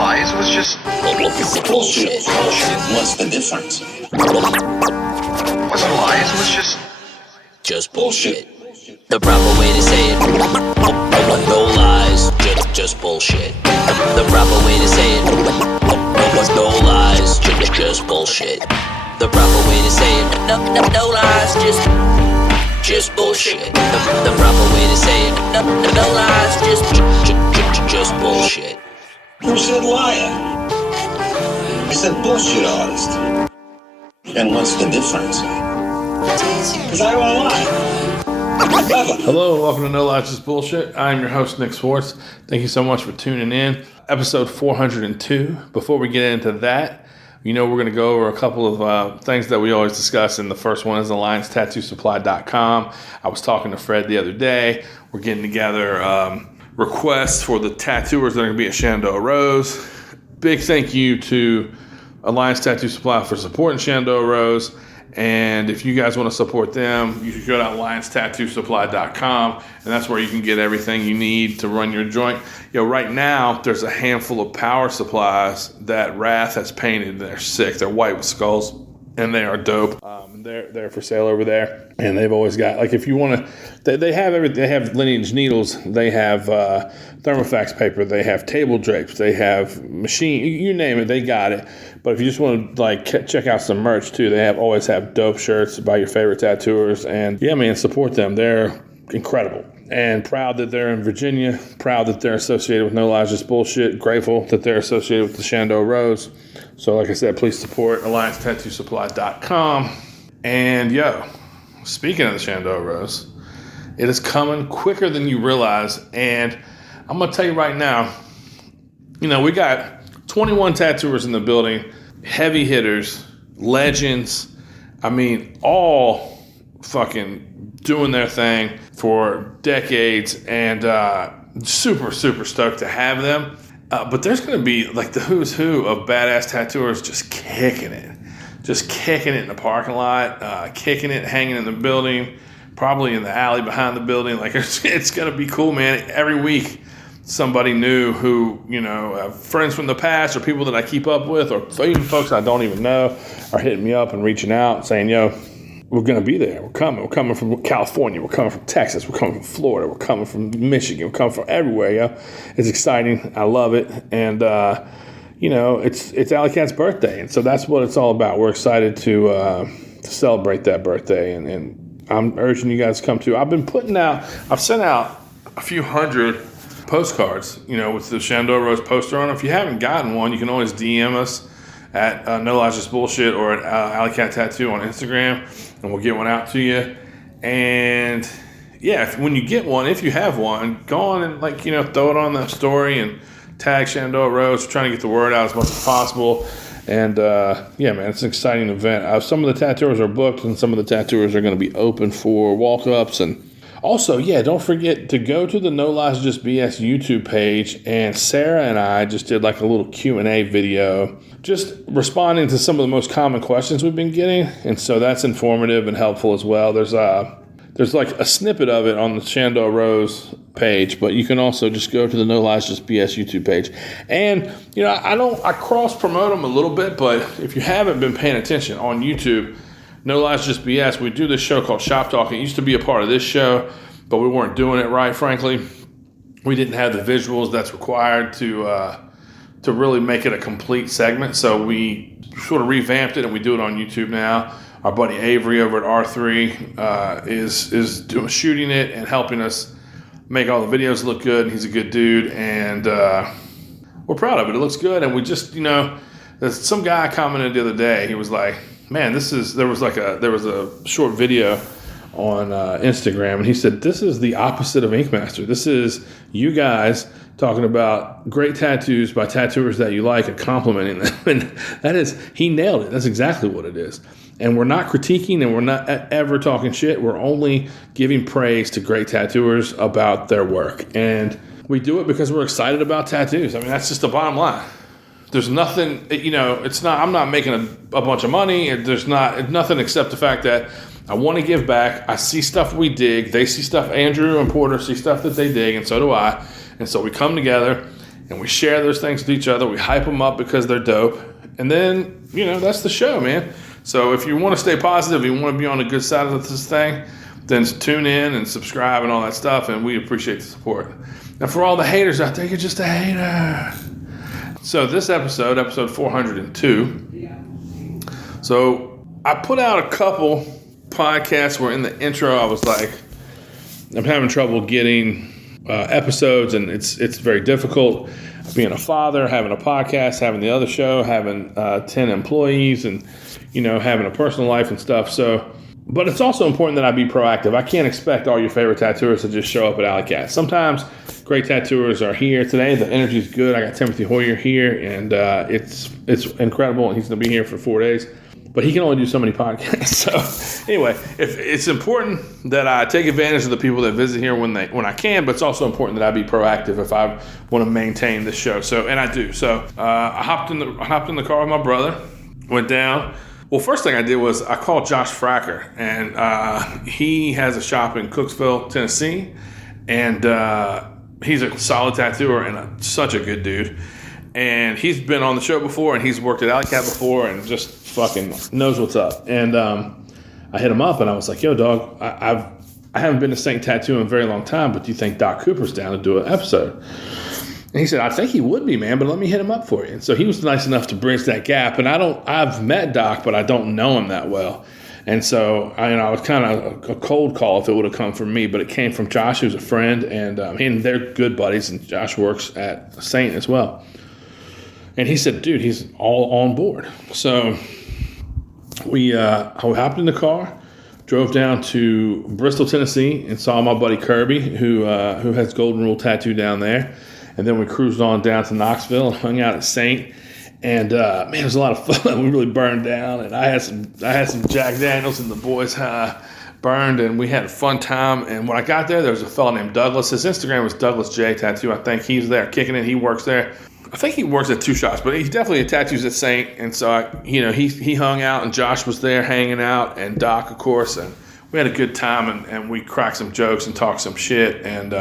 lies. It was just bullshit. What's the difference? It wasn't lies. It was just bullshit. The proper way to say it. No lies, just bullshit. The proper way to say it. No lies, just bullshit. The proper way to say it. No lies, just bullshit. The proper way to say it. No lies, just bullshit. Who said liar? I said bullshit artist. And what's the difference? Because I don't lie. Hello and welcome to No Lies Just Bullshit. I'm your host, Nick Swartz. Thank you so much for tuning in. Episode 402. Before we get into that, we're going to go over a couple of things that we always discuss, and the first one is AllianceTattooSupply.com. I was talking to Fred the other day. We're getting together requests for the tattooers that are going to be at Shenandoah Rose. Big thank you to Alliance Tattoo Supply for supporting Shenandoah Rose. And if you guys want to support them, you should go to AllianceTattooSupply.com, and that's where you can get everything you need to run your joint. Right now, there's a handful of power supplies that Wrath has painted. They're sick. They're white with skulls, and they are dope. They're for sale over there, and they've always got, if you want to, they have everything. They have Lineage needles. They have thermofax paper. They have table drapes. They have machine. You name it, they got it. But if you just want to check out some merch too, they always have dope shirts by your favorite tattooers, and support them. They're incredible. And proud that they're in Virginia, proud that they're associated with No Lies Just Bullshit, grateful that they're associated with the Shenandoah Rose. So like I said, please support AllianceTattooSupply.com. And speaking of the Shenandoah Rose, it is coming quicker than you realize. And I'm going to tell you right now, we got 21 tattooers in the building, heavy hitters, legends. All fucking doing their thing for decades, and super, super stoked to have them. But there's going to be the who's who of badass tattooers just kicking it in the parking lot, kicking it, hanging in the building, probably in the alley behind the building. It's going to be cool, man. Every week, somebody new who, friends from the past or people that I keep up with, or even folks I don't even know, are hitting me up and reaching out saying, we're going to be there. We're coming. We're coming from California. We're coming from Texas. We're coming from Florida. We're coming from Michigan. We're coming from everywhere, It's exciting. I love it. And, it's Alley Cat's birthday. And so that's what it's all about. We're excited to celebrate that birthday. And I'm urging you guys to come too. I've sent out a few hundred postcards, with the Shenandoah Rose poster on. If you haven't gotten one, you can always DM us at No Lies Just Bullshit or at Alley Cat Tattoo on Instagram, and we'll get one out to you. And when you get one, if you have one, go on and throw it on the story and tag Shenandoah Rose. We're trying to get the word out as much as possible. And man, it's an exciting event. Some of the tattooers are booked, and some of the tattooers are going to be open for walk-ups. And also, don't forget to go to the No Lies Just BS YouTube page, and Sarah and I just did a little Q&A video, just responding to some of the most common questions we've been getting, and so that's informative and helpful as well. There's a snippet of it on the Shenandoah Rose page, but you can also just go to the No Lies Just BS YouTube page. And I cross promote them a little bit, but if you haven't been paying attention on YouTube, No Lies Just BS, we do this show called Shop Talk. It used to be a part of this show, but we weren't doing it right, frankly. We didn't have the visuals that's required to really make it a complete segment, so we sort of revamped it, and we do it on YouTube now. Our buddy Avery over at R3 is shooting it and helping us make all the videos look good, and he's a good dude, and we're proud of it. It looks good, and we just, there's some guy commented the other day. He was like, man, there was a short video on Instagram, and he said, this is the opposite of Ink Master. This is you guys talking about great tattoos by tattooers that you like and complimenting them. And he nailed it. That's exactly what it is. And we're not critiquing, and we're not ever talking shit. We're only giving praise to great tattooers about their work. And we do it because we're excited about tattoos. That's just the bottom line. There's nothing, it's not, I'm not making a bunch of money. There's nothing except the fact that I want to give back. I see stuff we dig. They see stuff, Andrew and Porter see stuff that they dig, and so do I. And so we come together and we share those things with each other. We hype them up because they're dope. And then, that's the show, man. So if you want to stay positive, you want to be on the good side of this thing, then tune in and subscribe and all that stuff, and we appreciate the support. Now, for all the haters out there, you're just a hater. So this episode 402. So I put out a couple podcasts where in the intro I was like, I'm having trouble getting episodes, and it's very difficult being a father, having a podcast, having the other show, having 10 employees, and having a personal life and stuff. So, but it's also important that I be proactive. I can't expect all your favorite tattooers to just show up at Alley Cat. Sometimes great tattooers are here today. The energy's good. I got Timothy Hoyer here, and it's incredible. And he's going to be here for 4 days. But he can only do so many podcasts. So anyway, if it's important that I take advantage of the people that visit here when I can, but it's also important that I be proactive if I want to maintain the show. So, and I do. So I hopped in the car with my brother, went down. Well, first thing I did was I called Josh Fracker, and he has a shop in Cooksville, Tennessee, and he's a solid tattooer and such a good dude. And he's been on the show before, and he's worked at Alley Cat before, and just fucking knows what's up. And I hit him up, and I was like, "Yo, dog, I haven't been to St. Tattoo in a very long time, but do you think Doc Cooper's down to do an episode?" And he said, "I think he would be, man, but let me hit him up for you." And so he was nice enough to bridge that gap. And I've met Doc, but I don't know him that well. And so I was kind of a cold call if it would have come from me, but it came from Josh, who's a friend, and they're good buddies. And Josh works at Saint as well. And he said, "Dude, he's all on board." So we hopped in the car, drove down to Bristol, Tennessee, and saw my buddy Kirby, who has Golden Rule Tattoo down there. And then we cruised on down to Knoxville and hung out at Saint. And man, it was a lot of fun. We really burned down, and I had some Jack Daniels, and the boys burned, and we had a fun time. And when I got there was a fellow named Douglas. His Instagram was Douglas J Tattoo. I think he's there kicking it. He works there. I think he works at two shops, but he definitely tattoos at Saint. And so he hung out, and Josh was there hanging out, and Doc, of course, and we had a good time, and we cracked some jokes and talked some shit, and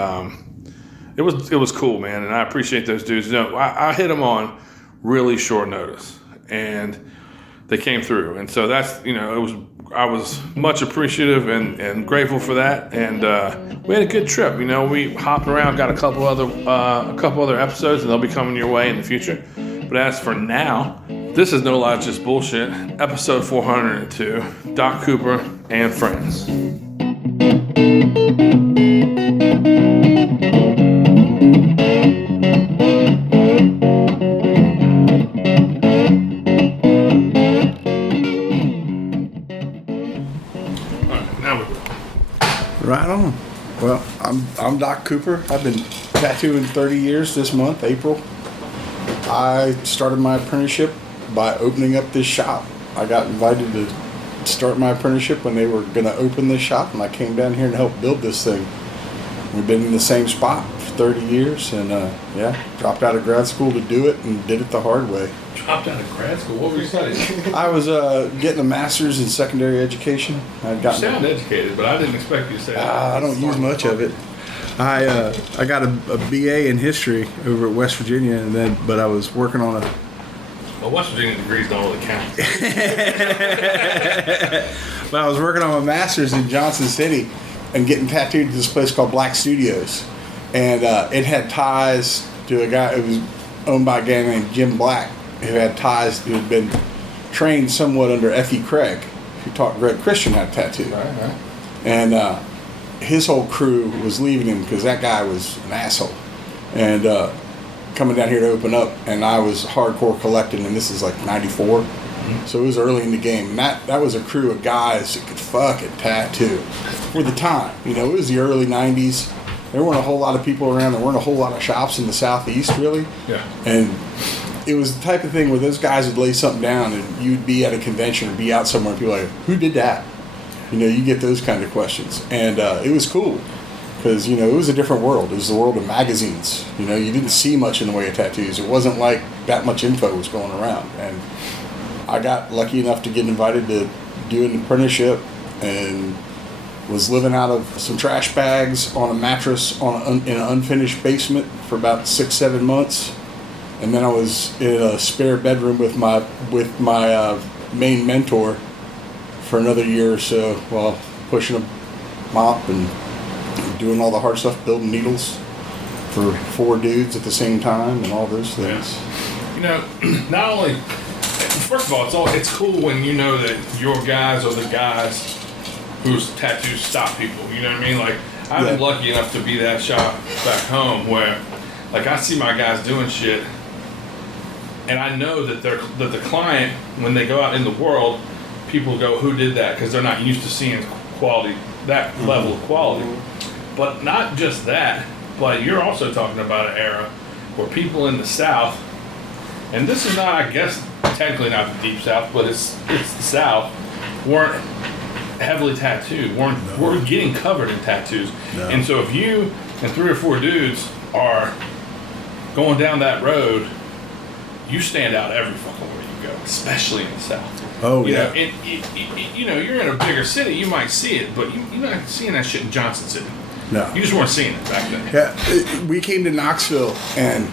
it was cool, man. And I appreciate those dudes. I hit them on really short notice, and they came through, and so that's I was much appreciative and grateful for that, and we had a good trip. We hopped around, got a couple other episodes, and they'll be coming your way in the future. But as for now, this is No Lies, Just Bullshit, episode 402, Doc Cooper and friends. Right on. Well, I'm Doc Cooper. I've been tattooing 30 years this month, April. I started my apprenticeship by opening up this shop. I got invited to start my apprenticeship when they were going to open this shop, and I came down here and helped build this thing. We've been in the same spot for 30 years, and dropped out of grad school to do it, and did it the hard way. Dropped out of grad school? What were you studying? I was getting a master's in secondary education. You sound educated, but I didn't expect you to say that. I don't use much of it. I got a BA in history over at West Virginia, but I was working on a... Well, West Virginia degrees don't really count. But I was working on my master's in Johnson City and getting tattooed at this place called Black Studios. And it had ties to a guy, it was owned by a guy named Jim Black, who had ties, who had been trained somewhat under F.E. Craig, who taught Greg Christian how to tattoo. Right. And his whole crew was leaving him because that guy was an asshole. And coming down here to open up, and I was hardcore collecting, and this is like 94. Mm-hmm. So it was early in the game. And that was a crew of guys that could fucking tattoo for the time. It was the early 90s. There weren't a whole lot of people around. There weren't a whole lot of shops in the Southeast, really. Yeah. And it was the type of thing where those guys would lay something down, and you'd be at a convention or be out somewhere, and people were like, who did that? You get those kind of questions. And it was cool because, it was a different world. It was the world of magazines. You didn't see much in the way of tattoos. It wasn't like that much info was going around. And I got lucky enough to get invited to do an apprenticeship and was living out of some trash bags on a mattress in an unfinished basement for about 6-7 months. And then I was in a spare bedroom with my main mentor for another year or so while pushing a mop and doing all the hard stuff, building needles for 4 dudes at the same time and all those things. Yeah. Not only, first of all, it's cool when you know that your guys are the guys whose tattoos stop people. You know what I mean? Like, I've been lucky enough to be that shop back home where, like, I see my guys doing shit, and I know that that the client, when they go out in the world, people go, "Who did that?" Because they're not used to seeing quality, that level of quality. But not just that, but you're also talking about an era where people in the South, and this is not, I guess, technically not the Deep South, but it's the South, weren't heavily tattooed, weren't getting covered in tattoos. No. And so if you and 3 or 4 dudes are going down that road, you stand out every fucking where you go, especially in the South. Oh, you yeah. know, you know, you're in a bigger city, you might see it, but you're not seeing that shit in Johnson City. No. You just weren't seeing it back then. Yeah, we came to Knoxville, and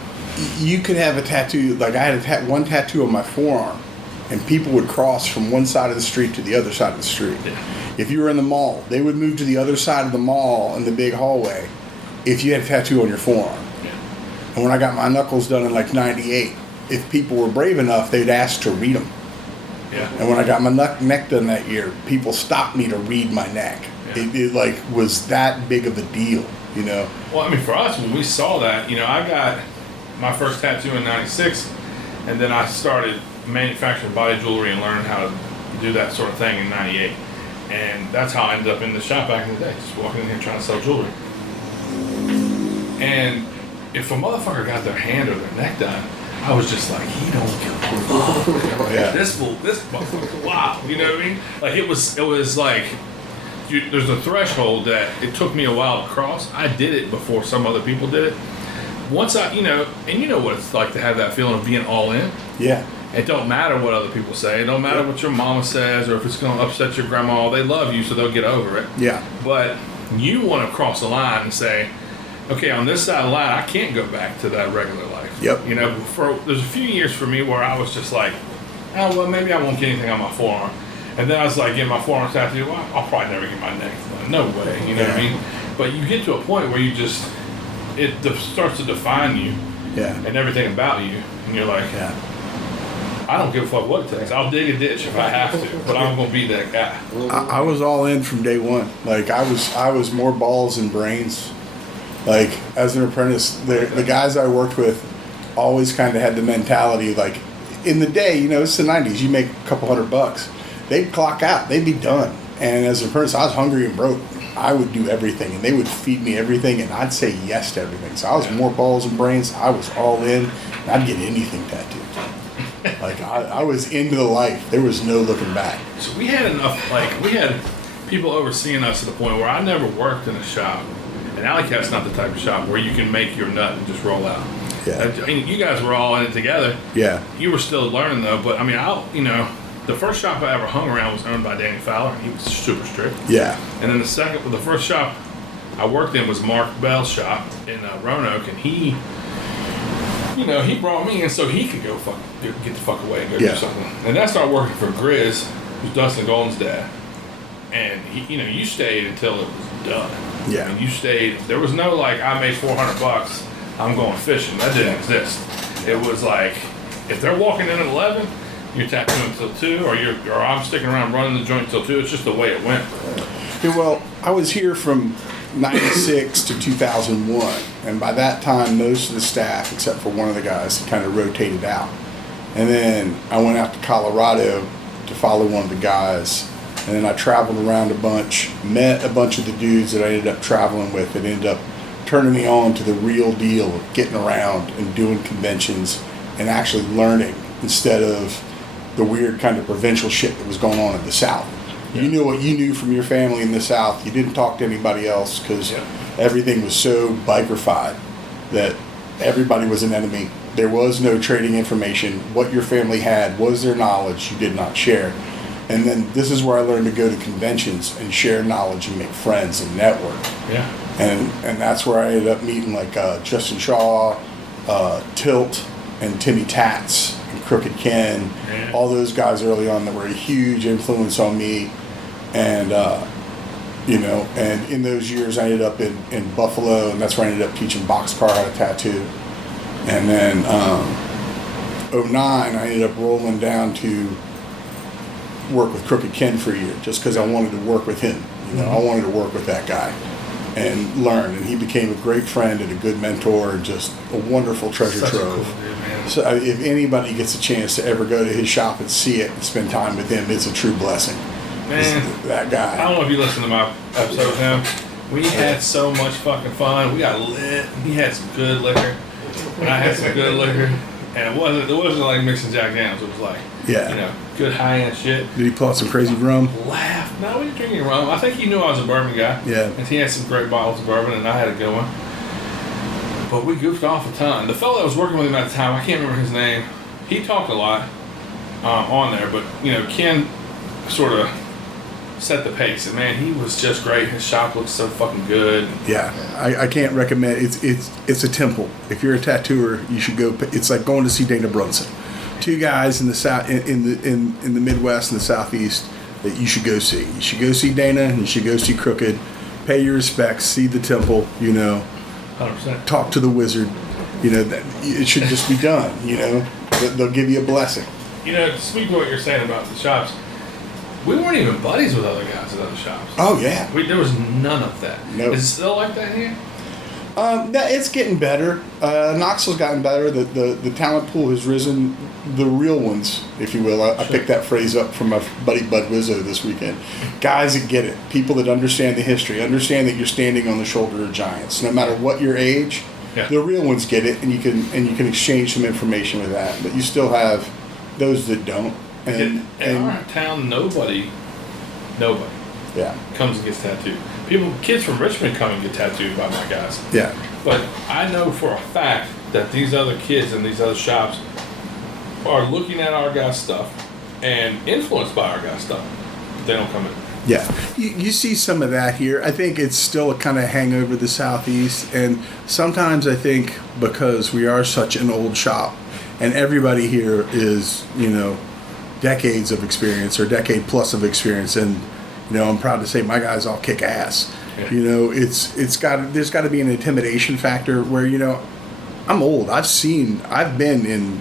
you could have a tattoo. Like, I had one tattoo on my forearm, and people would cross from one side of the street to the other side of the street. Yeah. If you were in the mall, they would move to the other side of the mall in the big hallway if you had a tattoo on your forearm. Yeah. And when I got my knuckles done in like 98, if people were brave enough, they'd ask to read them. Yeah. And when I got my neck done that year, people stopped me to read my neck. Yeah. It like was that big of a deal, you know. Well, I mean, for us, when we saw that, you know, I got my first tattoo in '96, and then I started manufacturing body jewelry and learning how to do that sort of thing in '98. And that's how I ended up in the shop back in the day, just walking in here trying to sell jewelry. And if a motherfucker got their hand or their neck done, I was just like, he don't give a fuck. Yeah. This motherfucker, wow. You know what I mean? Like, it was like, there's a threshold that it took me a while to cross. I did it before some other people did it. Once I, you know, and you know what it's like to have that feeling of being all in. Yeah. It don't matter what other people say. It don't matter what your mama says or if it's going to upset your grandma. They love you, so they'll get over it. Yeah. But you want to cross the line and say, okay, on this side of the line, I can't go back to that regular life. Yep. You know, there's a few years for me where I was just like, oh, well, maybe I won't get anything on my forearm. And then I was like, getting my forearm tattoo, well, I'll probably never get my neck done. No way, you know what I mean? But you get to a point where it starts to define you and everything about you. And you're like, I don't give a fuck what it takes. I'll dig a ditch if I have to, but I'm going to be that guy. I was all in from day one. Like, I was more balls than brains. Like, as an apprentice, the guys I worked with always kind of had the mentality, like, in the day, you know, it's the 90s, you make a couple $100. They'd clock out. They'd be done. And as an apprentice, I was hungry and broke. I would do everything, and they would feed me everything, and I'd say yes to everything. So I was more balls than brains. I was all in, and I'd get anything tattooed. Like, I was into the life. There was no looking back. So we had we had people overseeing us to the point where I never worked in a shop. And Alley Cat's not the type of shop where you can make your nut and just roll out. Yeah. I mean, you guys were all in it together. Yeah. You were still learning, though. But, I mean, the first shop I ever hung around was owned by Danny Fowler, and he was super strict. Yeah. And then the first shop I worked in was Mark Bell's shop in Roanoke, and he brought me in so he could go get the fuck away and go do something. And then I started working for Grizz, who's Dustin Golden's dad. And you stayed until it was done. Yeah. I mean, you stayed. There was no like, I made $400. I'm going fishing. That didn't exist. It was like, if they're walking in at 11, you're tattooing until 2, or I'm sticking around running the joint until 2. It's just the way it went. Yeah, well, I was here from 96 to 2001, and by that time, most of the staff, except for one of the guys, kind of rotated out. And then I went out to Colorado to follow one of the guys, and then I traveled around a bunch, met a bunch of the dudes that I ended up traveling with, and ended up turning me on to the real deal of getting around and doing conventions and actually learning instead of the weird kind of provincial shit that was going on in the South. Yeah. You knew what you knew from your family in the South. You didn't talk to anybody else because everything was so bikerfied that everybody was an enemy. There was no trading information. What your family had was their knowledge. You did not share. And then this is where I learned to go to conventions and share knowledge and make friends and network. Yeah. And that's where I ended up meeting like Justin Shaw, Tilt, and Timmy Tats and Crooked Ken, all those guys early on that were a huge influence on me. And, and in those years I ended up in Buffalo, and that's where I ended up teaching boxcar how to tattoo. And then 2009 I ended up rolling down to work with Crooked Ken for a year just because I wanted to work with him. I wanted to work with that guy and learn, and he became a great friend and a good mentor and just a wonderful treasure trove. Cool dude, man. So if anybody gets a chance to ever go to his shop and see it and spend time with him, it's a true blessing. Man, that guy. I don't know if you listened to my episode with him. We had so much fucking fun. We got lit. He had some good liquor, and I had some good liquor. And it wasn't like mixing Jack Daniels. It was like, good high-end shit. Did he pull out some crazy rum? Laugh. No, we didn't drink any rum. I think he knew I was a bourbon guy. Yeah. And he had some great bottles of bourbon, and I had a good one. But we goofed off a ton. The fellow that was working with him at the time, I can't remember his name. He talked a lot on there, but, Ken sort of set the pace. And, man, he was just great. His shop looked so fucking good. Yeah. I can't recommend it. It's a temple. If you're a tattooer, you should go. It's like going to see Dana Brunson. Two guys in the south, in the Midwest and the Southeast that you should go see. You should go see Dana, and you should go see Crooked. Pay your respects. See the temple. 100%. Talk to the wizard. That it should just be done. They'll give you a blessing. To speak to what you're saying about the shops, we weren't even buddies with other guys at other shops. Oh yeah. There was none of that. No. Is it still like that here? It's getting better. Knoxville's gotten better. The talent pool has risen. The real ones, if you will. I picked that phrase up from my buddy Bud Wizzo this weekend. Guys that get it. People that understand the history. Understand that you're standing on the shoulder of giants. No matter what your age, the real ones get it, and you can exchange some information with that. But you still have those that don't. And in our town, nobody comes and gets tattooed. Kids from Richmond come and get tattooed by my guys. Yeah. But I know for a fact that these other kids in these other shops are looking at our guys' stuff and influenced by our guys' stuff. But they don't come in. Yeah. You see some of that here. I think it's still a kind of hangover the Southeast. And sometimes I think because we are such an old shop and everybody here is, decades of experience or decade plus of experience, and I'm proud to say my guys all kick ass. Yeah. There's got to be an intimidation factor where I'm old. I've been in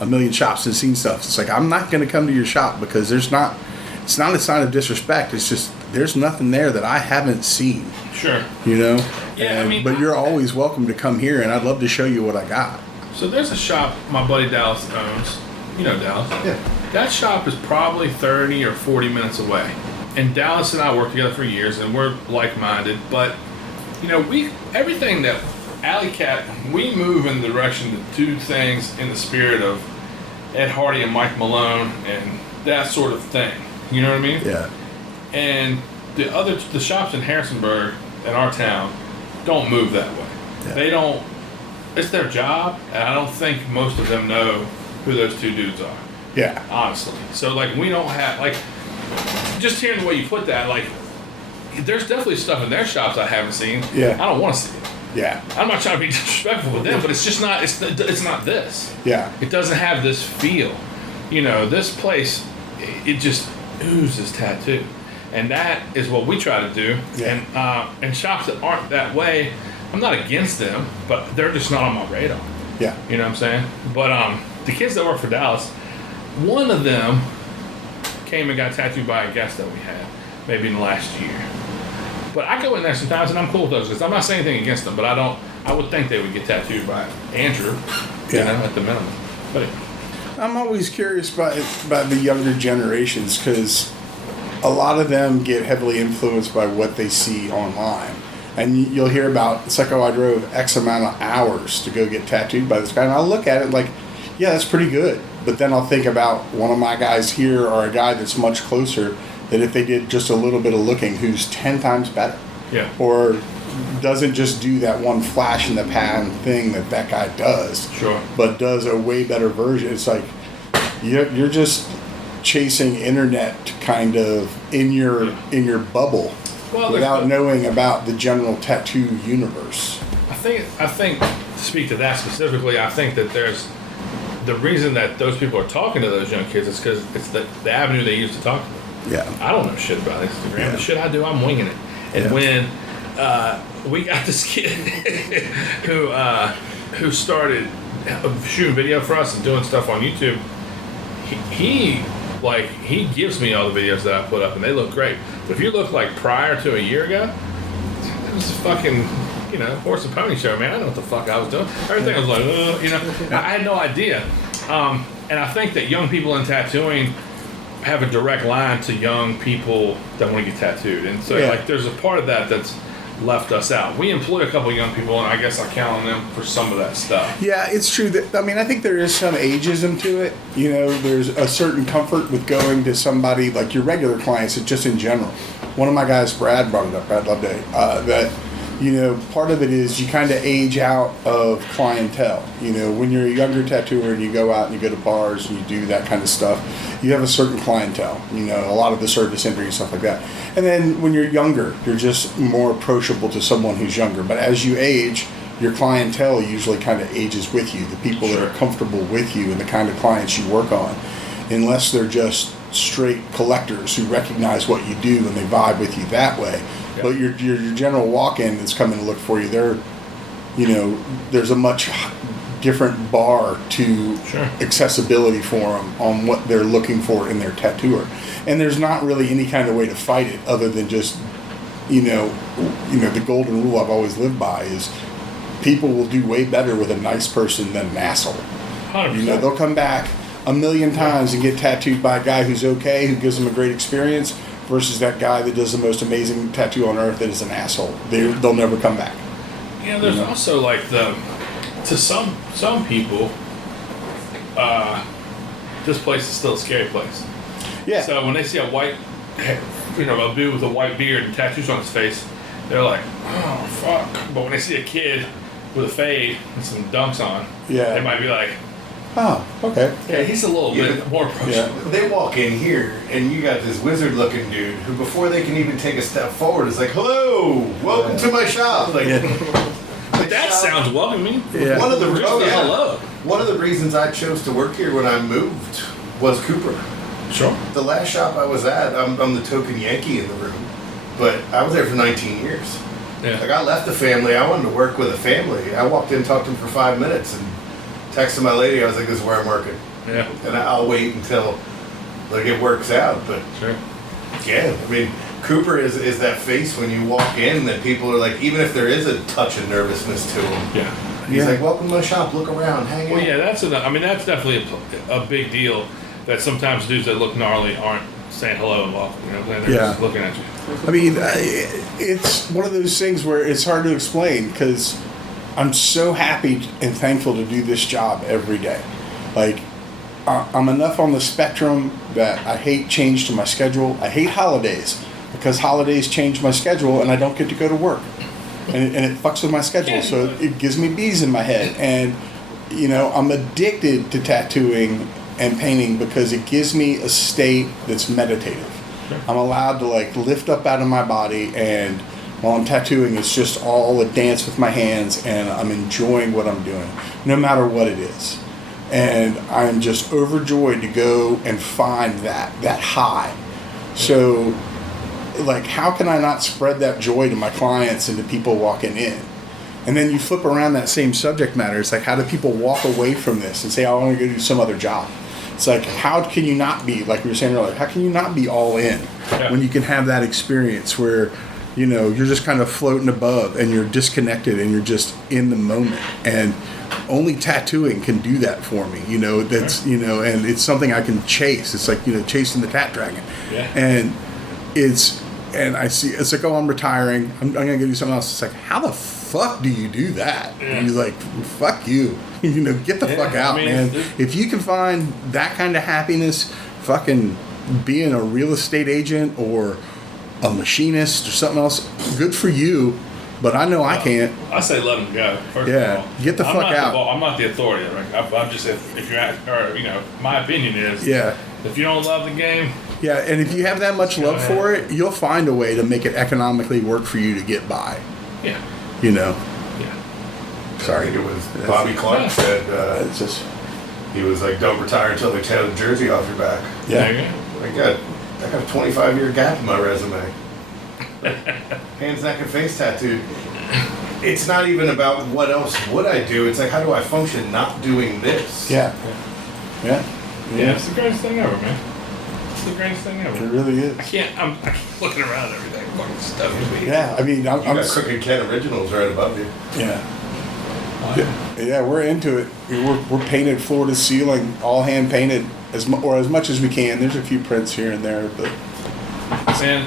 a million shops and seen stuff. It's like I'm not going to come to your shop because it's not a sign of disrespect. It's just there's nothing there that I haven't seen. Sure. Yeah. But you're always welcome to come here, and I'd love to show you what I got. So there's a shop my buddy Dallas owns. Dallas? Yeah. That shop is probably 30 or 40 minutes away. And Dallas and I worked together for years, and we're like-minded. But, everything that Alley Cat, we move in the direction to do things in the spirit of Ed Hardy and Mike Malone and that sort of thing. You know what I mean? Yeah. And the shops in Harrisonburg, in our town, don't move that way. Yeah. They don't. It's their job, and I don't think most of them know who those two dudes are. Yeah. Honestly. So, we don't have, just hearing the way you put that, there's definitely stuff in their shops I haven't seen. Yeah. I don't want to see it. Yeah. I'm not trying to be disrespectful with them, but it's just not, it's not this. Yeah. It doesn't have this feel. This place, it just oozes tattoo. And that is what we try to do. Yeah. And shops that aren't that way, I'm not against them, but they're just not on my radar. Yeah. You know what I'm saying? But the kids that work for Dallas, one of them came and got tattooed by a guest that we had, maybe in the last year. But I go in there sometimes, and I'm cool with those guys. I'm not saying anything against them, but I would think they would get tattooed by Andrew, at the minimum. But I'm always curious by the younger generations because a lot of them get heavily influenced by what they see online. And you'll hear about, it's like, I drove X amount of hours to go get tattooed by this guy. And I'll look at it like, yeah, that's pretty good. But then I'll think about one of my guys here or a guy that's much closer that if they did just a little bit of looking, who's 10 times better. Yeah. Or doesn't just do that one flash in the pan thing that guy does. Sure. But does a way better version. It's like you're just chasing internet kind of in your bubble without knowing about the general tattoo universe. I think to speak to that specifically, I think that there's the reason that those people are talking to those young kids is because it's the avenue they use to talk to them. Yeah. I don't know shit about Instagram. Yeah. The shit I do, I'm winging it. And Yeah. when we got this kid who started shooting video for us and doing stuff on YouTube, he gives me all the videos that I put up, and they look great. But if you look like prior to a year ago, it was a fucking, horse and pony show, man. I know what the fuck I was doing. Everything I was like, I had no idea. And I think that young people in tattooing have a direct line to young people that want to get tattooed. And so, there's a part of that that's left us out. We employ a couple young people, and I guess I count on them for some of that stuff. Yeah, it's true that, I think there is some ageism to it. There's a certain comfort with going to somebody like your regular clients, just in general. One of my guys, Brad, brought it up, Brad Loveday, that, part of it is you kind of age out of clientele. When you're a younger tattooer and you go out and you go to bars and you do that kind of stuff, you have a certain clientele, a lot of the service industry and stuff like that. And then when you're younger, you're just more approachable to someone who's younger. But as you age, your clientele usually kind of ages with you, the people that are comfortable with you and the kind of clients you work on, unless they're just straight collectors who recognize what you do and they vibe with you that way. Yeah. But your general walk-in that's coming to look for you, there's a much different bar to accessibility for them on what they're looking for in their tattooer. And there's not really any kind of way to fight it other than just, the golden rule I've always lived by is people will do way better with a nice person than an asshole. 100%. They'll come back a million times and get tattooed by a guy who's okay, who gives them a great experience, versus that guy that does the most amazing tattoo on earth that is an asshole. They'll never come back. Yeah, there's also to some people, this place is still a scary place. Yeah. So when they see a dude with a white beard and tattoos on his face, they're like, oh fuck. But when they see a kid with a fade and some dunks on, they might be like, oh, okay. Yeah, he's a little bit more approachable. Yeah. They walk in here, and you got this wizard-looking dude who, before they can even take a step forward, is like, "Hello, welcome to my shop." Like, that sounds welcoming. Yeah. One of the hello. One of the reasons I chose to work here when I moved was Cooper. Sure. The last shop I was at, I'm the token Yankee in the room, but I was there for 19 years. Yeah. Like, I left the family. I wanted to work with a family. I walked in, talked to them for 5 minutes, and texted my lady. I was like, "This is where I'm working." Yeah. And I'll wait until it works out. But yeah, Cooper is that face when you walk in that people are like, even if there is a touch of nervousness to him. Yeah. He's like, "Welcome to my shop. Look around, hang out." Well, yeah, that's definitely a big deal. That sometimes dudes that look gnarly aren't saying hello and welcome. They're just looking at you. It's one of those things where it's hard to explain because I'm so happy and thankful to do this job every day. I'm enough on the spectrum that I hate change to my schedule. I hate holidays because holidays change my schedule and I don't get to go to work. And it fucks with my schedule. So it gives me bees in my head. And, I'm addicted to tattooing and painting because it gives me a state that's meditative. Sure. I'm allowed to lift up out of my body, and while I'm tattooing, it's just all a dance with my hands, and I'm enjoying what I'm doing, no matter what it is. And I'm just overjoyed to go and find that high. So, how can I not spread that joy to my clients and to people walking in? And then you flip around that same subject matter. It's how do people walk away from this and say, I want to go do some other job? It's how can you not be, like we were saying earlier, how can you not be all in when you can have that experience where, you're just kind of floating above and you're disconnected and you're just in the moment. And only tattooing can do that for me, that's, and it's something I can chase. It's chasing the tat dragon. Yeah. And I see, it's oh, I'm retiring. I'm going to go do something else. It's how the fuck do you do that? Yeah. And he's fuck you. Get the fuck out, man. If you can find that kind of happiness, fucking being a real estate agent or a machinist or something else, good for you. But I know I can't. I say let them go. First of all, get the fuck out. I'm not the authority. I'm just if you're at, or my opinion is. Yeah. If you don't love the game. Yeah, and if you have that much love for it, you'll find a way to make it economically work for you to get by. Yeah. Yeah. Sorry, it was Bobby Clark said. It's just. He was like, don't retire until they tear the jersey off your back. There you go. I got a 25-year gap in my resume. Hands, neck, and face tattooed. It's not even about what else would I do. It's like, how do I function not doing this? Yeah. Yeah. Yeah, it's the greatest thing ever, man. It's the greatest thing ever. It really is. I'm looking around everything, fucking stuff. Yeah, I mean, You got Crooked Cat Originals right above you. Yeah. Yeah, we're into it. We're painted floor to ceiling, all hand painted, as much as we can. There's a few prints here and there, but Man,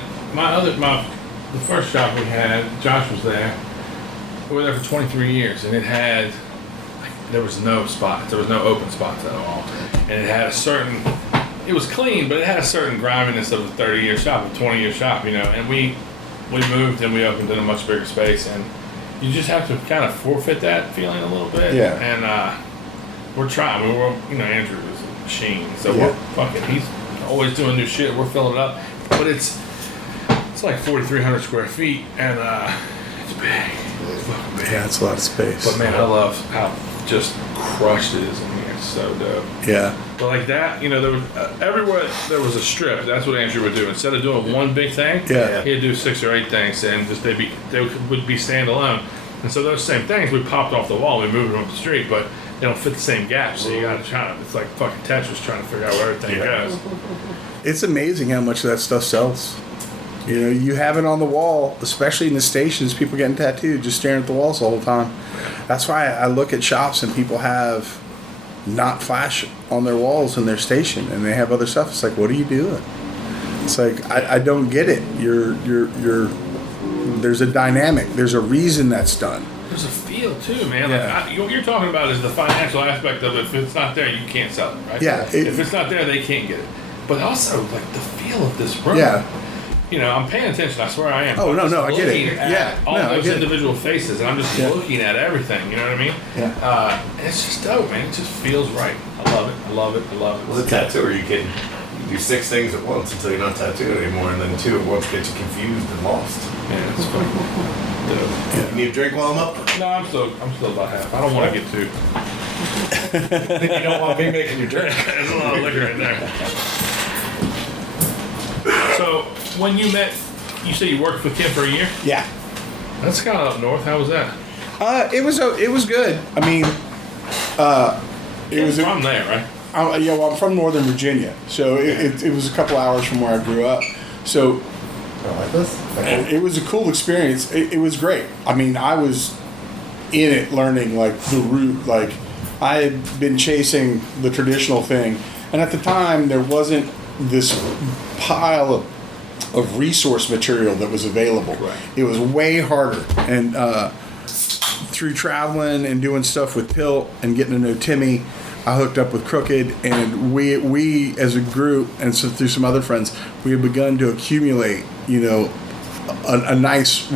the first shop we had, Josh was there. We were there for 23 years, and it had, there was no spots. There was no open spots at all. And it had a certain, it was clean, but it had a certain griminess of a 30-year shop, a 20-year shop, you know. And we moved and we opened in a much bigger space, and you just have to kind of forfeit that feeling a little bit. Yeah. And we're trying. Andrew is a machine, so Yeah. we're fucking, he's always doing new shit. We're filling it up. But it's like 4,300 square feet, and it's big. It's fucking big. yeah, it's a lot of space. But man, I love how just crushed it is in here. It's so dope. Yeah. But like that, there was everywhere there was a strip. That's what Andrew would do. Instead of doing one big thing, Yeah. he'd do 6 or 8 things, and just they would be standalone. And so those same things we popped off the wall. We moved them up the street, but they don't fit the same gap. So you got to try. It's like fucking Tetris trying to figure out where everything goes. It's amazing how much that stuff sells. You have it on the wall, especially in the stations, people getting tattooed, just staring at the walls the whole time. That's why I look at shops and people have not flash on their walls in their station, and they have other stuff. It's like, what are you doing? It's like, I don't get it. There's a dynamic. There's a reason that's done. There's a feel too, man. Yeah. Like what you're talking about is the financial aspect of it. If it's not there, you can't sell it, right? Yeah, if it's not there, they can't get it. But also, like the feel of this room. Yeah. I'm paying attention. I swear I am. Oh, I'm no, just I get it. looking at Yeah. all No, I those get it. individual faces, and I'm just looking at everything. You know what I mean? Yeah. And it's just dope, man. It just feels right. I love it. I love it. I love it. Well, a tattooer, you can do 6 things at once until you're not tattooed anymore, and then 2 at once gets you confused and lost. Yeah, it's fucking dope. You need a drink while I'm up? No, I'm still about half. I don't want to get too. You don't want me making your drink. There's a lot of liquor in there. So when you met, you say you worked with Kim for a year? Yeah. That's kind of up north. How was that? It was good. I mean, it was from there, right? I'm from Northern Virginia, so it was a couple hours from where I grew up. So Like this? it was a cool experience. It was great. I mean, I was in it learning like the route. Like I had been chasing the traditional thing, and at the time there wasn't this pile of resource material that was available. Right. It was way harder, and through traveling and doing stuff with Pilt and getting to know Timmy, I hooked up with Crooked, and we as a group, and so through some other friends, we had begun to accumulate, a nice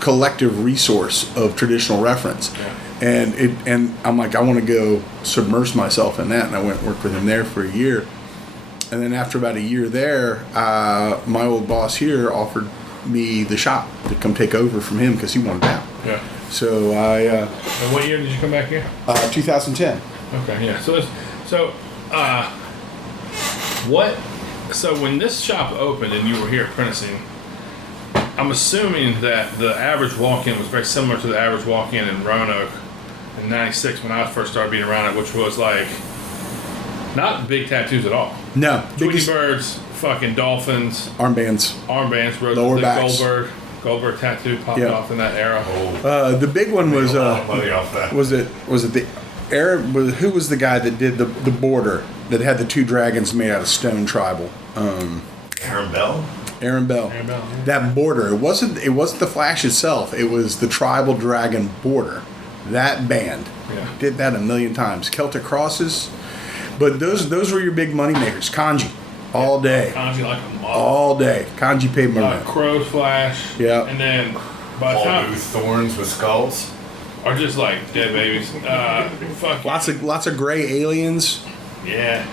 collective resource of traditional reference. Yeah. And I'm like, I want to go submerge myself in that, and I went and worked with him there for a year. And then after about a year there, my old boss here offered me the shop to come take over from him because he wanted out. Yeah. So And what year did you come back here? 2010. Okay, yeah. So when this shop opened and you were here apprenticing, I'm assuming that the average walk-in was very similar to the average walk-in in Roanoke in '96 when I first started being around it, which was like not big tattoos at all. No, Tweety biggest birds, fucking dolphins, armbands. rose Lower the backs. Goldberg tattoo popped Yeah. off in that era. The big one was Made a lot of money off that. was it the Arab? Who was the guy that did the border that had the 2 dragons made out of stone tribal? Aaron Bell? Aaron Bell. Aaron Bell, yeah. That border. It wasn't the Flash itself. It was the tribal dragon border. That band did that a million times. Celtic crosses, but those were your big money makers. Kanji, all day, Kanji like a mother. all day. Kanji paid my rent. Crow Flash. Yeah. And then by the All time, new thorns with skulls. or just like dead babies. Fuck. Lots of gray aliens. Yeah.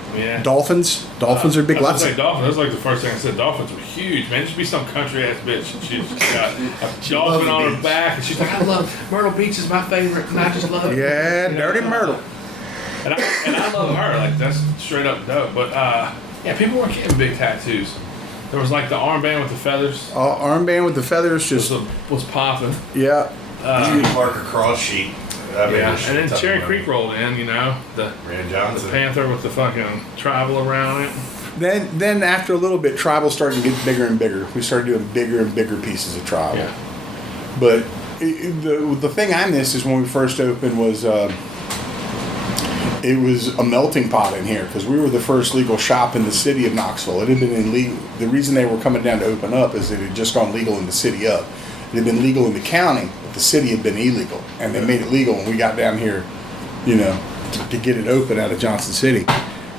Dolphins. Dolphins are big. I was Lots gonna of say dolphins. That's like the first thing I said. Dolphins were huge, man. Just be some country ass bitch. And she's just got a dolphin on her back, and she's like, "I love Myrtle Beach is my favorite, and I just love it." yeah, You know, dirty Myrtle. And I love her. Like, that's straight up dope. But, yeah, people were getting big tattoos. There was, like, the armband with the feathers. Armband with the feathers just... was popping. Yeah. Parker cross sheet. Yeah, and then Cherry Creek rolled in, you know. The Rand Johnson. The Panther with the fucking tribal around it. Then after a little bit, tribal started to get bigger and bigger. We started doing bigger and bigger pieces of tribal. Yeah. But the thing I missed is when we first opened was it was a melting pot in here because we were the first legal shop in the city of Knoxville. It had been illegal. The reason they were coming down to open up is it had just gone legal in the city up. It had been legal in the county, but the city had been illegal, and they made it legal when we got down here, you know, to get it open out of Johnson City,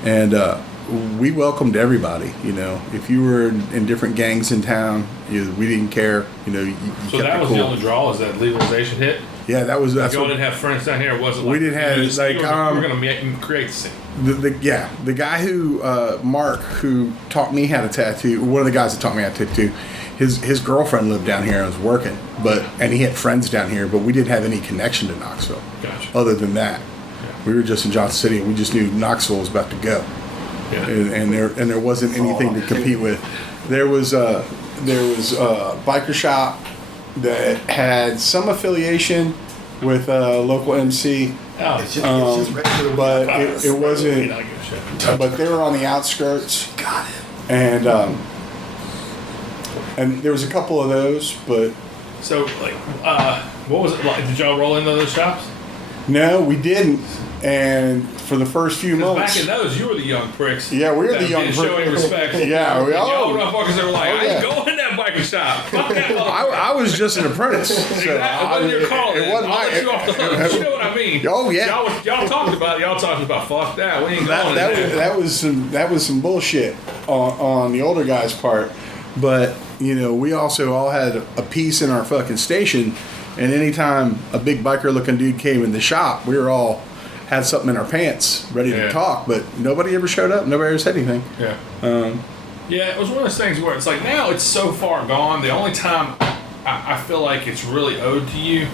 and we welcomed everybody. You know, if you were in different gangs in town, we didn't care. You know, so that was cool. The only draw, is that legalization hit. Yeah, that's y'all didn't have friends down here. It wasn't. We didn't have like we're gonna create the scene. The guy who Mark, who taught me how to tattoo, one of the guys that taught me how to tattoo, his girlfriend lived down here and was working, and he had friends down here, but we didn't have any connection to Knoxville. Gotcha. Other than that, we were just in Johnson City, and we just knew Knoxville was about to go. Yeah. And there wasn't anything to compete with. There was a biker shop that had some affiliation with a local MC. Oh, it's just regular. But it wasn't. But they were on the outskirts. Got it. And there was a couple of those, but so like, what was it like? Did y'all roll into those shops? no, we didn't. And for the first few months, back in those, you were the young pricks. Yeah, we were the young pricks. Showing respect. Yeah, we all. Y'all motherfuckers that were like, I ain't going in that biker shop. Fuck that motherfucker. I was just an apprentice. So It wasn't your call. It wasn't I'll let you off the hook. You know what I mean? Oh yeah. Y'all talked about fuck that. We ain't going in there. That was some bullshit on the older guys' part, but you know we also all had a piece in our fucking station, and anytime a big biker looking dude came in the shop, we were all had something in our pants ready to talk, but nobody ever showed up. Nobody ever said anything. Yeah. Yeah, it was one of those things where it's like now it's so far gone. The only time I feel like it's really owed to you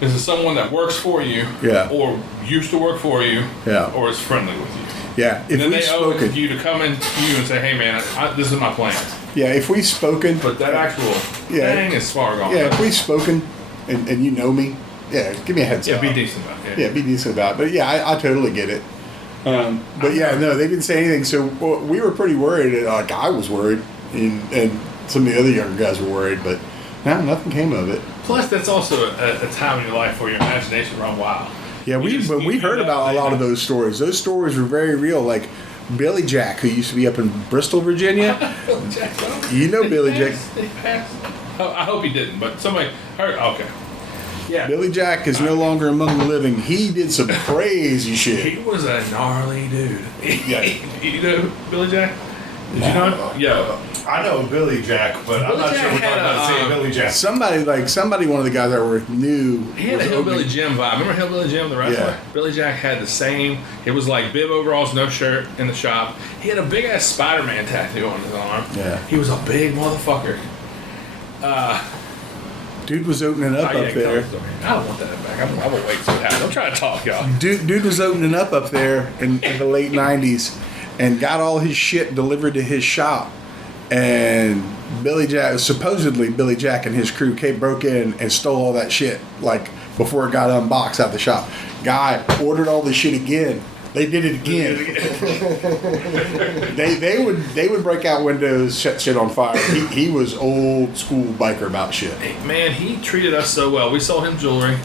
is to someone that works for you, or used to work for you, or is friendly with you. Yeah, and then they owe it to you to come in to you and say, "Hey, man, this is my plan." Yeah, if we've spoken, but that actual thing is far gone. Yeah, if we've spoken and you know me. Yeah, give me a heads up. Yeah, be decent about it. Yeah, be decent about it. But yeah, I totally get it. But yeah, no, they didn't say anything. So we were pretty worried. Like I was worried, and some of the other younger guys were worried. But no, nothing came of it. Plus, that's also a time in your life where your imagination run wild. Yeah, we heard about a lot of those stories. Those stories were very real. Like Billy Jack, who used to be up in Bristol, Virginia. Billy Jack, you know Billy Jack. He passed. I hope he didn't, but somebody heard. Okay. Yeah. Billy Jack is no longer among the living. He did some crazy shit. He was a gnarly dude. Yeah. You know Billy Jack? Did you know? Yeah. I know Billy Jack, but I'm not sure we're talking about the same Billy Jack. Somebody, one of the guys that were knew. He had a Hillbilly Jim vibe. Remember Hillbilly Jim, the wrestler? Yeah. Billy Jack had the same. It was like bib overalls, no shirt in the shop. He had a big ass Spider-Man tattoo on his arm. Yeah. He was a big motherfucker. Dude was opening up there. I don't want that back. I'm gonna wait till it happens. I'm trying to talk, y'all. Dude was opening up there in the late '90s, and got all his shit delivered to his shop. And supposedly Billy Jack and his crew broke in and stole all that shit, like before it got unboxed out the shop. Guy ordered all the shit again. They did it again. they would break out windows, set shit on fire. He was old school biker about shit. Hey, man, he treated us so well. We sold him jewelry,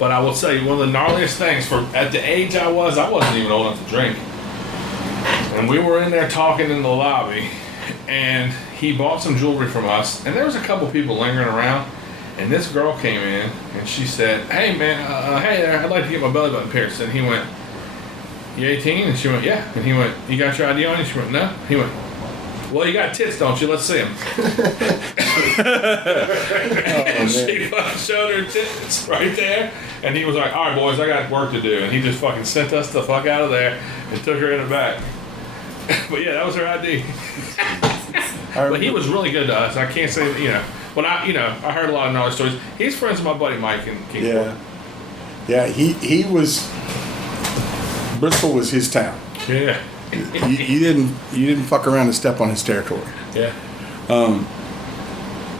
but I will tell you one of the gnarliest things. At the age I wasn't even old enough to drink, and we were in there talking in the lobby, and he bought some jewelry from us, and there was a couple people lingering around, and this girl came in and she said, "Hey man, hey there, I'd like to get my belly button pierced." And he went, "You 18?" And she went, "Yeah." And he went, "You got your ID on you?" She went, "No." He went, "Well, you got tits, don't you? Let's see them." And she fucking showed her tits right there. And he was like, "All right, boys, I got work to do." And he just fucking sent us the fuck out of there and took her in the back. But yeah, that was her ID. But he was really good to us. I can't say, but I heard a lot of gnarly stories. He's friends with my buddy Mike in Kingsport. Yeah, he was. Bristol was his town. Yeah. You didn't fuck around and step on his territory. Yeah.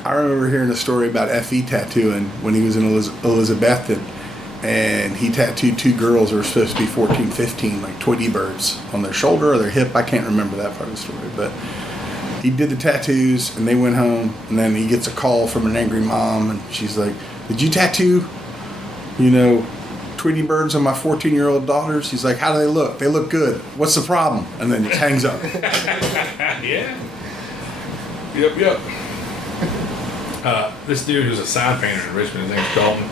I remember hearing a story about F.E. tattooing when he was in Elizabethton, and he tattooed 2 girls who were supposed to be 14, 15, like Tweety birds on their shoulder or their hip. I can't remember that part of the story, but he did the tattoos, and they went home, and then he gets a call from an angry mom, and she's like, "Did you tattoo, Tweety birds on my 14-year-old daughters?" He's like, "How do they look? They look good. What's the problem?" And then just hangs up. Yeah. Yep. This dude who's a sign painter in Richmond, his name's Dalton,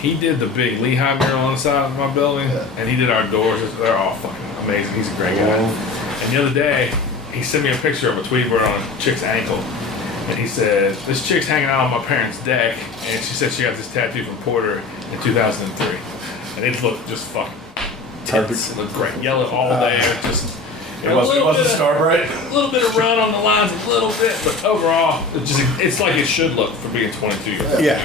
he did the big Lehigh mural on the side of my building, and he did our doors. They're all fucking amazing. He's a great guy. And the other day, he sent me a picture of a Tweety bird on a chick's ankle, and he said, "This chick's hanging out on my parents' deck, and she said she got this tattoo from Porter in 2003. And it looked just fucking tense. It looked great. Yellow all day. It wasn't star bright. A little bit of run on the lines, a little bit, but overall, it's like it should look for being 22 years old. Yeah.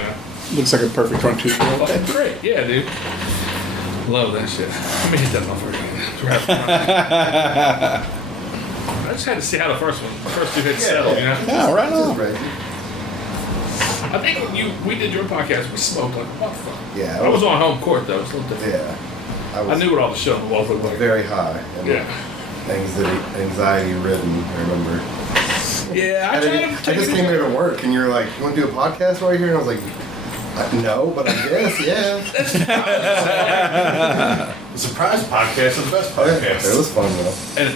Looks like a perfect 22-year-old. Fucking great. Yeah, dude. Love that shit. Let me hit that motherfucker again. I just had to see how the first 2 hits settled, Yeah, right on. I think when we did your podcast, we smoked like a motherfucker. Yeah. I was on home court, though. It was a little different. Yeah. I knew what all the shit on the walls looked like. Very high. And Yeah. Anxiety ridden, I remember. Yeah, I just came here to work, and you're like, "You want to do a podcast right here?" And I was like, "No, but I guess, yeah." The surprise podcast is the best podcast. It was fun, though. And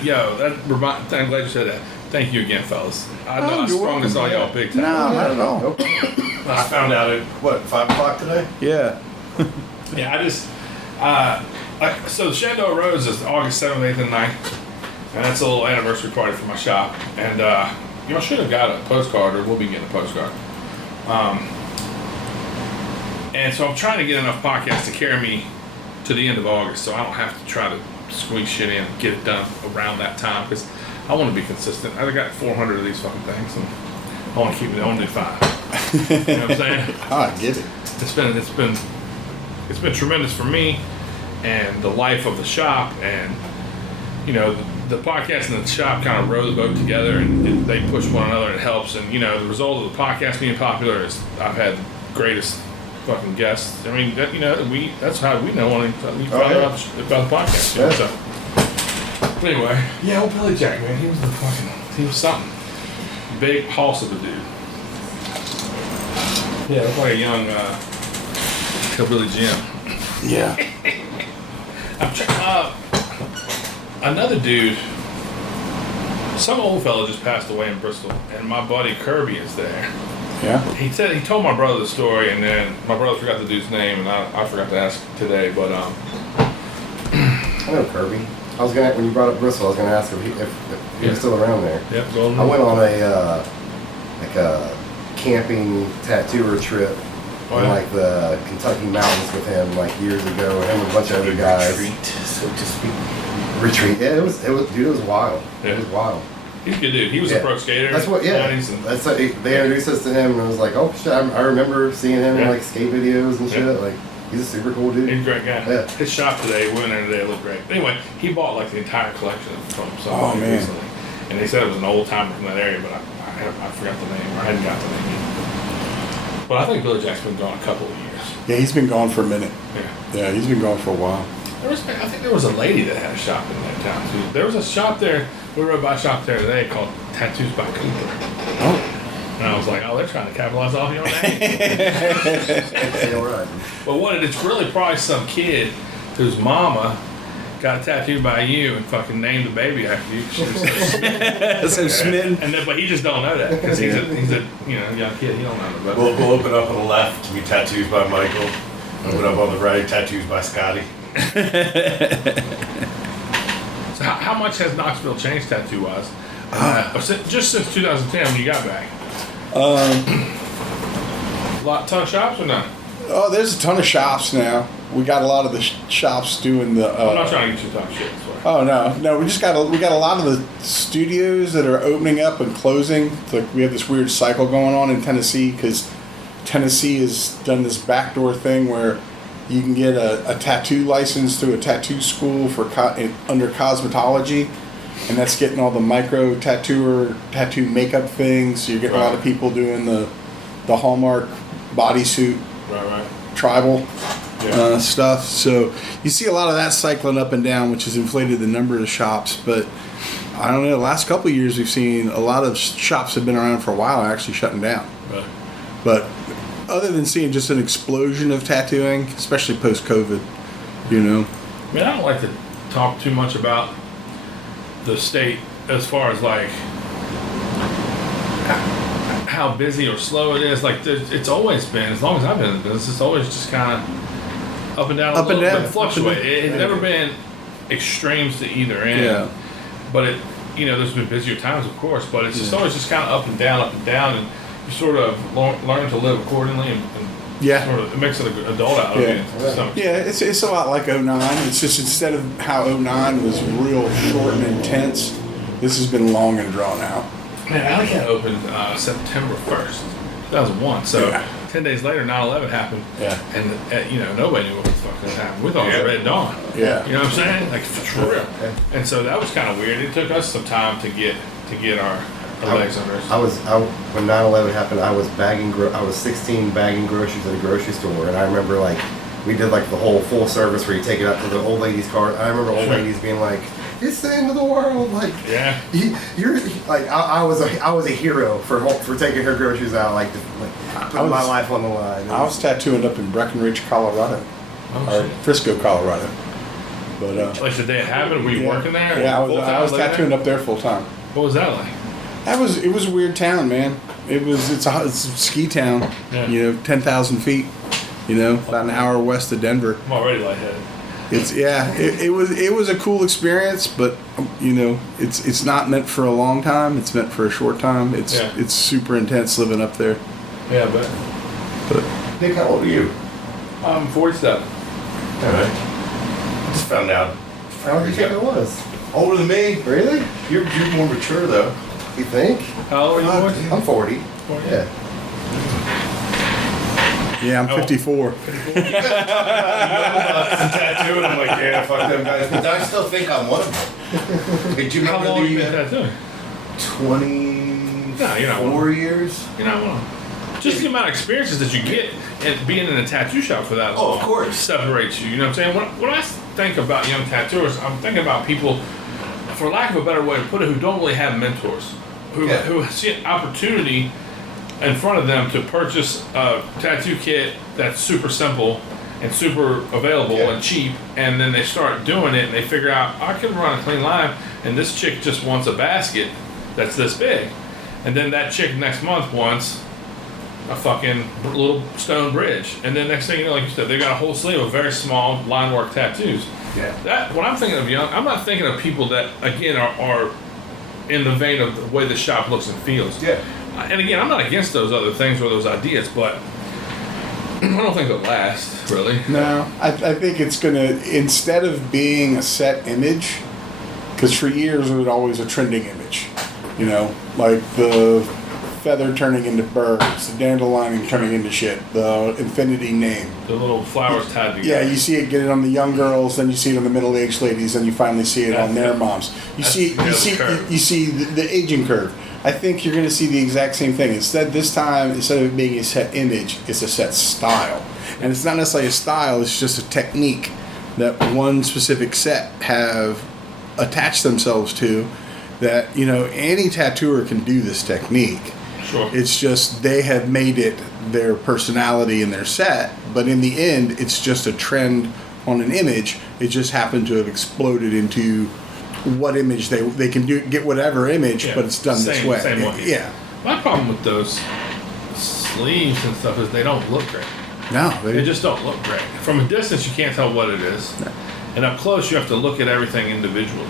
I'm glad you said that. Thank you again, fellas. I know I you're sprung this on y'all big time. No, not at all. Nope. I found out at, 5 o'clock today? Yeah. Yeah, so the Shenandoah Rose is August 7th, 8th, and 9th. And that's a little anniversary party for my shop. And, I should have got a postcard, or we'll be getting a postcard. And so I'm trying to get enough podcasts to carry me to the end of August, so I don't have to try to squeeze shit in, get it done around that time, because I want to be consistent. I got 400 of these fucking things, and I want to keep it. I want to do 5. You know what I'm saying? I get it. It's been tremendous for me, and the life of the shop, and the podcast and the shop kind of row the boat together, and they push one another, and it helps. And the result of the podcast being popular is I've had the greatest fucking guests. I mean, that's how we know when we found out about the podcast. So. But anyway, yeah, old Billy Jack, man, he was something. Big hoss of a dude. Yeah, looked like a young Hillbilly Jim. Yeah. Another dude, some old fella just passed away in Bristol, and my buddy Kirby is there. Yeah. He told my brother the story, and then my brother forgot the dude's name, and I forgot to ask today, but I know Kirby. I was when you brought up Bristol, I was gonna ask if he was still around there. Yep, Golden. I went on a camping tattooer trip in like the Kentucky mountains with him years ago, and him and a bunch of other guys. Retreat, so to speak. Retreat. Yeah, it was wild. Yeah. It was wild. He's a good dude. He was a pro skater. That's what. Yeah. That's what, they introduced us to him, and I was like, oh shit! I remember seeing him in skate videos and shit. Yeah. He's a super cool dude. He's a great guy. Yeah. His shop today, we went there today, it looked great. But anyway, he bought the entire collection from somebody recently. And they said it was an old timer from that area, but I forgot the name, or I hadn't got the name yet. But I think Billy Jack's been gone a couple of years. Yeah, he's been gone for a minute. Yeah. Yeah, he's been gone for a while. I think there was a lady that had a shop in that town too. There was a shop there, we rode by a shop there today called Tattoos by Cooper. Oh. And I was like, oh, they're trying to capitalize off your name. Yeah, right. But it's really probably some kid whose mama got tattooed by you and fucking named the baby after you. She was so smitten. But he just don't know that because he's a young kid. He don't know that. We'll open up on the left to be tattoos by Michael. Open up on the right, tattoos by Scotty. So how much has Knoxville changed tattoo wise? Just since 2010 when you got back. Ton of shops or none? Oh, there's a ton of shops now. We got a lot of the shops doing the. I'm not trying to get you to talk shit. Oh no, we got a lot of the studios that are opening up and closing. We have this weird cycle going on in Tennessee because Tennessee has done this backdoor thing where You can get a tattoo license through a tattoo school for under cosmetology, and that's getting all the micro tattoo makeup things. So you're getting a lot of people doing the Hallmark bodysuit, tribal stuff. So you see a lot of that cycling up and down, which has inflated the number of shops. But I don't know. The last couple of years, we've seen a lot of shops that have been around for a while are actually shutting down. Right. But other than seeing just an explosion of tattooing, especially post-COVID, you know. I mean, I don't like to talk too much about the state as far as like how busy or slow it is. Like it's always been, as long as I've been in the business, it's always just kind of up and down, but fluctuate. It's never been extremes to either end. Yeah. But it, there's been busier times, of course, but it's just always just kind of up and down, and you sort of learn to live accordingly and sort of it makes it an adult out of it. Yeah, it's a lot like 09. It's just instead of how 09 was real short and intense, this has been long and drawn out. Man, Alley Cat opened September 1st, 2001. So 10 days later, 9/11 happened. Yeah. And nobody knew what the fuck was happening. We thought it was Red Dawn. Yeah. You know what I'm saying? Like for real. Yeah. And so that was kind of weird. It took us some time to get our legs under us. When 9/11 happened, I was 16 bagging groceries at a grocery store, and I remember like we did like the whole full service where you take it out to the old lady's car. I remember old ladies being like, "It's the end of the world!" Like, you're like I was a hero for taking her groceries out, putting my life on the line. I was tattooing up in Breckenridge, Colorado, or Frisco, Colorado. But like the day it happened, were you working there? Yeah, I was tattooing up there full time. What was that like? It was a weird town, man. It's a ski town. Yeah. 10,000 feet. About an hour west of Denver. I'm already lightheaded. It was a cool experience, but it's not meant for a long time. It's meant for a short time. It's super intense living up there. Yeah, but Nick, how old are you? I'm 47. All right. I just found out. How old did you think it was? Older than me. Really? You're more mature though. You think? How old are you, boys? I'm 40. Yeah. Yeah, I'm 54. Tattooing, I'm like, yeah, fuck them guys. But I still think I'm one of them. Did you remember How long have you been tattooing? 24 years. You're not one. Just the amount of experiences that you get and being in a tattoo shop for that long. Oh, of course. Separates you. You know what I'm saying? When I think about young tattooers, I'm thinking about people, for lack of a better way to put it, who don't really have mentors, who see an opportunity in front of them to purchase a tattoo kit that's super simple and super available and cheap, and then they start doing it and they figure out, I can run a clean line, and this chick just wants a basket that's this big, and then that chick next month wants a fucking little stone bridge, and then next thing you know, like you said, they got a whole sleeve of very small line work tattoos. Yeah. That when I'm thinking of young, I'm not thinking of people that again are in the vein of the way the shop looks and feels. Yeah. And again, I'm not against those other things or those ideas, but I don't think it'll last, really. No, I think it's going to, instead of being a set image, because for years it was always a trending image, like the feather turning into birds, the dandelion turning into shit, the infinity name. The little flowers tied together. Yeah, you see it get it on the young girls, then you see it on the middle-aged ladies, then you finally see it on their moms. You see the aging curve. I think you're going to see the exact same thing. Instead of it being a set image, it's a set style. And it's not necessarily a style, it's just a technique that one specific set have attached themselves to that, any tattooer can do this technique. Sure. It's just they have made it their personality and their set, but in the end, it's just a trend on an image. It just happened to have exploded into what image they can get whatever image, but it's done this way. Same way. Yeah. My problem with those sleeves and stuff is they don't look great. No, they just don't look great. From a distance, you can't tell what it is, and up close, you have to look at everything individually.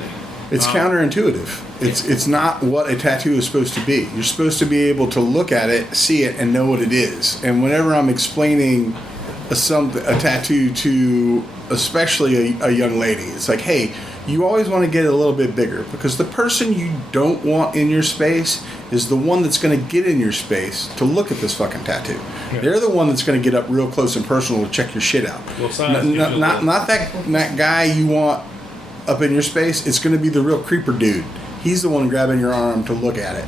It's counterintuitive. It's not what a tattoo is supposed to be. You're supposed to be able to look at it, see it, and know what it is. And whenever I'm explaining a tattoo to especially a young lady, it's like, hey, you always want to get it a little bit bigger, because the person you don't want in your space is the one that's going to get in your space to look at this fucking tattoo. Yeah. They're the one that's going to get up real close and personal to check your shit out. Well, science Not that guy you want up in your space. It's going to be the real creeper dude. He's the one grabbing your arm to look at it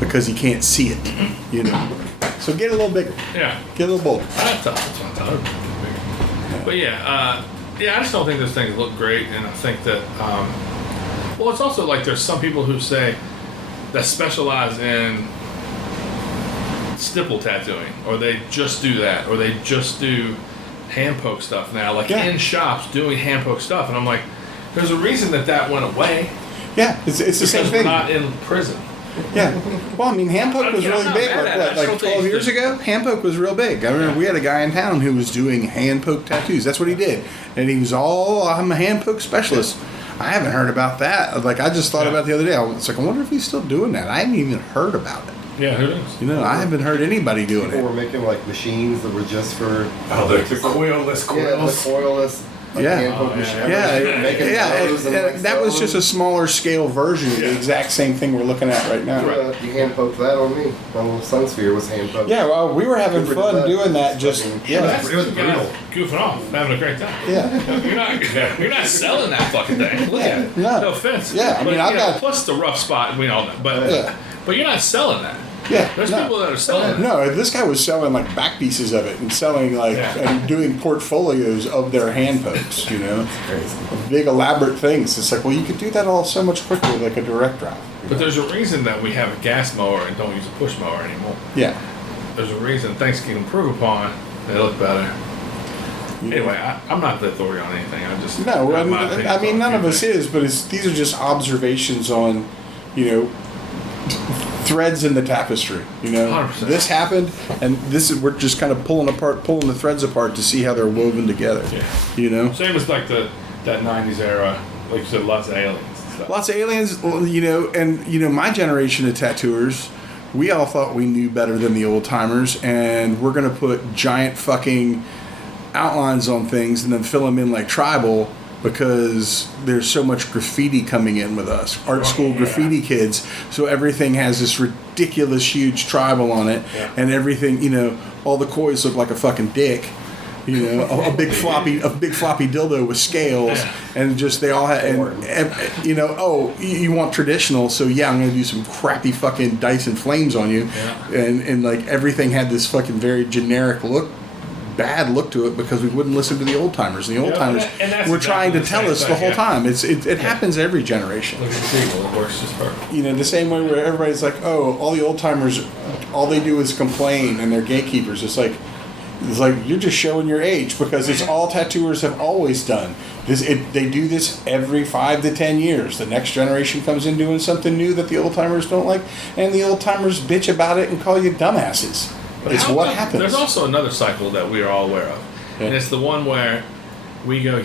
because he can't see it, you know. So get a little bigger. Yeah. Get a little bolder. That's what I'm telling you. But yeah, I just don't think those things look great, and I think that, well, it's also like there's some people who say that specialize in stipple tattooing, or they just do that, or they just do hand poke stuff now, like in shops doing hand poke stuff, and I'm like, there's a reason that went away. Yeah, it's the same thing. We're not in prison. Yeah. Well, I mean, hand poke was really big. Like 12 years ago, hand poke was real big. I remember we had a guy in town who was doing hand poke tattoos. That's what he did. And he was I'm a hand poke specialist. I haven't heard about that. Like, I just thought about it the other day. I was like, I wonder if he's still doing that. I haven't even heard about it. Yeah, who knows? You know, I haven't heard anybody doing People it. were making like machines that were just for the coilless coils. Yeah, the coilless. Like hand poke machine. That was just a smaller scale version of the exact same thing we're looking at right now. You hand poked that on me. My little sun sphere was hand poked. Yeah, well, we were having fun doing that. Just It was brutal. Goofing off, having a great time. Yeah. You're not selling that fucking thing. Look at it. No. No offense. Yeah, I mean, I've got. Plus the rough spot, we all know. But you're not selling that. Yeah, There's people that are selling it. No, this guy was selling like back pieces of it and selling and doing portfolios of their hand pokes, you know, big elaborate things. It's like, well, you could do that all so much quicker with like a direct drive. But there's a reason that we have a gas mower and don't use a push mower anymore. Yeah. There's a reason things can improve upon. They look better. Anyway, I'm not the authority on anything. I just I mean, none of us is, but these are just observations on, you know, threads in the tapestry. You know, 100%. This happened, and we're just kind of pulling the threads apart to see how they're woven together. Yeah. You know, same as like that '90s era, like you said, lots of aliens and stuff. Lots of aliens, you know, and you know, my generation of tattooers, we all thought we knew better than the old timers, and we're gonna put giant fucking outlines on things and then fill them in like tribal, because there's so much graffiti coming in with us, art school graffiti kids. So everything has this ridiculous huge tribal on it, and everything, you know, all the kois look like a fucking dick, you know, a big floppy dildo with scales, and just they all have, and you know, you want traditional, so yeah, I'm gonna do some crappy fucking Dyson flames on you, and like everything had this fucking very generic bad look to it because we wouldn't listen to the old timers. The old timers were trying to tell us the whole time. It happens every generation. Look at the people, it works just perfect. You know, the same way where everybody's like, oh, all the old timers, all they do is complain and they're gatekeepers. It's like you're just showing your age, because it's all tattooers have always done. They do this every 5 to 10 years. The next generation comes in doing something new that the old timers don't like, and the old timers bitch about it and call you dumbasses. It's what happens. There's also another cycle that we are all aware of. Yeah. And it's the one where we go,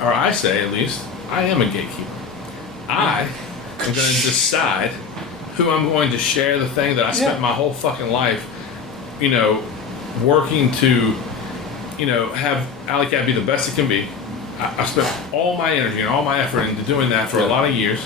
or I say at least, I am a gatekeeper. I am going to decide who I'm going to share the thing that I spent my whole fucking life, you know, working to, you know, have Alley Cat be the best it can be. I spent all my energy and all my effort into doing that for a lot of years.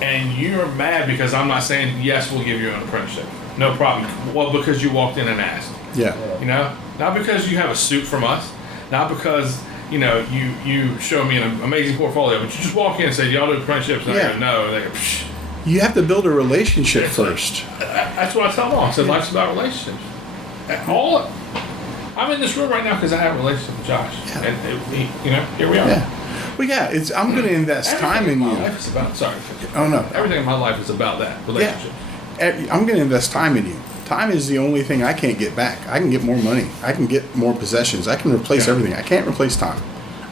And you're mad because I'm not saying, yes, we'll give you an apprenticeship. No problem. Well, because you walked in and asked. Yeah. You know? Not because you have a suit from us. Not because, you know, you show me an amazing portfolio. But you just walk in and say, y'all do apprenticeships? And I go, no. And they go, psh. You have to build a relationship first. That's what I tell them all. I said, life's about relationships. I'm in this room right now because I have a relationship with Josh. Yeah. And, you know, here we are. Yeah. Well, yeah, I'm going to invest time in you. My life is about, Oh, no. Everything in my life is about that relationship. Yeah. I'm going to invest time in you. Time is the only thing I can't get back. I can get more money. I can get more possessions. I can replace everything. I can't replace time.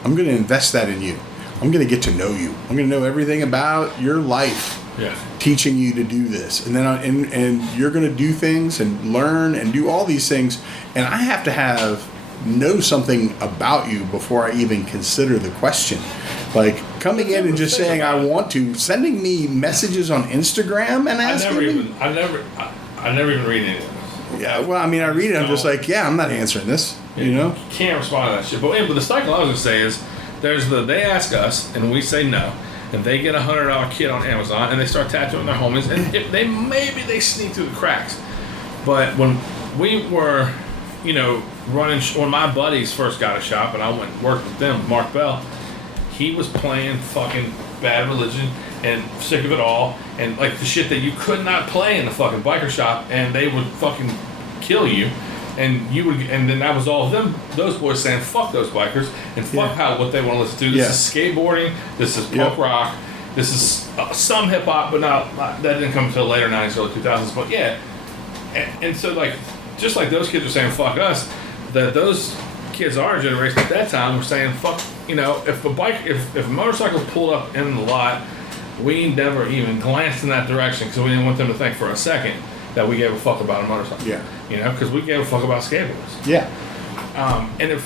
I'm going to invest that in you. I'm going to get to know you. I'm going to know everything about your life. Yeah. Teaching you to do this, and then and you're going to do things and learn and do all these things, and I have to know something about you before I even consider the question. Like coming in and just saying I want to, sending me messages on Instagram and asking me. I never even read any of this. Yeah, well, I mean, I read it. I'm just like, I'm not answering this. You know, you can't respond to that shit. But the cycle I was gonna say is they ask us and we say no, and they get $100 kit on Amazon and they start tattooing their homies, and if they sneak through the cracks. But when we were, running, when my buddies first got a shop and I went and worked with them, Mark Bell, he was playing fucking Bad Religion and Sick of It All, and like the shit that you could not play in the fucking biker shop, and they would fucking kill you. And then that was all of them. Those boys saying "fuck those bikers" and "fuck what they want to listen to." This is skateboarding. This is punk rock. This is some hip hop, but not that didn't come until later '90s, early 2000s. But yeah, and so like just like those kids were saying "fuck us," that those kids our generation at that time were saying "fuck." If a motorcycle pulled up in the lot, we never even glanced in that direction because we didn't want them to think for a second that we gave a fuck about a motorcycle. Yeah. Because we gave a fuck about skateboards. Yeah. And if,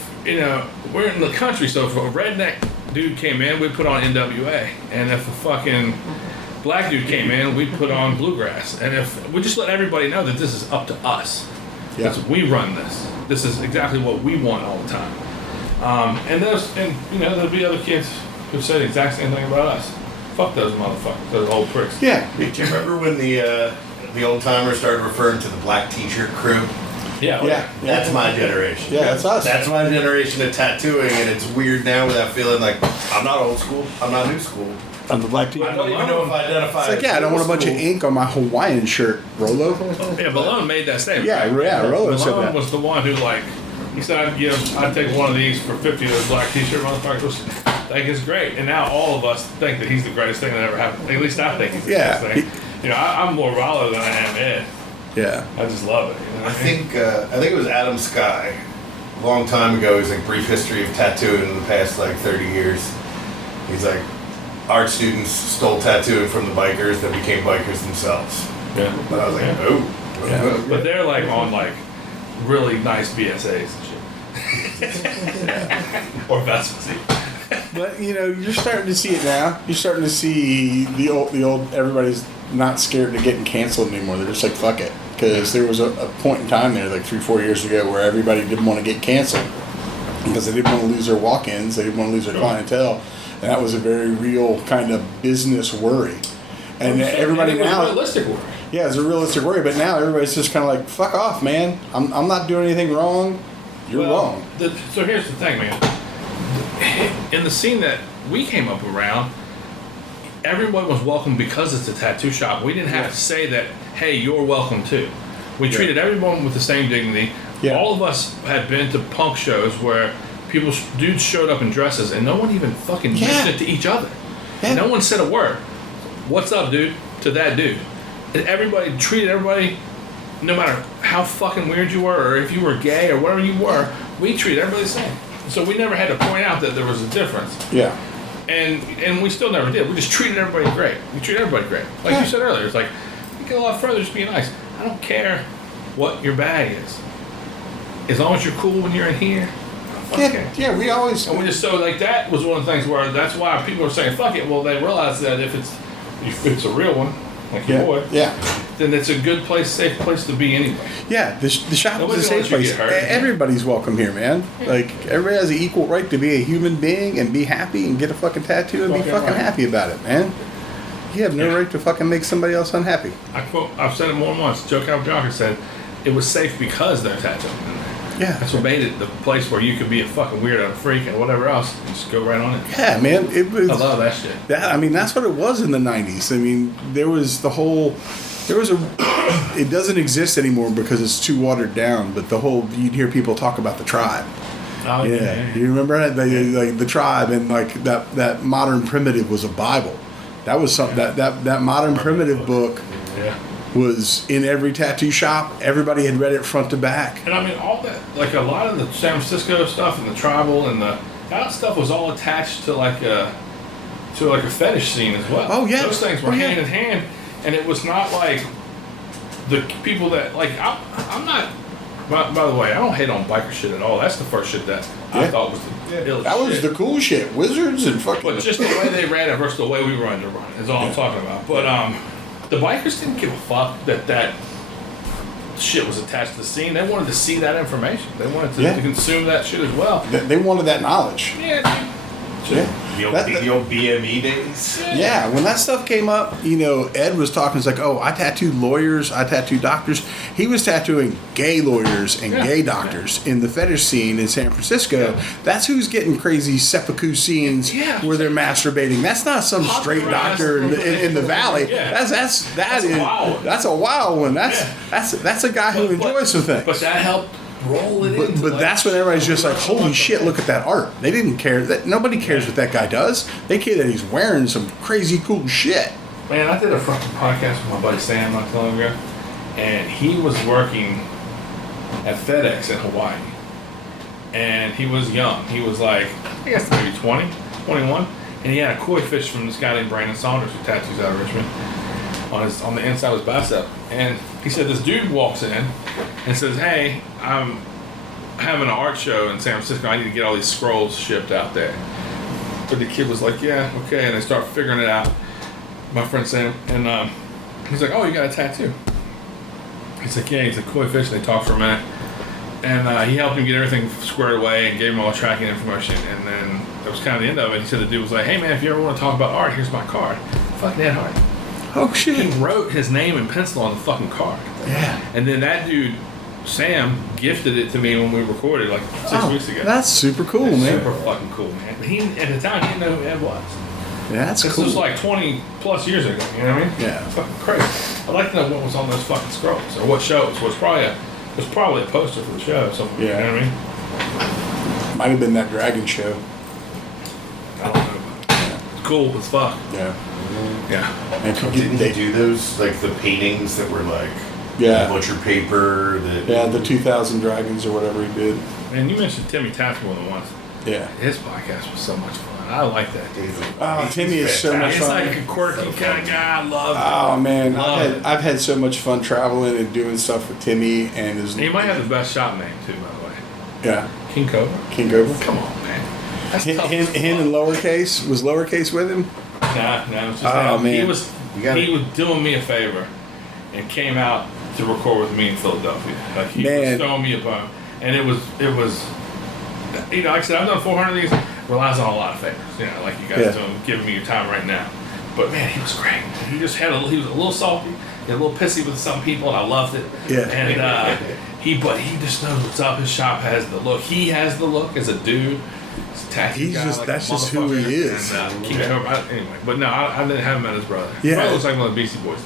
we're in the country, so if a redneck dude came in, we'd put on NWA. And if a fucking black dude came in, we'd put on bluegrass. And if we just let everybody know that this is up to us. Yeah. We run this. This is exactly what we want all the time. There'll be other kids who say the exact same thing about us. Fuck those motherfuckers, those old pricks. Yeah. Do you remember when the old timers started referring to the black t-shirt crew? Yeah. That's my generation. Yeah, that's us. That's my generation of tattooing, and it's weird now without feeling like I'm not old school, I'm not new school. I'm the black t-shirt. I don't even know if I identify. It's like, I don't want a bunch of ink on my Hawaiian shirt. Rolo? Yeah, Malone made that statement. Yeah, Rolo said that. Malone was the one who he said, I'd take one of these for 50 of those black t-shirt motherfuckers. Like, it's great. And now all of us think that he's the greatest thing that ever happened. At least I think he's the greatest thing. I'm more Rollo than I am Ed. Yeah. I just love it. I think it was Adam Sky. A long time ago, he's like brief history of tattooing in the past 30 years. He's like, art students stole tattooing from the bikers that became bikers themselves. Yeah. And I was like, oh. Yeah. But they're on really nice BSAs and shit. Or Vespas. But you're starting to see it now. You're starting to see the old. Everybody's not scared of getting canceled anymore. They're just like, fuck it, because there was a point in time there, 3-4 years ago, where everybody didn't want to get canceled because they didn't want to lose their walk-ins, they didn't want to lose their clientele, and that was a very real kind of business worry. And everybody now, realistic worry. Yeah, it's a realistic worry. But now everybody's just kind of like, fuck off, man. I'm not doing anything wrong. You're wrong. So here's the thing, man. In the scene that we came up around, everyone was welcome because it's a tattoo shop. We didn't have to say that, hey, you're welcome too. We treated everyone with the same dignity. Yeah. All of us had been to punk shows where dudes showed up in dresses and no one even fucking mentioned it to each other. Yeah. No one said a word. What's up, dude? To that dude. And everybody treated everybody, no matter how fucking weird you were or if you were gay or whatever you were, we treated everybody the same. So we never had to point out that there was a difference. Yeah. And we still never did. We just treated everybody great. We treated everybody great. Like you said earlier, it's like, you get a lot further just being nice. I don't care what your bag is. As long as you're cool when you're in here, fuck it. Yeah, we always... And we just, so that was one of the things where that's why people are saying, fuck it. Well, they realize that if it's a real one, like your boy, then it's a good place, safe place to be anyway. Yeah, the shop is a safe place. Everybody's welcome here, man. Yeah. Everybody has an equal right to be a human being and be happy and get a fucking tattoo and be fucking happy about it, man. You have no right to fucking make somebody else unhappy. I've said it more than once. Joe Calabjaka said it was safe because they're tattooing in there. Yeah. That's what made it the place where you could be a fucking weirdo, a freak, and whatever else. Just go right on it. Yeah, man. It was. I love that shit. That's what it was in the 90s. I mean, there was it doesn't exist anymore because it's too watered down, but you'd hear people talk about the tribe. Oh, yeah. You remember that? The tribe and that modern primitive was a Bible. That was something that modern primitive book was in every tattoo shop. Everybody had read it front to back. And I mean, all that, a lot of the San Francisco stuff and the tribal and that stuff was all attached to a fetish scene as well. Oh yeah, those things were hand in hand, and it was not like the people that I'm not. By the way, I don't hate on biker shit at all. That's the first shit that I thought was the illest That was shit. The cool shit. Wizards and fucking. But just the way they ran it versus the way we run to run is all I'm talking about. But the bikers didn't give a fuck that shit was attached to the scene. They wanted to see that information. They wanted to consume that shit as well. They wanted that knowledge. Yeah, dude. Yeah. The old BME days. Yeah, when that stuff came up, Ed was talking. It's like, oh, I tattooed lawyers, I tattooed doctors. He was tattooing gay lawyers and gay doctors in the fetish scene in San Francisco. Yeah. That's who's getting crazy seppuku scenes where they're masturbating. That's not some straight doctor in the valley. Yeah. That's a wild one. That's a guy who enjoys some things. But that helped roll it in. But that's when everybody's just like, holy shit, look at that art. They didn't care. Nobody cares what that guy does. They care that he's wearing some crazy cool shit. Man, I did a fucking podcast with my buddy Sam not too long ago, and he was working at FedEx in Hawaii. And he was young. He was like, I guess maybe 20, 21. And he had a koi fish from this guy named Brandon Saunders who tattoos out of Richmond on the inside of his bicep. And he said this dude walks in and says, hey, I'm having an art show in San Francisco. I need to get all these scrolls shipped out there. But the kid was like, yeah, okay. And they start figuring it out. My friend Sam. And he's like, oh, you got a tattoo? He's like, yeah. He's a koi fish. They talked for a minute. And he helped him get everything squared away and gave him all the tracking information. And then that was kind of the end of it. He said the dude was like, hey, man, if you ever want to talk about art, here's my card. Fucking Ed Hart. Oh, shit. He wrote his name in pencil on the fucking card. Yeah. And then that dude, Sam, gifted it to me when we recorded like 6 weeks ago. That's super cool, man. Super fucking cool, man. But at the time, he didn't know who Ed was. Yeah, that's cool. This was like 20 plus years ago, you know what I mean? Yeah. It's fucking crazy. I'd like to know what was on those fucking scrolls or what shows. It was probably a poster for the show somewhere, you know what I mean? Might have been that dragon show. I don't know. It's cool as fuck. Yeah. Yeah. And Didn't they do those, like the paintings that were like butcher paper? The 2000 Dragons or whatever he did. And you mentioned Timmy Taft more than once. Yeah. His podcast was so much fun. I like that dude. Oh, Timmy is so much fun. He's like a quirky kind of guy. I love him. Oh, man. I've had so much fun traveling and doing stuff with Timmy. And he might have the best shop name, too, by the way. Yeah. King Cobra. King Cobra? Come on, man. That's him and Lowercase. Was Lowercase with him? Nah, it was just him. Man. He was doing me a favor and came out to record with me in Philadelphia. Like, he was throwing me a bone. And it was, like I said, I've done 400 of these. Relies on a lot of favors, like you guys doing, giving me your time right now. But man, he was great. He just he was a little salty, a little pissy with some people, and I loved it. Yeah. And he just knows what's up. His shop has the look. He has the look as a dude. That's just who he is. And, anyway, but no, I didn't have him as his brother. Yeah. Brother looks like one of the Beastie Boys.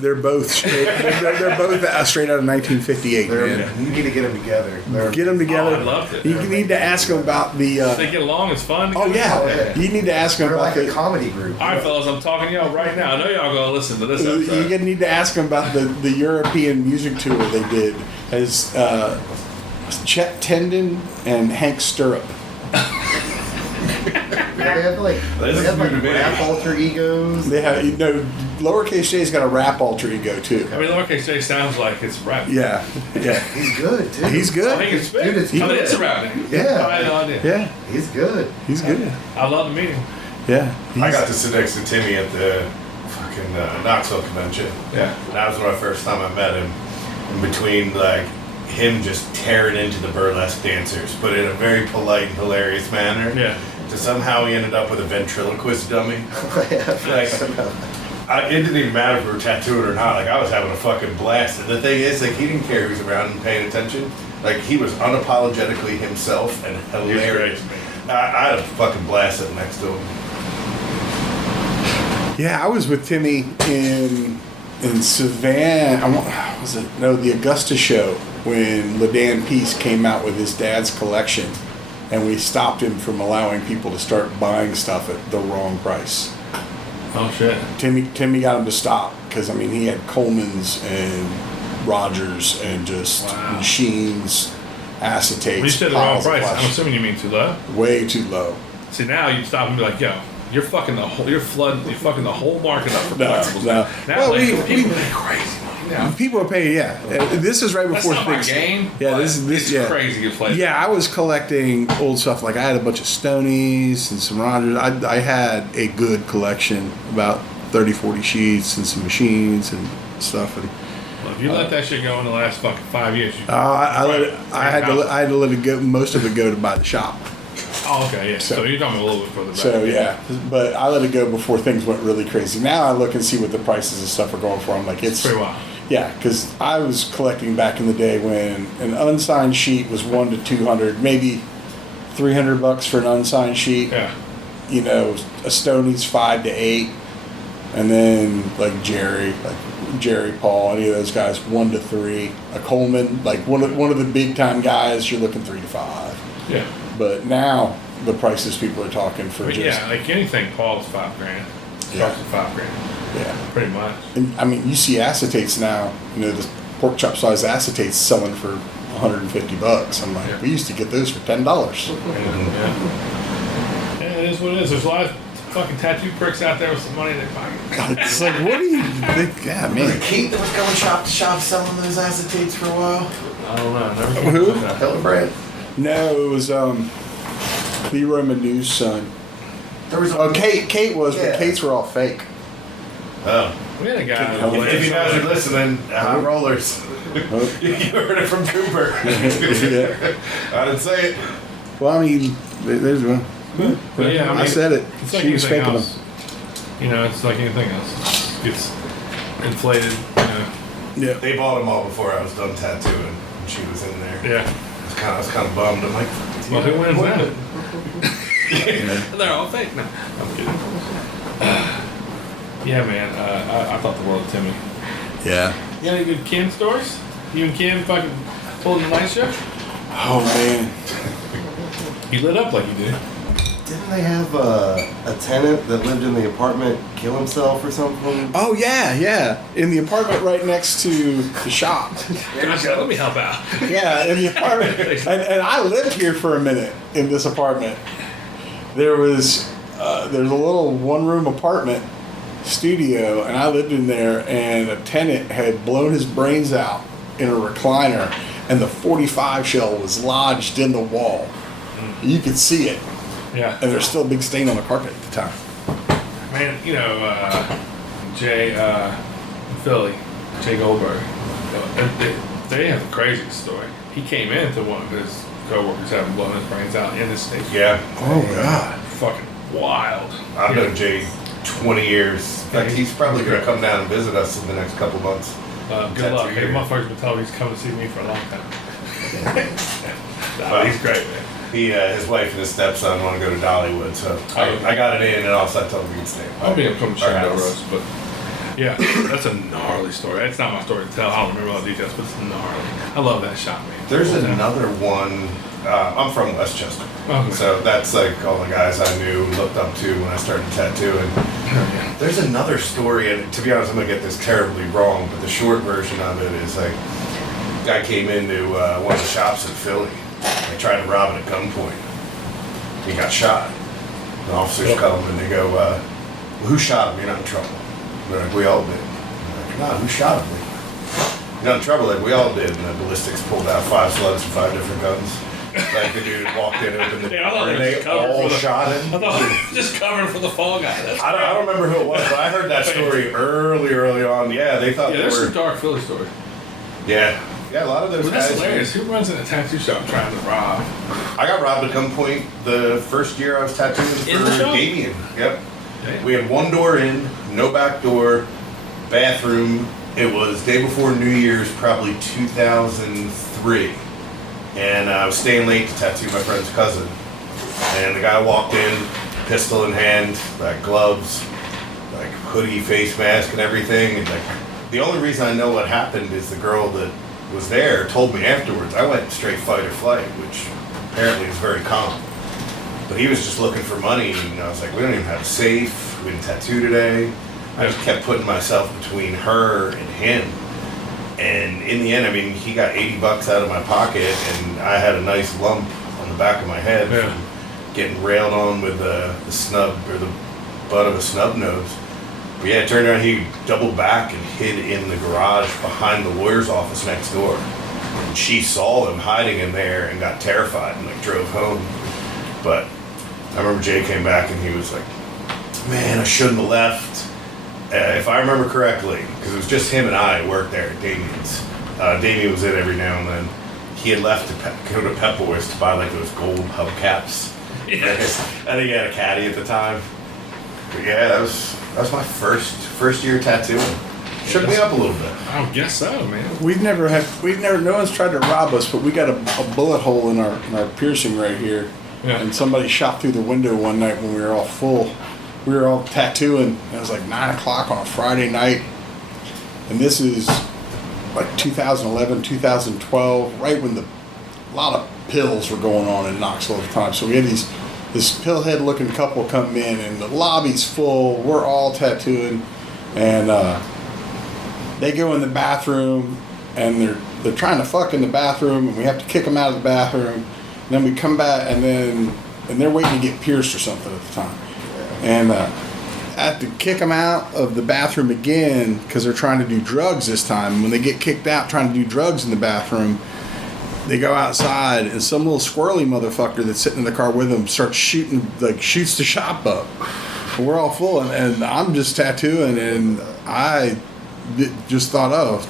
They're both straight. They're both straight out of 1958. Man. You need to get them together. Get them together. Oh, I loved it. You need to ask them about the. They get along. It's fun. Oh yeah. You need to ask them They're about like a comedy group. All right, fellas, I'm talking to y'all right now. I know y'all gonna listen to this episode. You're gonna need to ask them about the European music tour they did as Chet Tendon and Hank Stirrup. They have like rap alter egos. They have Lowercase J's got a rap alter ego too. I mean, Lowercase J sounds like it's rap. Yeah. He's good too. He's good. I think it's Dude, it's it's a rap name. Yeah. I had no idea. Yeah. He's good. He's good. I love the meeting. Yeah. I got to sit next to Timmy at the fucking Knoxville convention. Yeah. That was my first time I met him. In between, like, him just tearing into the burlesque dancers, but in a very polite and hilarious manner. Yeah. So somehow he ended up with a ventriloquist dummy. Like, it didn't even matter if we were tattooed or not. Like, I was having a fucking blast. And the thing is, like, he didn't care who was around and paying attention. Like, he was unapologetically himself and hilarious. I had a fucking blast sitting next to him. Yeah, I was with Timmy in Savannah. The Augusta show when LeDan Peace came out with his dad's collection, and we stopped him from allowing people to start buying stuff at the wrong price. Oh shit. Timmy got him to stop because he had Coleman's and Rogers and just machines, acetates. When you said the wrong piles of price, I'm plastic. assuming you mean too low. Way too low. See, now you stop and be like, yo, you're fucking the whole market up for No. collectibles. Now, Well, people are crazy. Yeah. People are paying. Yeah, this is right That's before not my things. game. Yeah, but this it's yeah. crazy to play. Yeah, I was collecting old stuff. Like I had a bunch of Stonies and some Rogers. I had a good collection, about 30, 40 sheets and some machines and stuff. And Well, if you let that shit go in the last fucking 5 years, I had to let it go. Most of it go to buy the shop. Oh, okay, yeah. So you're talking a little bit further back. So yeah, but I let it go before things went really crazy. Now I look and see what the prices and stuff are going for. I'm like, it's pretty wild. Yeah, because I was collecting back in the day when an unsigned sheet was $100 to $200, maybe $300 for an unsigned sheet. Yeah. You know, a Stoney's $5 to $8, and then like Jerry Paul, any of those guys $1 to $3. A Coleman, like one of the big time guys, you're looking $3 to $5. Yeah. But now the prices people are talking for But just yeah, like anything, Paul's $5,000. Starts at $5,000. yeah. Pretty much. And I mean, you see acetates now. You know, the pork chop size acetates selling for $150. I'm like, we used to get those for $10. Yeah, it is what it is. There's a lot of fucking tattoo pricks out there with some money in their pocket. It's like, what do you think? Yeah, Was it man. Kate that was going shop to shop selling those acetates for a while? I don't know. Never Who? Hillebrand. No, it was Leroy Manu's son. There was Oh, Kate was, Yeah. but Kate's were all fake. Oh. We had a guy. If you guys are listening, high rollers. You heard it from Cooper. Yeah. I didn't say it. Well, I mean, there's one. But yeah, I mean, I said it. It's like She was anything faking else. them. You know, it's like anything else. It gets inflated. You know. Yeah. They bought them all before I was done tattooing, and she was in there. Yeah. I was kind of bummed. I'm like, Well, who wins what? that? They're all fake. No, I'm kidding. Yeah, man. I thought the world of Timmy. Yeah. You got any good Ken stories? You and Ken fucking pulled the night shift? Oh, man. He lit up like you did. Didn't they have a tenant that lived in the apartment kill himself or something? Oh, yeah. In the apartment right next to the shop. Gosh, let me help out. Yeah, in the apartment. And I lived here for a minute in this apartment. There's a little one-room apartment studio, and I lived in there, and a tenant had blown his brains out in a recliner, and the .45 shell was lodged in the wall. You could see it, Yeah. and there's still a big stain on the carpet at the time. Man, you know, Jay, Philly, Jay Goldberg, they have the craziest story. He came into one of his co-workers having blown his brains out in the station. Yeah. Oh, God. Fucking wild. I've known Jay 20 years. In fact, he's probably going to come down and visit us in the next couple months. Good luck. Hey, Tattoo. motherfuckers been telling me he's coming to see me for a long time. Well, he's great, man. His wife and his stepson want to go to Dollywood, so I got it in, and also I told him we could stay. I'll be able to come check Our out house. us, but yeah, that's a gnarly story. It's not my story to tell. I don't remember all the details, but it's gnarly. I love that shot, man. There's another one. I'm from Westchester, Okay. so that's like all the guys I knew and looked up to when I started tattooing. Yeah. There's another story, and to be honest, I'm gonna get this terribly wrong, but the short version of it is like, guy came into one of the shops in Philly. They tried to rob him at gunpoint. He got shot. The officers come and they go, well, who shot him? You're not in trouble. They're like, we all did. I'm like, no, who shot him? You're not in trouble. Like, we all did. And the ballistics pulled out 5 slugs and 5 different guns. Like the dude walked in, opened the Yeah, I door, thought and they they just covered all for the- shot I him. thought it was just covering for the fall guy. That's I don't remember who it was, but I heard that story early on. Yeah, they thought yeah, they there's were. some dark Philly stories. Yeah, a lot of those But that's guys. hilarious. Who runs in a tattoo shop trying to rob? I got robbed at gunpoint the first year I was tattooing In for the shop? Damien. Yep. Damn. We had one door in, no back door, bathroom. It was day before New Year's, probably 2003. And I was staying late to tattoo my friend's cousin. And the guy walked in, pistol in hand, like gloves, like hoodie, face mask, and everything. And like, the only reason I know what happened is the girl that was there told me afterwards. I went straight fight or flight, which apparently is very common. But he was just looking for money, and I was like, we don't even have a safe. We didn't tattoo today. I just kept putting myself between her and him. And in the end, I mean, he got $80 out of my pocket, and I had a nice lump on the back of my head Yeah. from getting railed on with the snub or the butt of a snub nose. But yeah, it turned out he doubled back and hid in the garage behind the lawyer's office next door. And she saw him hiding in there and got terrified and like drove home. But I remember Jay came back and he was like, man, I shouldn't have left. If I remember correctly, because it was just him and I worked there at Damien's. Damien was in every now and then. He had left to go to Pep Boys to buy like those gold hubcaps I think he had a caddy at the time. But yeah, that was my first year tattooing. Shook me up a little bit. I guess so, man. No one's tried to rob us, but we got a bullet hole in our piercing right here. Yeah. And somebody shot through the window one night when we were all full. We were all tattooing. And it was like 9 o'clock on a Friday night. And this is like 2011, 2012, right when a lot of pills were going on in Knoxville at the time. So we had this pillhead looking couple come in, and the lobby's full. We're all tattooing. And they go in the bathroom, and they're trying to fuck in the bathroom, and we have to kick them out of the bathroom. And then we come back, and they're waiting to get pierced or something at the time. And I have to kick them out of the bathroom again because they're trying to do drugs this time. When they get kicked out trying to do drugs in the bathroom, they go outside, and some little squirrely motherfucker that's sitting in the car with them starts shoots the shop up. And we're all full, and I'm just tattooing, and I just thought,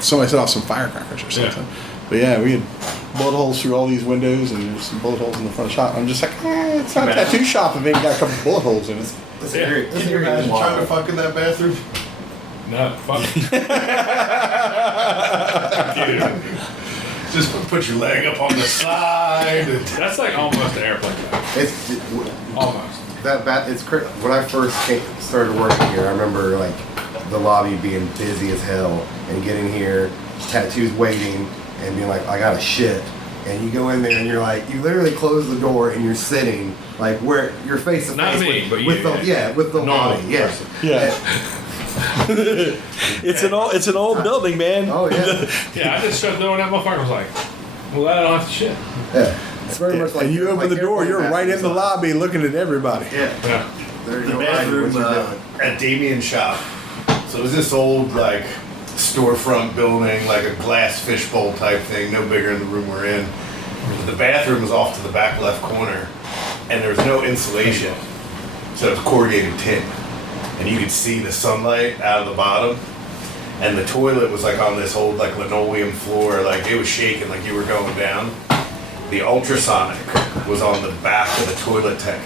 somebody set off some firecrackers or something. Yeah. But yeah, we had bullet holes through all these windows, and there's some bullet holes in the front of the shop. I'm just like, it's not a tattoo shop if it ain't got a couple bullet holes in it. Can you imagine trying to fuck in that bathroom? No, fuck. Dude, just put your leg up on the side. That's like almost an airplane. Almost. It's crazy. When I first started working here, I remember like the lobby being busy as hell, and getting here, tattoos waiting, and being like, I got a shit. And you go in there and you're like, you literally close the door and you're sitting like where your face is not me, but with the lobby. Yeah. It's an old building, man. Oh yeah. Yeah, I just shut the door and that motherfucker was like, well, I don't have to shit. Yeah. It's very much like, and you open the door, you're right in the lobby looking at everybody. Yeah. There's The no idea what bathroom you're doing. at Damien's shop. So it was this old like storefront building, like a glass fishbowl type thing, no bigger than the room we're in. The bathroom was off to the back left corner, and there was no insulation, so it was corrugated tin, and you could see the sunlight out of the bottom. And the toilet was like on this old like linoleum floor, like it was shaking like you were going down. The ultrasonic was on the back of the toilet tank.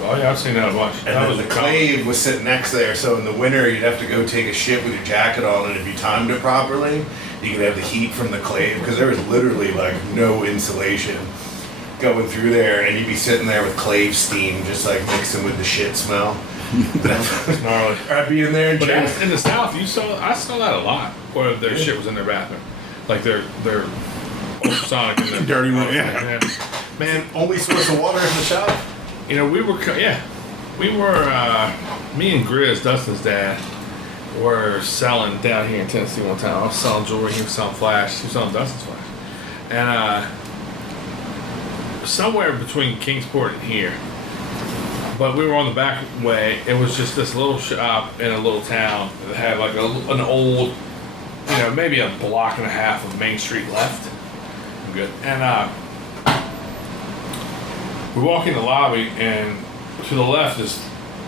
Oh yeah, I've seen that a bunch. And then the clave was sitting next there, so in the winter you'd have to go take a shit with your jacket on, and if you timed it properly, you could have the heat from the clave, because there was literally like no insulation going through there, and you'd be sitting there with clave steam just like mixing with the shit smell. That's gnarly. I'd be in there and But in the South, I saw that a lot, where their shit was in their bathroom. Like their ultrasonic in their Dirty room, yeah. Man, only source of water in the shop. you know, me and Grizz, Dustin's dad, were selling down here in Tennessee one time. I was selling jewelry, he was selling flash, he was selling Dustin's flash. And somewhere between Kingsport and here, but we were on the back way, it was just this little shop in a little town that had like an old, maybe a block and a half of Main Street left. I'm good. And we walk in the lobby, and to the left is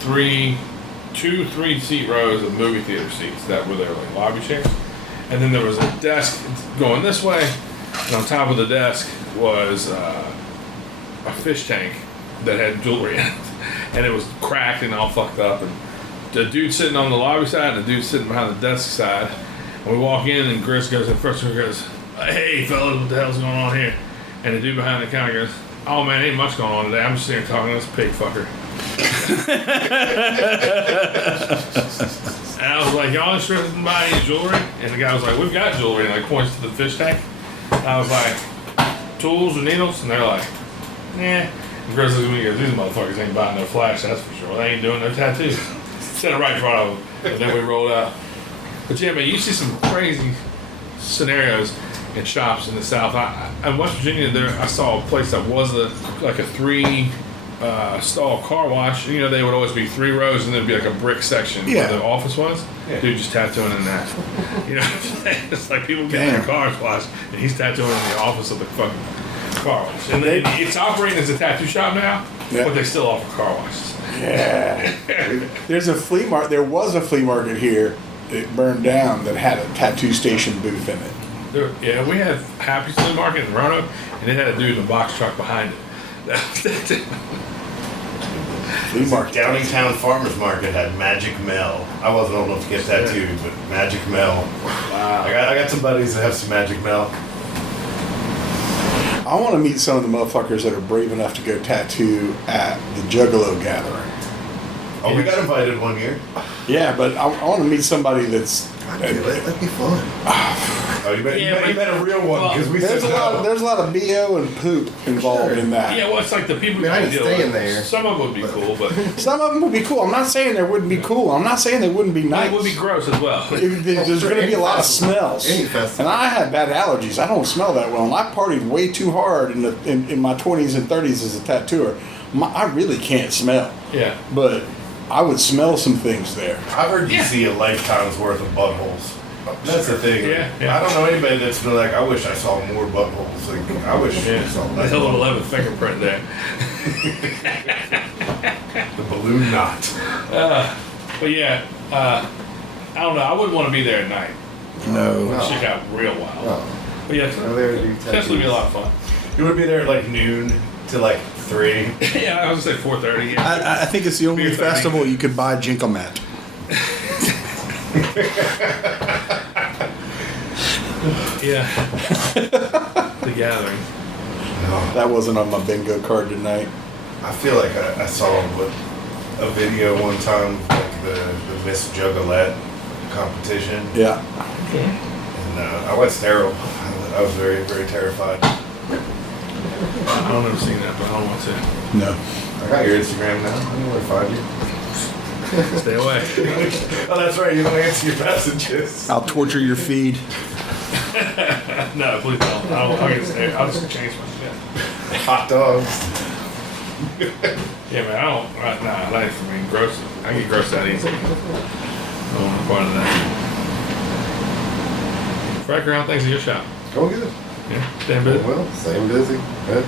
two 3-seat rows of movie theater seats that were there, like lobby chairs. And then there was a desk going this way, and on top of the desk was a fish tank that had jewelry in it. And it was cracked and all fucked up. And the dude sitting on the lobby side and the dude sitting behind the desk side. And we walk in, and Gris goes, and first one goes, "Hey, fellas, what the hell's going on here?" And the dude behind the counter goes, "Oh man, ain't much going on today. I'm just sitting here talking to this pig fucker." And I was like, "Y'all interested in buying any jewelry?" And the guy was like, "We've got jewelry," and like points to the fish tank. And I was like, "Tools or needles?" And they're like, "Nah." And Chris looks at me and goes, "These motherfuckers ain't buying no flash, that's for sure. They ain't doing no tattoos." Said it right in front of them. And then we rolled out. But yeah, man, you see some crazy scenarios in shops in the South. In West Virginia, I saw a place that was like a 3-stall car wash. They would always be 3 rows, and there'd be like a brick section where the office was. Yeah. Dude just tattooing in that. It's like people getting their cars washed, and he's tattooing in the office of the fucking car wash. And it's operating as a tattoo shop now, but they still offer car washes. Yeah. There was a flea market here. It burned down that had a tattoo station booth in it. We had Happy's Flea Market in Roanoke, and it had a dude in a box truck behind it. Flea market. Downingtown Farmers Market had Magic Mel. I wasn't old enough to get tattooed, but Magic Mel. Wow. I got some buddies that have some Magic Mel. I want to meet some of the motherfuckers that are brave enough to go tattoo at the Juggalo gathering. Oh, we got invited one year. Yeah, but I want to meet somebody that's. I'd do it. That'd be fun. Oh, you bet a real one because we There's said no. there's a lot of BO and poop involved in that. Yeah, well, it's like the people I you ain't deal staying with. there. Some of them would be cool, but Some of them would be cool. I'm not saying they wouldn't be cool. I'm not saying they wouldn't be nice. it would be gross as well. There's going to be a lot of smells. Any festival. And I have bad allergies. I don't smell that well. And I partied way too hard in my 20s and 30s as a tattooer. I really can't smell. Yeah. But I would smell some things there. I've heard you see a lifetime's worth of buttholes. That's the thing. Yeah, yeah. I don't know anybody that's been like, I wish I saw more buttholes. Like, I wish I saw The less. Hill of 11 fingerprint there. The balloon knot. But yeah, I don't know. I wouldn't want to be there at night. No. Shit got real wild. No. But yeah, Go there and do potentially be a lot of fun. You would be there at like noon to like 3. Yeah, I was gonna say 4:30. Yeah. I think it's the only Beer thirty. festival you could buy Jinkomat. Yeah. The gathering. That wasn't on my bingo card tonight. I feel like I saw a video one time, like the Miss Juggalette competition. Yeah. And I went sterile. I was very, very terrified. I don't ever seen that, but I don't want to. No. I got your Instagram now. I know where to find you. Stay away. Oh, that's right. You don't answer your messages. I'll torture your feed. No, please don't. I'll just change my shit. Hot dogs. Yeah, man, I don't. Nah, that ain't for me. Gross. I get grossed out easy. I don't want to part of that. Frack around things in your shop. Go good. Yeah, damn busy. Well, same busy. Yeah.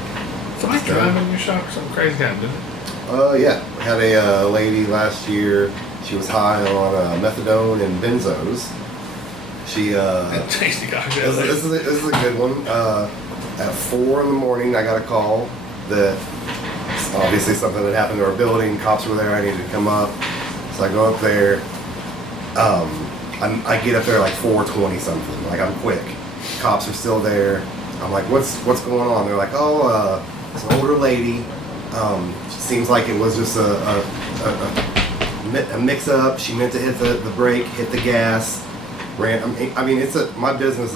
Somebody drive in your shop or something crazy happened, didn't it? Yeah. Had a lady last year. She was high on methadone and benzos. She Tasty gosh. this is a good one. At 4 in the morning, I got a call that obviously something had happened to our building. Cops were there. I needed to come up, so I go up there. I get up there like 4:20 something. Like I'm quick. Cops are still there. I'm like, what's going on? They're like, oh, it's an older lady. Seems like it was just a mix-up. She meant to hit the brake, hit the gas. I mean, it's my business.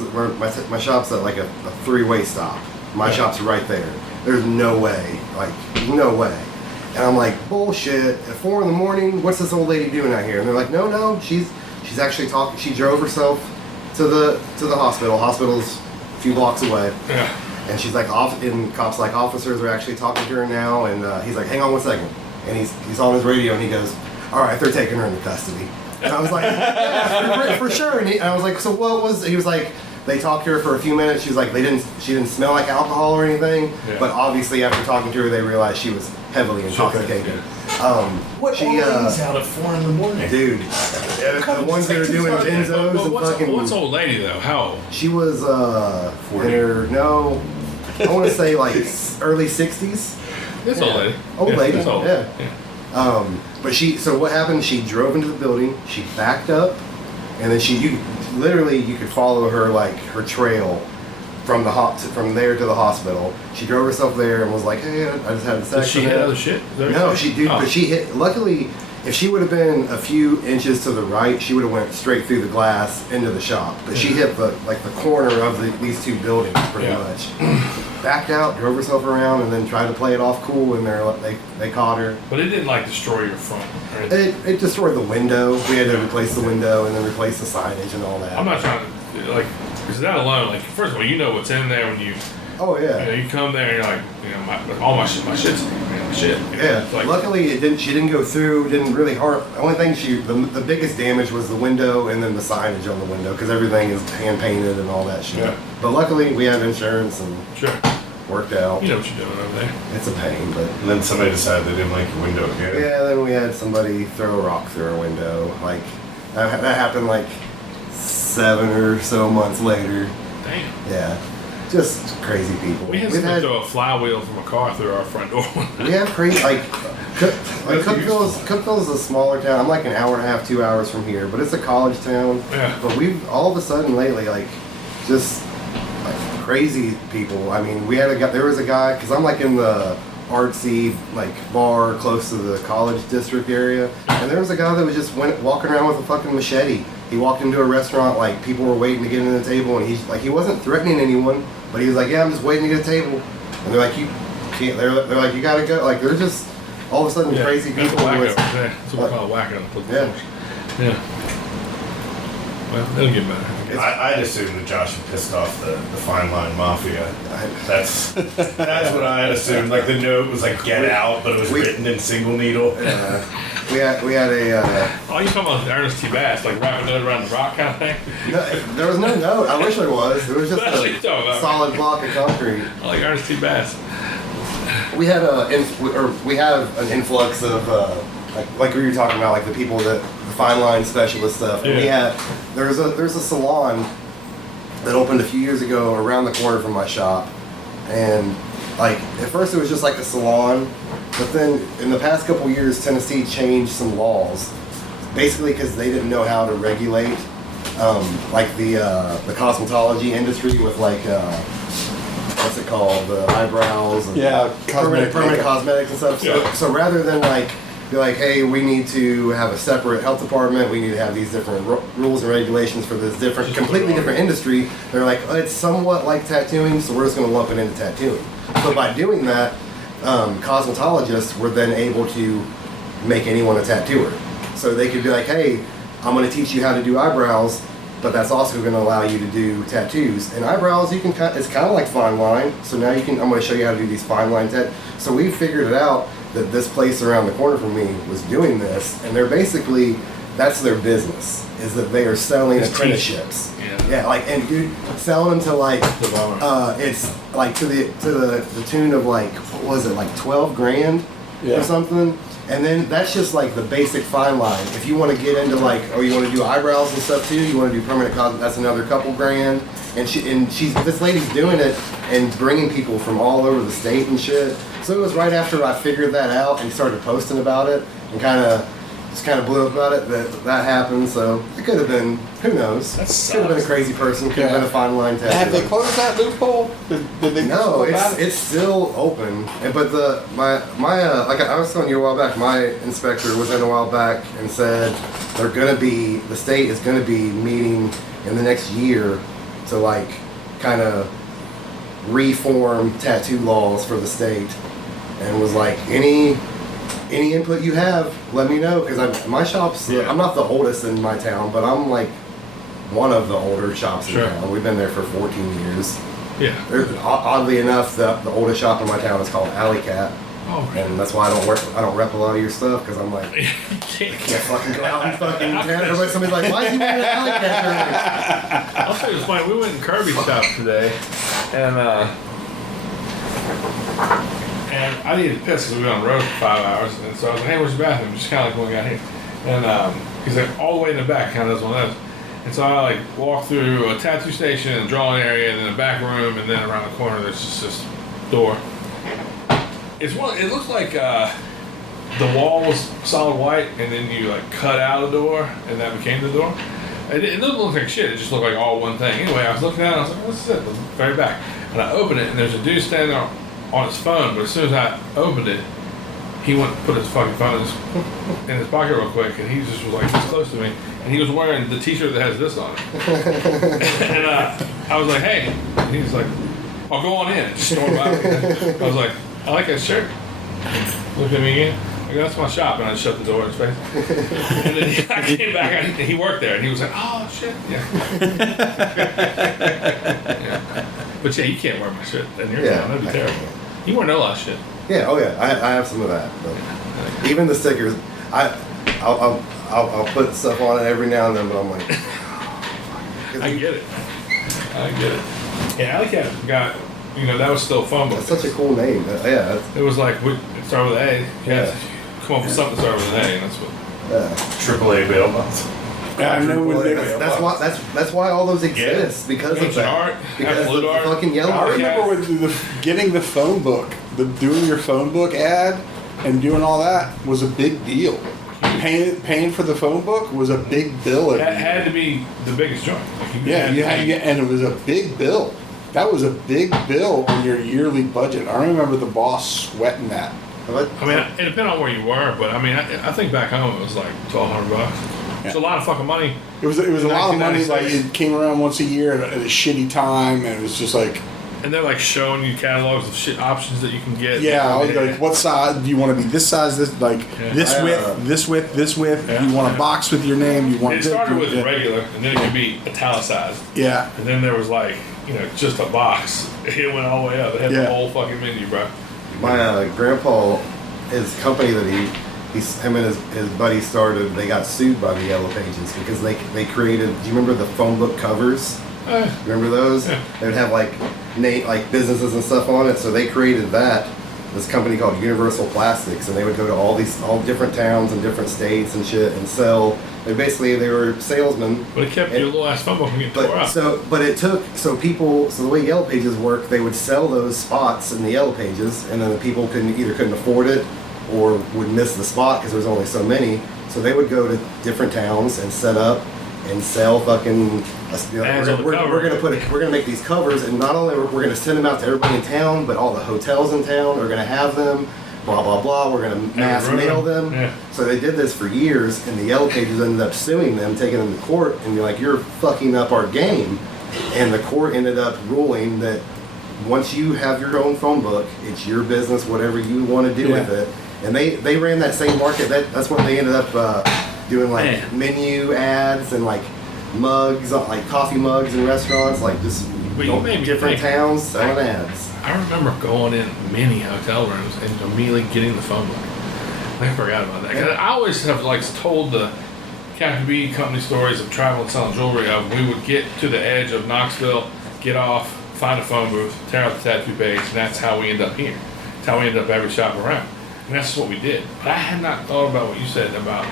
My shop's at like a 3-way stop. My shop's right there. There's no way, like no way. And I'm like, bullshit. At 4 in the morning, what's this old lady doing out here? And they're like, no, she's actually talking. She drove herself to the hospital. Hospital's a few blocks away. Yeah. And she's like, and cops like, officers are actually talking to her now. And he's like, hang on 1 second. And he's on his radio and he goes, all right, they're taking her into custody. And I was like, yeah, for sure. And I was like, so what was? He was like, they talked to her for a few minutes. She was like, she didn't smell like alcohol or anything. Yeah. But obviously, after talking to her, they realized she was heavily intoxicated. What she, old ladies out at 4 in the morning? Dude, the ones that are doing benzos and fucking. What's old lady though? How old? She was 40. in her I want to say like early 60s. It's old lady. Old lady. It's old. Yeah. But so what happened? She drove into the building. She backed up, and then you could follow her like her trail from there to the hospital. She drove herself there and was like, "Hey, I just had sex." Did she hit other shit? No, she did, but she hit. Luckily, if she would have been a few inches to the right, she would have went straight through the glass into the shop. But she hit the corner of these two buildings pretty much. Backed out, drove herself around, and then tried to play it off cool. And they caught her. But it didn't like destroy your front. Right? It destroyed the window. We had to replace the window and then replace the signage and all that. I'm not trying to because that alone. Like first of all, you know what's in there when you. Oh yeah. You come there and you're like, all my shit's shit. Yeah. Like, luckily, she didn't go through. Didn't really harm. The only thing the biggest damage was the window and then the signage on the window because everything is hand painted and all that shit. Yeah. But luckily, we have insurance and sure. Worked out. You know what you're doing over there. It's a pain, but. And then somebody decided they didn't like your window again. Yeah. Then we had somebody throw a rock through our window. Like that happened like 7 or so months later. Damn. Yeah. just crazy people. We had We've someone throw a flywheel from a car through our front door. We have crazy, Cookeville is a smaller town. I'm like an hour and a half, 2 hours from here, but it's a college town. Yeah. But we've all of a sudden lately, just crazy people. I mean, there was a guy, because I'm like in the artsy bar close to the college district area, and there was a guy that was just walking around with a fucking machete. He walked into a restaurant, people were waiting to get in the table, and he wasn't threatening anyone, but he was like, yeah, I'm just waiting to get a table. And they're like, you can't, they're like, you gotta go. They're just all of a sudden crazy people. That's what we call wacko. Yeah. Well, it'll get better. I'd assume that Josh had pissed off the Fine Line Mafia. That's what I had assumed. The note was "Get out," but it was written in single needle. We had a. Oh, you talking about Ernest T. Bass, wrapping it around the rock kind of thing? No, there was no note. I wish there was. It was just a solid block of concrete. I like Ernest T. Bass. We had we have an influx of like we were talking about, the people that the fine line specialist stuff. And there's a salon that opened a few years ago around the corner from my shop, and at first it was just a salon, but then in the past couple years Tennessee changed some laws, basically because they didn't know how to regulate the cosmetology industry with what's it called, the eyebrows and permanent cosmetics and stuff. So rather than be like, hey, we need to have a separate health department, we need to have these different rules and regulations for this completely different industry, they're like, oh, it's somewhat like tattooing, so we're just going to lump it into tattooing. So by doing that, cosmetologists were then able to make anyone a tattooer. So they could be like, hey, I'm going to teach you how to do eyebrows, but that's also going to allow you to do tattoos. And eyebrows, it's kind of like fine line. So now I'm going to show you how to do these fine line tattoos. So we figured it out that this place around the corner from me was doing this, and they're basically, that's their business, is that they are selling apprenticeships. And dude, selling them to it's to the tune of what was it, 12 grand or something. And then that's just the basic fine line. If you want to get into you want to do eyebrows and stuff too, you want to do permanent cosmetics, that's another couple grand. And this lady's doing it and bringing people from all over the state and shit. So it was right after I figured that out and started posting about it and kind of blew up about it that happened. So it could have been, who knows? Could have been a crazy person. Could have been a fine line tattoo. Have they closed that loophole? Did they? No, it's still open. But I was telling you a while back, my inspector was in a while back and said the state is going to be meeting in the next year to kind of reform tattoo laws for the state, and was any input you have, let me know, because my shop's, I'm not the oldest in my town, but I'm one of the older shops in town. We've been there for 14 years. Oddly enough, the oldest shop in my town is called Alley Cat. Oh, really? And that's why I don't rep a lot of your stuff, because I'm I can't fucking go out and fucking town. Somebody's like, why is he wearing an Alley Cat shirt? I'll tell you this point. We went in Kirby's shop today, and I needed to piss because we were on the road for 5 hours, and so I was like, hey, where's the bathroom? Just kind of when we got here. And he's all the way in the back, kind of does one of those. And so I walk through a tattoo station and drawing area, and then a back room, and then around the corner there's just this door. It looks like the wall was solid white, and then you cut out a door, and that became the door. It doesn't look like shit. It just looked like all one thing. Anyway, I was looking at it, and I was like, what's this? The very back. And I opened it, and there's a dude standing there on his phone, but as soon as I opened it, he went and put his fucking phone in his pocket real quick, and he just was this close to me, and he was wearing the t-shirt that has this on it. And I was like, hey, and he was like, oh, go on in, just stormed by me. I was like, I like that shirt. Looked at me again. That's my shop, and I shut the door in his face. And then I came back, and he worked there, and he was like, oh, shit, yeah. But yeah, you can't wear my shit in your town. That'd be terrible. You wear a lot of shit. Yeah, oh yeah, I have some of that. But even the stickers, I'll put stuff on it every now and then, but I'm like, I get it. Yeah, Alley Cat got, that was still fun. That's such a cool name. Yeah. It was it started with A. Come up with something that started with an A, and that's what. AAA bail bonds. I know when they, That's why all those exist because of Ancient that. art, Because of absolute the art. fucking yellow. I Pages. remember when getting the phone book, doing your phone book ad, and doing all that was a big deal. Paying for the phone book was a big bill. It had to be the biggest joint. Like Yeah, you had to get, and it was a big bill. That was a big bill on your yearly budget. I remember the boss sweating that. I mean, it depended on where you were, but I mean, I think back home it was like $1,200. It's a lot of fucking money. It was a lot of money. Like 1996. it came around once a year at a shitty time, and it was just like, And they're like showing you catalogs of shit options that you can get. yeah, I was like, what size do you want to be? This size, this this width, this width, this width. Yeah. Do you want a box with your name? Do you want It this? started with Yeah. regular, and then it could be italicized. Yeah, And then there was like, just a box. It went all the way up. It had Yeah. the whole fucking menu, bro. My grandpa, his company that him and his buddy started, they got sued by the Yellow Pages because they created. Do you remember the phone book covers? Remember those? Yeah. They would have like businesses and stuff on it. So they created this company called Universal Plastics, and they would go to all different towns and different states and shit and sell. They were salesmen. But it kept your little ass phone book from getting tore up. The way Yellow Pages work, they would sell those spots in the Yellow Pages, and then the people couldn't afford it or would miss the spot because there was only so many. So they would go to different towns and set up and sell fucking. Ads on the cover. We're gonna make these covers, and not only we're gonna send them out to everybody in town, but all the hotels in town are gonna have them. Blah blah blah. We're gonna mass mail them. Yeah. So they did this for years, and the Yellow Pages ended up suing them, taking them to court, and you're like, you're fucking up our game. And the court ended up ruling that once you have your own phone book, it's your business, whatever you want to do with it. And they ran that same market. That's when they ended up doing like menu ads and like mugs, like coffee mugs in restaurants, like just But you made me different think. towns selling ads. I remember going in many hotel rooms and immediately getting the phone book. I forgot about that. 'Cause I always have like told the Captain B company stories of travel and selling jewelry. Of we would get to the edge of Knoxville, get off, find a phone booth, tear out the tattoo page, and that's how we end up here. That's how we end up every shop around. And that's what we did. But I had not thought about what you said about,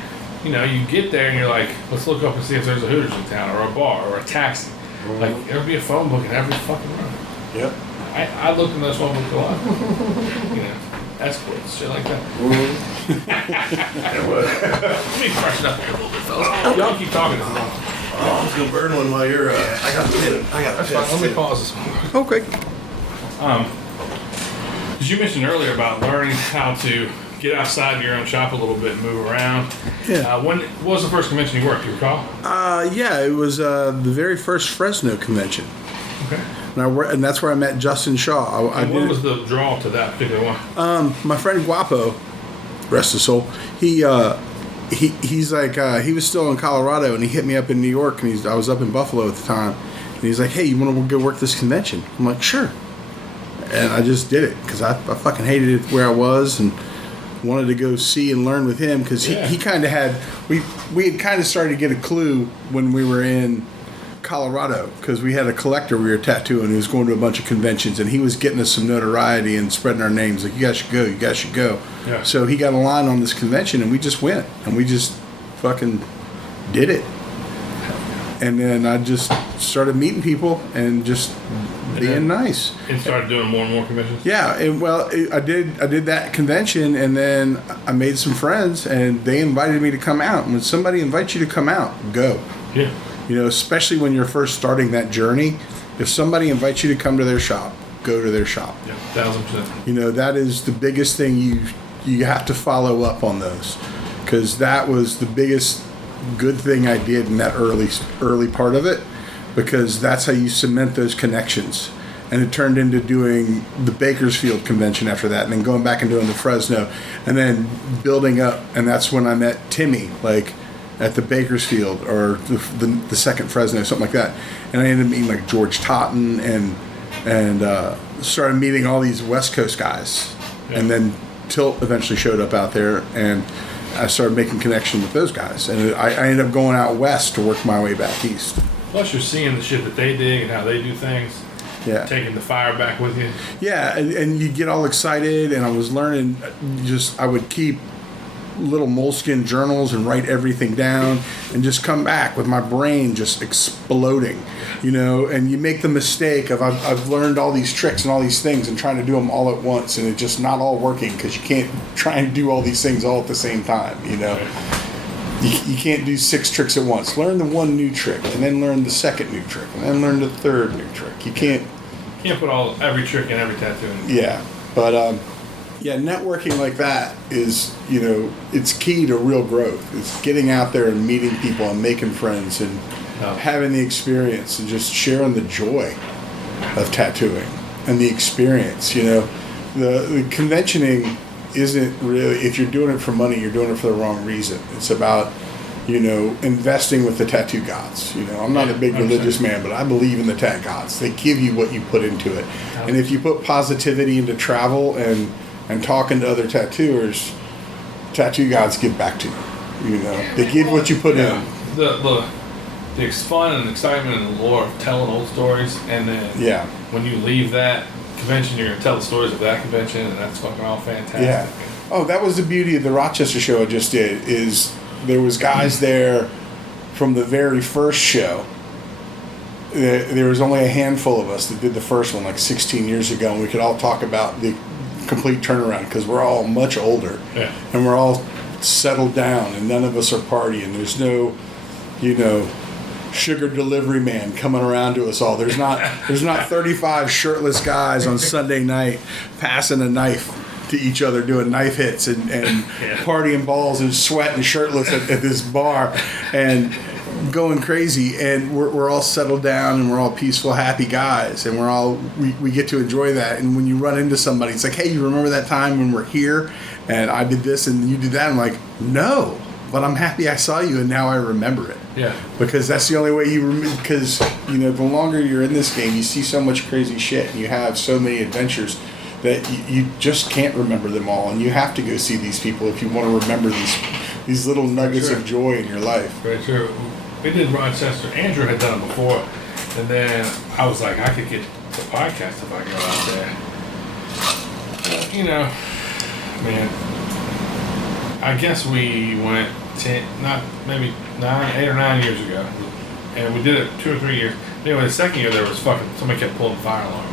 you get there and you're like, let's look up and see if there's a Hooters in town or a bar or a taxi. Like, there'll be a phone book in every fucking room. yep. I looked in those phone books a lot. Escorts, shit like that. Let me freshen up here a little bit, fellas. Y'all keep talking. I'm just gonna burn one while you're. I got That's fine. Let me pause this one. Okay. Because you mentioned earlier about learning how to get outside of your own shop a little bit and move around. Yeah. When was the first convention you worked? Do you recall? Yeah, it was the very first Fresno convention, Okay. and that's where I met Justin Shaw. And what was the draw to that particular one? My friend Guapo, rest his soul, he's like he was still in Colorado, and he hit me up in New York, and I was up in Buffalo at the time, and he's like, hey, you want to go work this convention? I'm like, sure. And I just did it because I fucking hated it where I was and wanted to go see and learn with him because he kind of had we had kind of started to get a clue when we were in Colorado because we had a collector we were tattooing who was going to a bunch of conventions, and he was getting us some notoriety and spreading our names like, you guys should go. Yeah. So he got a line on this convention, and we just went and we just fucking did it. And then I just started meeting people and just being nice. And started doing more and more conventions? Yeah, I did that convention, and then I made some friends, and they invited me to come out. And when somebody invites you to come out, go. Yeah. Especially when you're first starting that journey, if somebody invites you to come to their shop, go to their shop. Yeah, 1000%. That is the biggest thing you have to follow up on those, because that was the biggest good thing I did in that early part of it, because that's how you cement those connections. And it turned into doing the Bakersfield convention after that, and then going back and doing the Fresno, and then building up. And that's when I met Timmy, like at the Bakersfield or the second Fresno, something like that. And I ended up meeting like George Totten and started meeting all these West Coast guys. Yeah. And then Tilt eventually showed up out there, and I started making connection with those guys. And I ended up going out west to work my way back east. Plus, you're seeing the shit that they dig and how they do things. Yeah. Taking the fire back with you. Yeah, and you get all excited, and I was learning. I would keep little moleskin journals and write everything down and just come back with my brain just exploding, you know. And you make the mistake of I've learned all these tricks and all these things and trying to do them all at once, and it's just not all working because you can't try and do all these things all at the same time, you know. You can't do 6 tricks at once. Learn the one new trick, and then learn the second new trick, and then learn the third new trick. You can't put every trick in every tattoo in. Yeah, but yeah, networking like that is, you know, it's key to real growth. It's getting out there and meeting people and making friends and having the experience and just sharing the joy of tattooing and the experience. You know, the conventioning isn't really, if you're doing it for money, you're doing it for the wrong reason. It's about, you know, investing with the tattoo gods. You know, I'm not a big religious man, but I believe in the tat gods. They give you what you put into it. And if you put positivity into travel and talking to other tattooers, tattoo gods give back to you. You know, they give what you put in. The fun and excitement and the lore of telling old stories, and then when you leave that convention, you're gonna tell the stories of that convention, and that's fucking all fantastic. Yeah. Oh, that was the beauty of the Rochester show I just did. Is there was guys there from the very first show. There was only a handful of us that did the first one like 16 years ago, and we could all talk about the complete turnaround because we're all much older, and we're all settled down, and none of us are partying. There's no, you know, sugar delivery man coming around to us all. There's not 35 shirtless guys on Sunday night passing a knife to each other doing knife hits and partying balls and sweating shirtless at this bar and going crazy. And we're all settled down and we're all peaceful, happy guys, and we get to enjoy that. And when you run into somebody, it's like, hey, you remember that time when we're here and I did this and you did that? I'm like, no, but I'm happy I saw you and now I remember it. Yeah. Because that's the only way you remember. Because, you know, the longer you're in this game, you see so much crazy shit and you have so many adventures that you just can't remember them all. And you have to go see these people if you want to remember these little nuggets of joy in your life. Very true. We did Rochester. Andrew had done it before. And then I was like, I could get the podcast if I go out there. You know, man, I guess we went 8 or 9 years ago, and we did it 2 or 3 years. Anyway, the second year there was somebody kept pulling the fire alarm,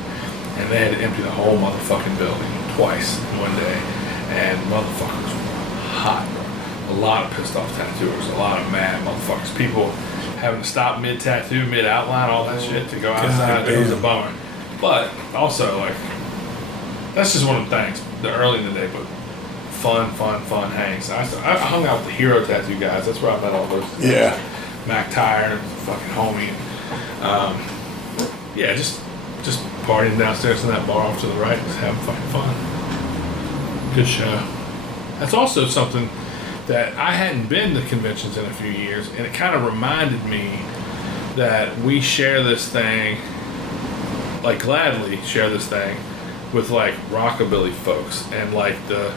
and they had to empty the whole motherfucking building twice in one day, and motherfuckers were hot, bro. A lot of pissed off tattooers, a lot of mad motherfuckers, people having to stop mid-tattoo, mid-outline, all that shit to go outside. It was a bummer. But also, like, that's just one of the things, the early in the day, but fun hangs. I hung out with the hero tattoo guys. That's where I met all those. Yeah. Mac Tire, fucking homie. Just partying downstairs in that bar off to the right, just having fucking fun. Good show. That's also something that I hadn't been to conventions in a few years, and it kind of reminded me that we share this thing, like gladly share this thing, with like rockabilly folks and like the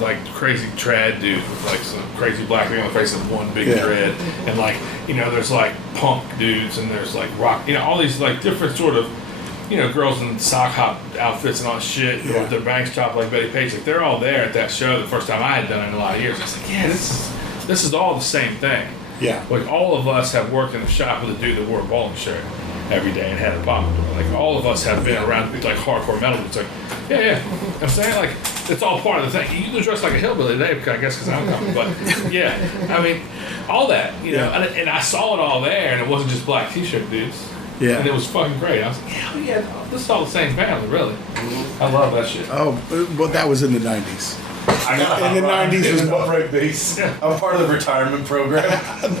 like crazy trad dude with like some crazy black thing on the face of one big dread, and like, you know, there's like punk dudes and there's like rock, you know, all these like different sort of, you know, girls in sock hop outfits and all that shit with their bangs chopped like Betty Page. Like, they're all there at that show the first time I had done it in a lot of years. I was like, yeah, this is all the same thing. Yeah. Like, all of us have worked in a shop with a dude that wore a bowling shirt every day and had a pop. Like, all of us have been around like hardcore metal. It's like, I'm saying, like, it's all part of the thing. You dress like a hillbilly today, I guess, because I'm coming. But yeah, I mean, all that, you know. And I saw it all there, and it wasn't just black t-shirt dudes. Yeah. And it was fucking great. I was like, yeah, this is all the same family, really. I love that shit. Oh, well, that was in the 90s. In the 90s, it was upright base. I'm part of the retirement program.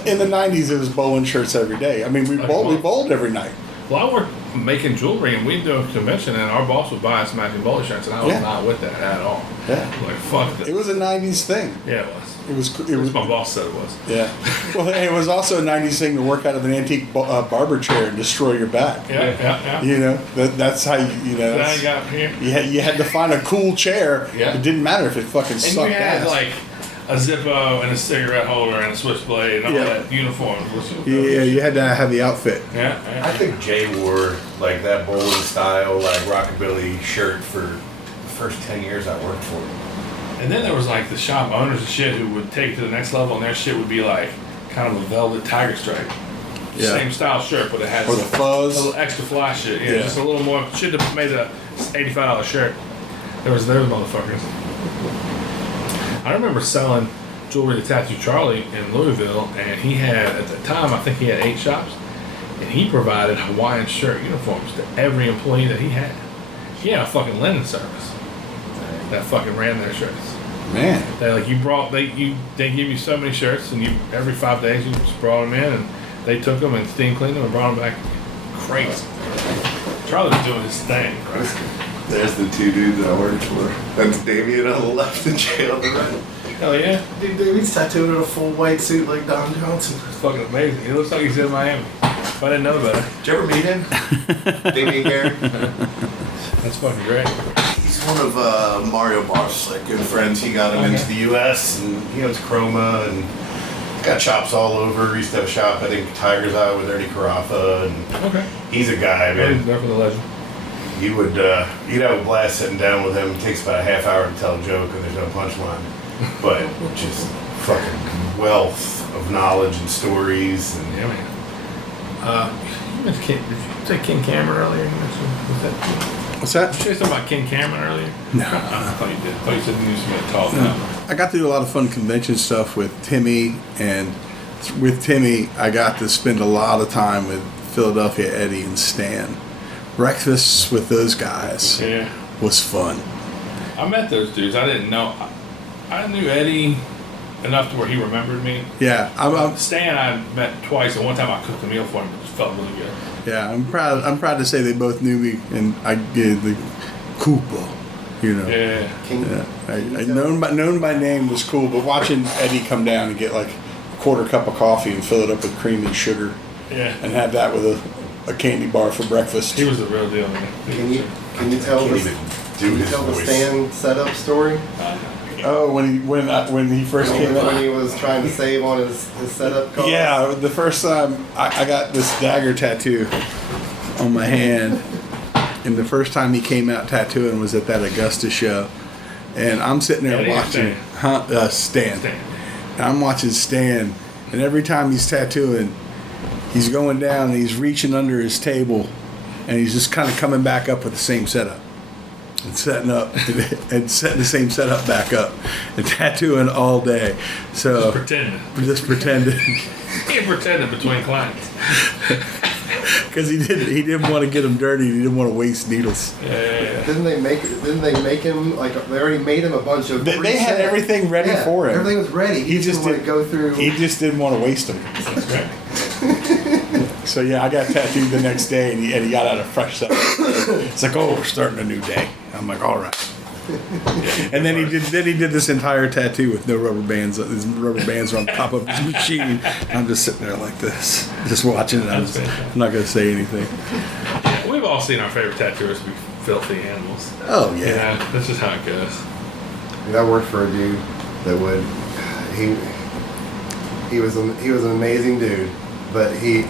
In the 90s, it was bowling shirts every day. I mean, we bowled every night. Well, I worked making jewelry, and we'd do a convention, and our boss would buy us matching bowling shirts, and I was not with that at all. Yeah. Like, fuck this. It was a 90s thing. Yeah, it was. It was my boss said it was. Yeah. Well, and it was also a 90s thing to work out of an antique barber chair and destroy your back. Yeah. You know, that's how you know. That I got here. You had to find a cool chair. Yeah. It didn't matter if it fucking sucked ass. And you had like a Zippo and a cigarette holder and a switchblade and all that uniform. Yeah, you had to have the outfit. Yeah. I think Jay wore like that bowling style, like rockabilly shirt for the first 10 years I worked for him. And then there was like the shop owners and shit who would take it to the next level, and their shit would be like kind of a velvet tiger stripe. Yeah. Same style shirt, but it had Or the some fuzz. little extra fly shit. Yeah, Yeah. just a little more. Should have made a $85 shirt. There was those motherfuckers. I remember selling jewelry to Tattoo Charlie in Louisville, and he had, at the time, I think he had 8 shops, and he provided Hawaiian shirt uniforms to every employee that he had. He had a fucking linen service that fucking ran their shirts. Man. They give you so many shirts, and every 5 days you just brought them in, and they took them and steam cleaned them and brought them back. Crazy. Charlie was doing his thing. There's the 2 dudes that I worked for. That's Damien on the left and Jay on the right. Hell yeah. Dude, David's tattooed in a full white suit like Don Johnson. It's fucking amazing. He looks like he's in Miami. If I didn't know better. Did you ever meet him? Damien Gary? That's fucking great. He's one of Mario Bar's like good friends. He got him into the U.S. and he owns Chroma and got shops all over. He used to have a shop, I think, Tiger's Eye with Ernie Carafa. And Okay. he's a guy, man. There for the legend. You'd have a blast sitting down with him. It takes about a half hour to tell a joke and there's no punchline. But just fucking wealth of knowledge and stories. And Yeah, man. You mentioned did you say Ken Cameron earlier? What's that? Did you say something about Ken Cameron earlier? No. I thought you did. I thought you said you knew somebody tall now. I got to do a lot of fun convention stuff with Timmy, and with Timmy, I got to spend a lot of time with Philadelphia Eddie and Stan. Breakfasts with those guys Yeah. was fun. I met those dudes. I didn't know. I knew Eddie enough to where he remembered me. Yeah, I'm Stan I met twice, and one time I cooked a meal for him. It just felt really good. yeah, I'm proud to say they both knew me, and I did the Koopa, you know. Yeah. Yeah, I known by name was cool, but watching Eddie come down and get like a quarter cup of coffee and fill it up with cream and sugar, Yeah. and have that with a candy bar for breakfast. He was the real deal, man. Can you tell can't the even do his the voice. Stan setup story? Oh, when he first came When out. he was trying to save on his setup costs? Yeah, the first time I got this dagger tattoo on my hand, and the first time he came out tattooing was at that Augusta show, and I'm sitting there Eddie or watching Stan. Stan. And I'm watching Stan, and every time he's tattooing, he's going down and he's reaching under his table, and he's just kind of coming back up with the same setup. And setting up and setting the same setup back up and tattooing all day. So Just pretending. just pretending He pretended between clients. because he didn't want to get them dirty. He didn't want to waste needles. Yeah. Didn't they make him like they already made him a bunch of? They had preset- everything ready Yeah, for him. Everything was ready. He just didn't didn't go through. He just didn't want to waste them. That's great. So yeah, I got tattooed the next day, and he got out a fresh setup. It's like, oh, we're starting a new day. I'm like, all right. And then he did this entire tattoo with no rubber bands. His rubber bands are on top of his machine. I'm just sitting there like this, just watching it. I'm not gonna say anything. Yeah, we've all seen our favorite tattooers be filthy animals. Oh yeah. Yeah, that's just how it goes. I worked for a dude that would he was an amazing dude, but he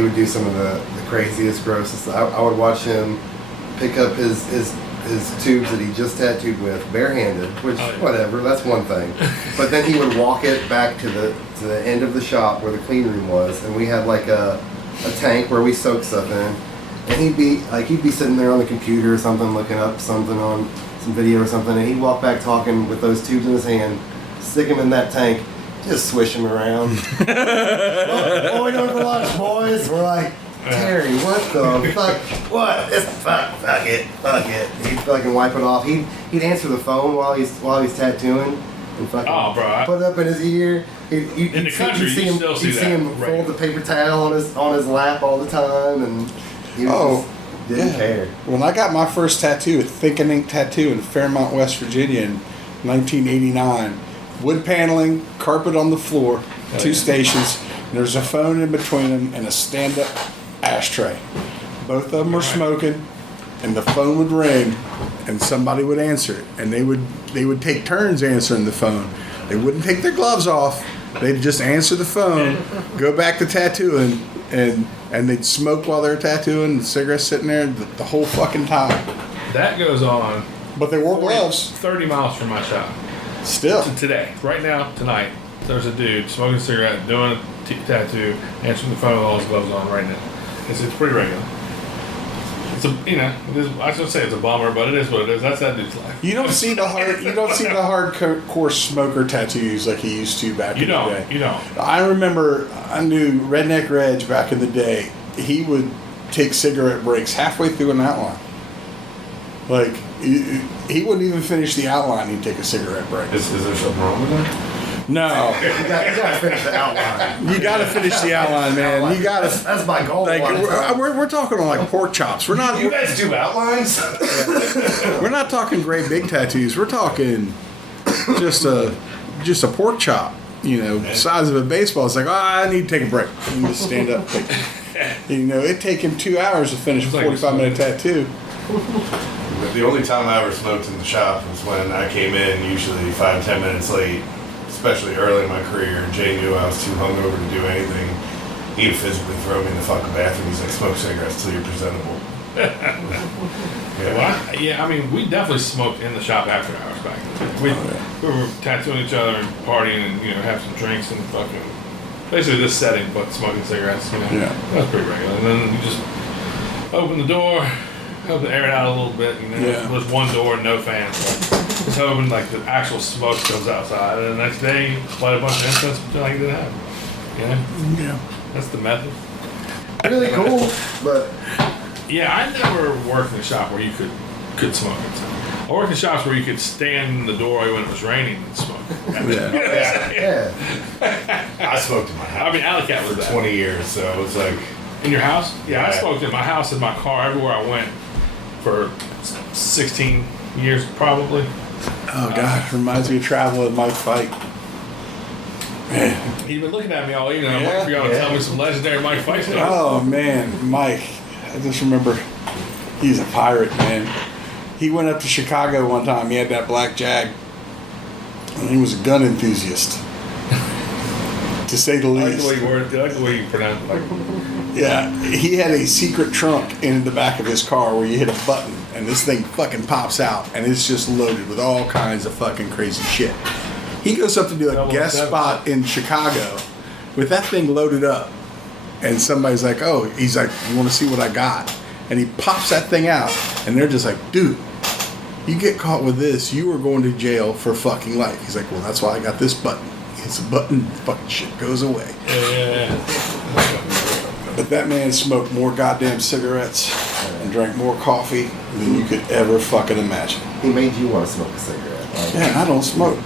would do some of the craziest, grossest. I would watch him pick up his tubes that he just tattooed with barehanded, which whatever, that's one thing. But then he would walk it back to the end of the shop where the clean room was, and we had like a tank where we soaked stuff in. And he'd be sitting there on the computer or something, looking up something on some video or something, and he'd walk back talking with those tubes in his hand, stick them in that tank, just swish them around. What we doing for lunch, boys? We're like, Terry, what the fuck? What? It's fuck it. He'd fucking wipe it off. He'd answer the phone while he's tattooing. And fucking put it up in his ear. In the country, you still see that. him fold the paper towel on his lap all the time, and he was didn't care. When I got my first tattoo at Think and Ink Tattoo in Fairmont, West Virginia in 1989, wood paneling, carpet on the floor, two stations, and there's a phone in between them and a stand-up ashtray. Both of them were smoking, and the phone would ring, and somebody would answer it, and they would take turns answering the phone. They wouldn't take their gloves off. They'd just answer the phone, go back to tattooing, and they'd smoke while they were tattooing, the cigarettes sitting there the whole fucking time. That goes on. But they wore gloves. 30 miles from my shop. Still. Today, right now, tonight, there's a dude smoking a cigarette, doing a tattoo, answering the phone with all his gloves on right now. It's pretty regular. It's a, you know, it is, I shouldn't say it's a bummer, but it is what it is. That's that dude's life. You don't see the hardcore smoker tattoos like he used to back in the day. You don't. I remember I knew Redneck Reg back in the day. He would take cigarette breaks halfway through an outline. Like he wouldn't even finish the outline. He'd take a cigarette break. Is there something wrong with that? No, You gotta finish the outline. you got to finish the outline, man. You got to. That's my goal. Like we're talking on like pork chops. We're not. You guys do outlines? We're not talking great big tattoos. We're talking just a pork chop. You know, size of a baseball. It's like, I need to take a break. You need to stand up. You know, it'd take him 2 hours to finish a 45-minute tattoo. The only time I ever smoked in the shop was when I came in, usually 5-10 minutes late, especially early in my career, and Jay knew I was too hungover to do anything. He would physically throw me in the fucking bathroom. He's like, smoke cigarettes till you're presentable. Yeah, I mean, we definitely smoked in the shop after hours back in the day. We were tattooing each other and partying and, you know, have some drinks and fucking, basically this setting, but smoking cigarettes, you know. Yeah. That was pretty regular. And then you just open the door, hope to air it out a little bit, you know. Yeah. There's one door and no fans. So just hoping like the actual smoke comes outside, and the next day light a bunch of incense, but like it didn't happen. You know? Yeah. That's the method. Really cool, but Yeah, I never worked in a shop where you could smoke inside. I worked in shops where you could stand in the doorway when it was raining and smoke. yeah. I smoked in my house. I mean, Alley Cat was for that. 20 years, so it was like, In your house? Yeah, I Yeah. smoked in my house, in my car, everywhere I went for 16 years probably. Oh God, reminds me of travel with Mike Fight. Man. You've been looking at me all evening. I'm Yeah, waiting for y'all to tell me some legendary Mike Fight stuff. Oh man, Mike. I just remember he's a pirate, man. He went up to Chicago one time. He had that black Jag, and he was a gun enthusiast, to say the I like the least. way you word, I like the way you pronounce it. Like, Yeah, he had a secret trunk in the back of his car where you hit a button and this thing fucking pops out and it's just loaded with all kinds of fucking crazy shit. He goes up to do a Double guest seven. spot in Chicago with that thing loaded up, and somebody's like, "Oh," he's like, "You want to see what I got?" And he pops that thing out, and they're just like, "Dude, you get caught with this, you are going to jail for fucking life." He's like, "Well, that's why I got this button." He hits a button, fucking shit goes away. yeah. But that man smoked more goddamn cigarettes and drank more coffee than you could ever fucking imagine. He made you want to smoke a cigarette. Like, Man, I don't smoke.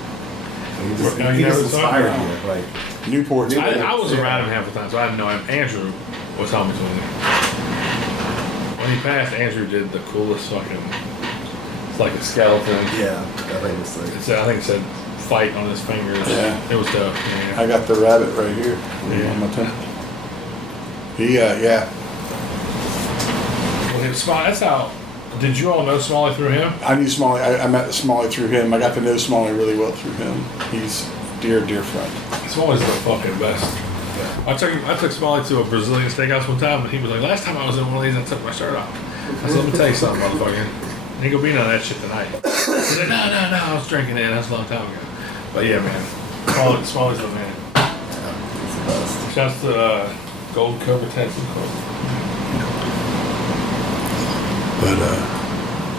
Now, you he never just saw inspired him? you. Like, Newport's. I was around him half the time, so I didn't know him. Andrew was helping me when he passed. Andrew did the coolest fucking. It's like a skeleton. yeah, I think it's like. I think it said "fight" on his fingers. Yeah. It was dope. Yeah. I got the rabbit right here Yeah. on my temple. Yeah. Well, Smalley, that's how. Did you all know Smalley through him? I knew Smalley. I met Smalley through him. I got to know Smalley really well through him. He's a dear, dear friend. Smalley's the fucking best. I took Smalley to a Brazilian steakhouse one time, and he was like, "Last time I was in one of these, I took my shirt off." I said, "Let me tell you something, motherfucker. Ain't gonna be none of that shit tonight." He's like, "No, I was drinking it. That's a long time ago." But yeah, man, Smalley's the man. He's the best. Shouts to Gold Cobra Tattoo Club. But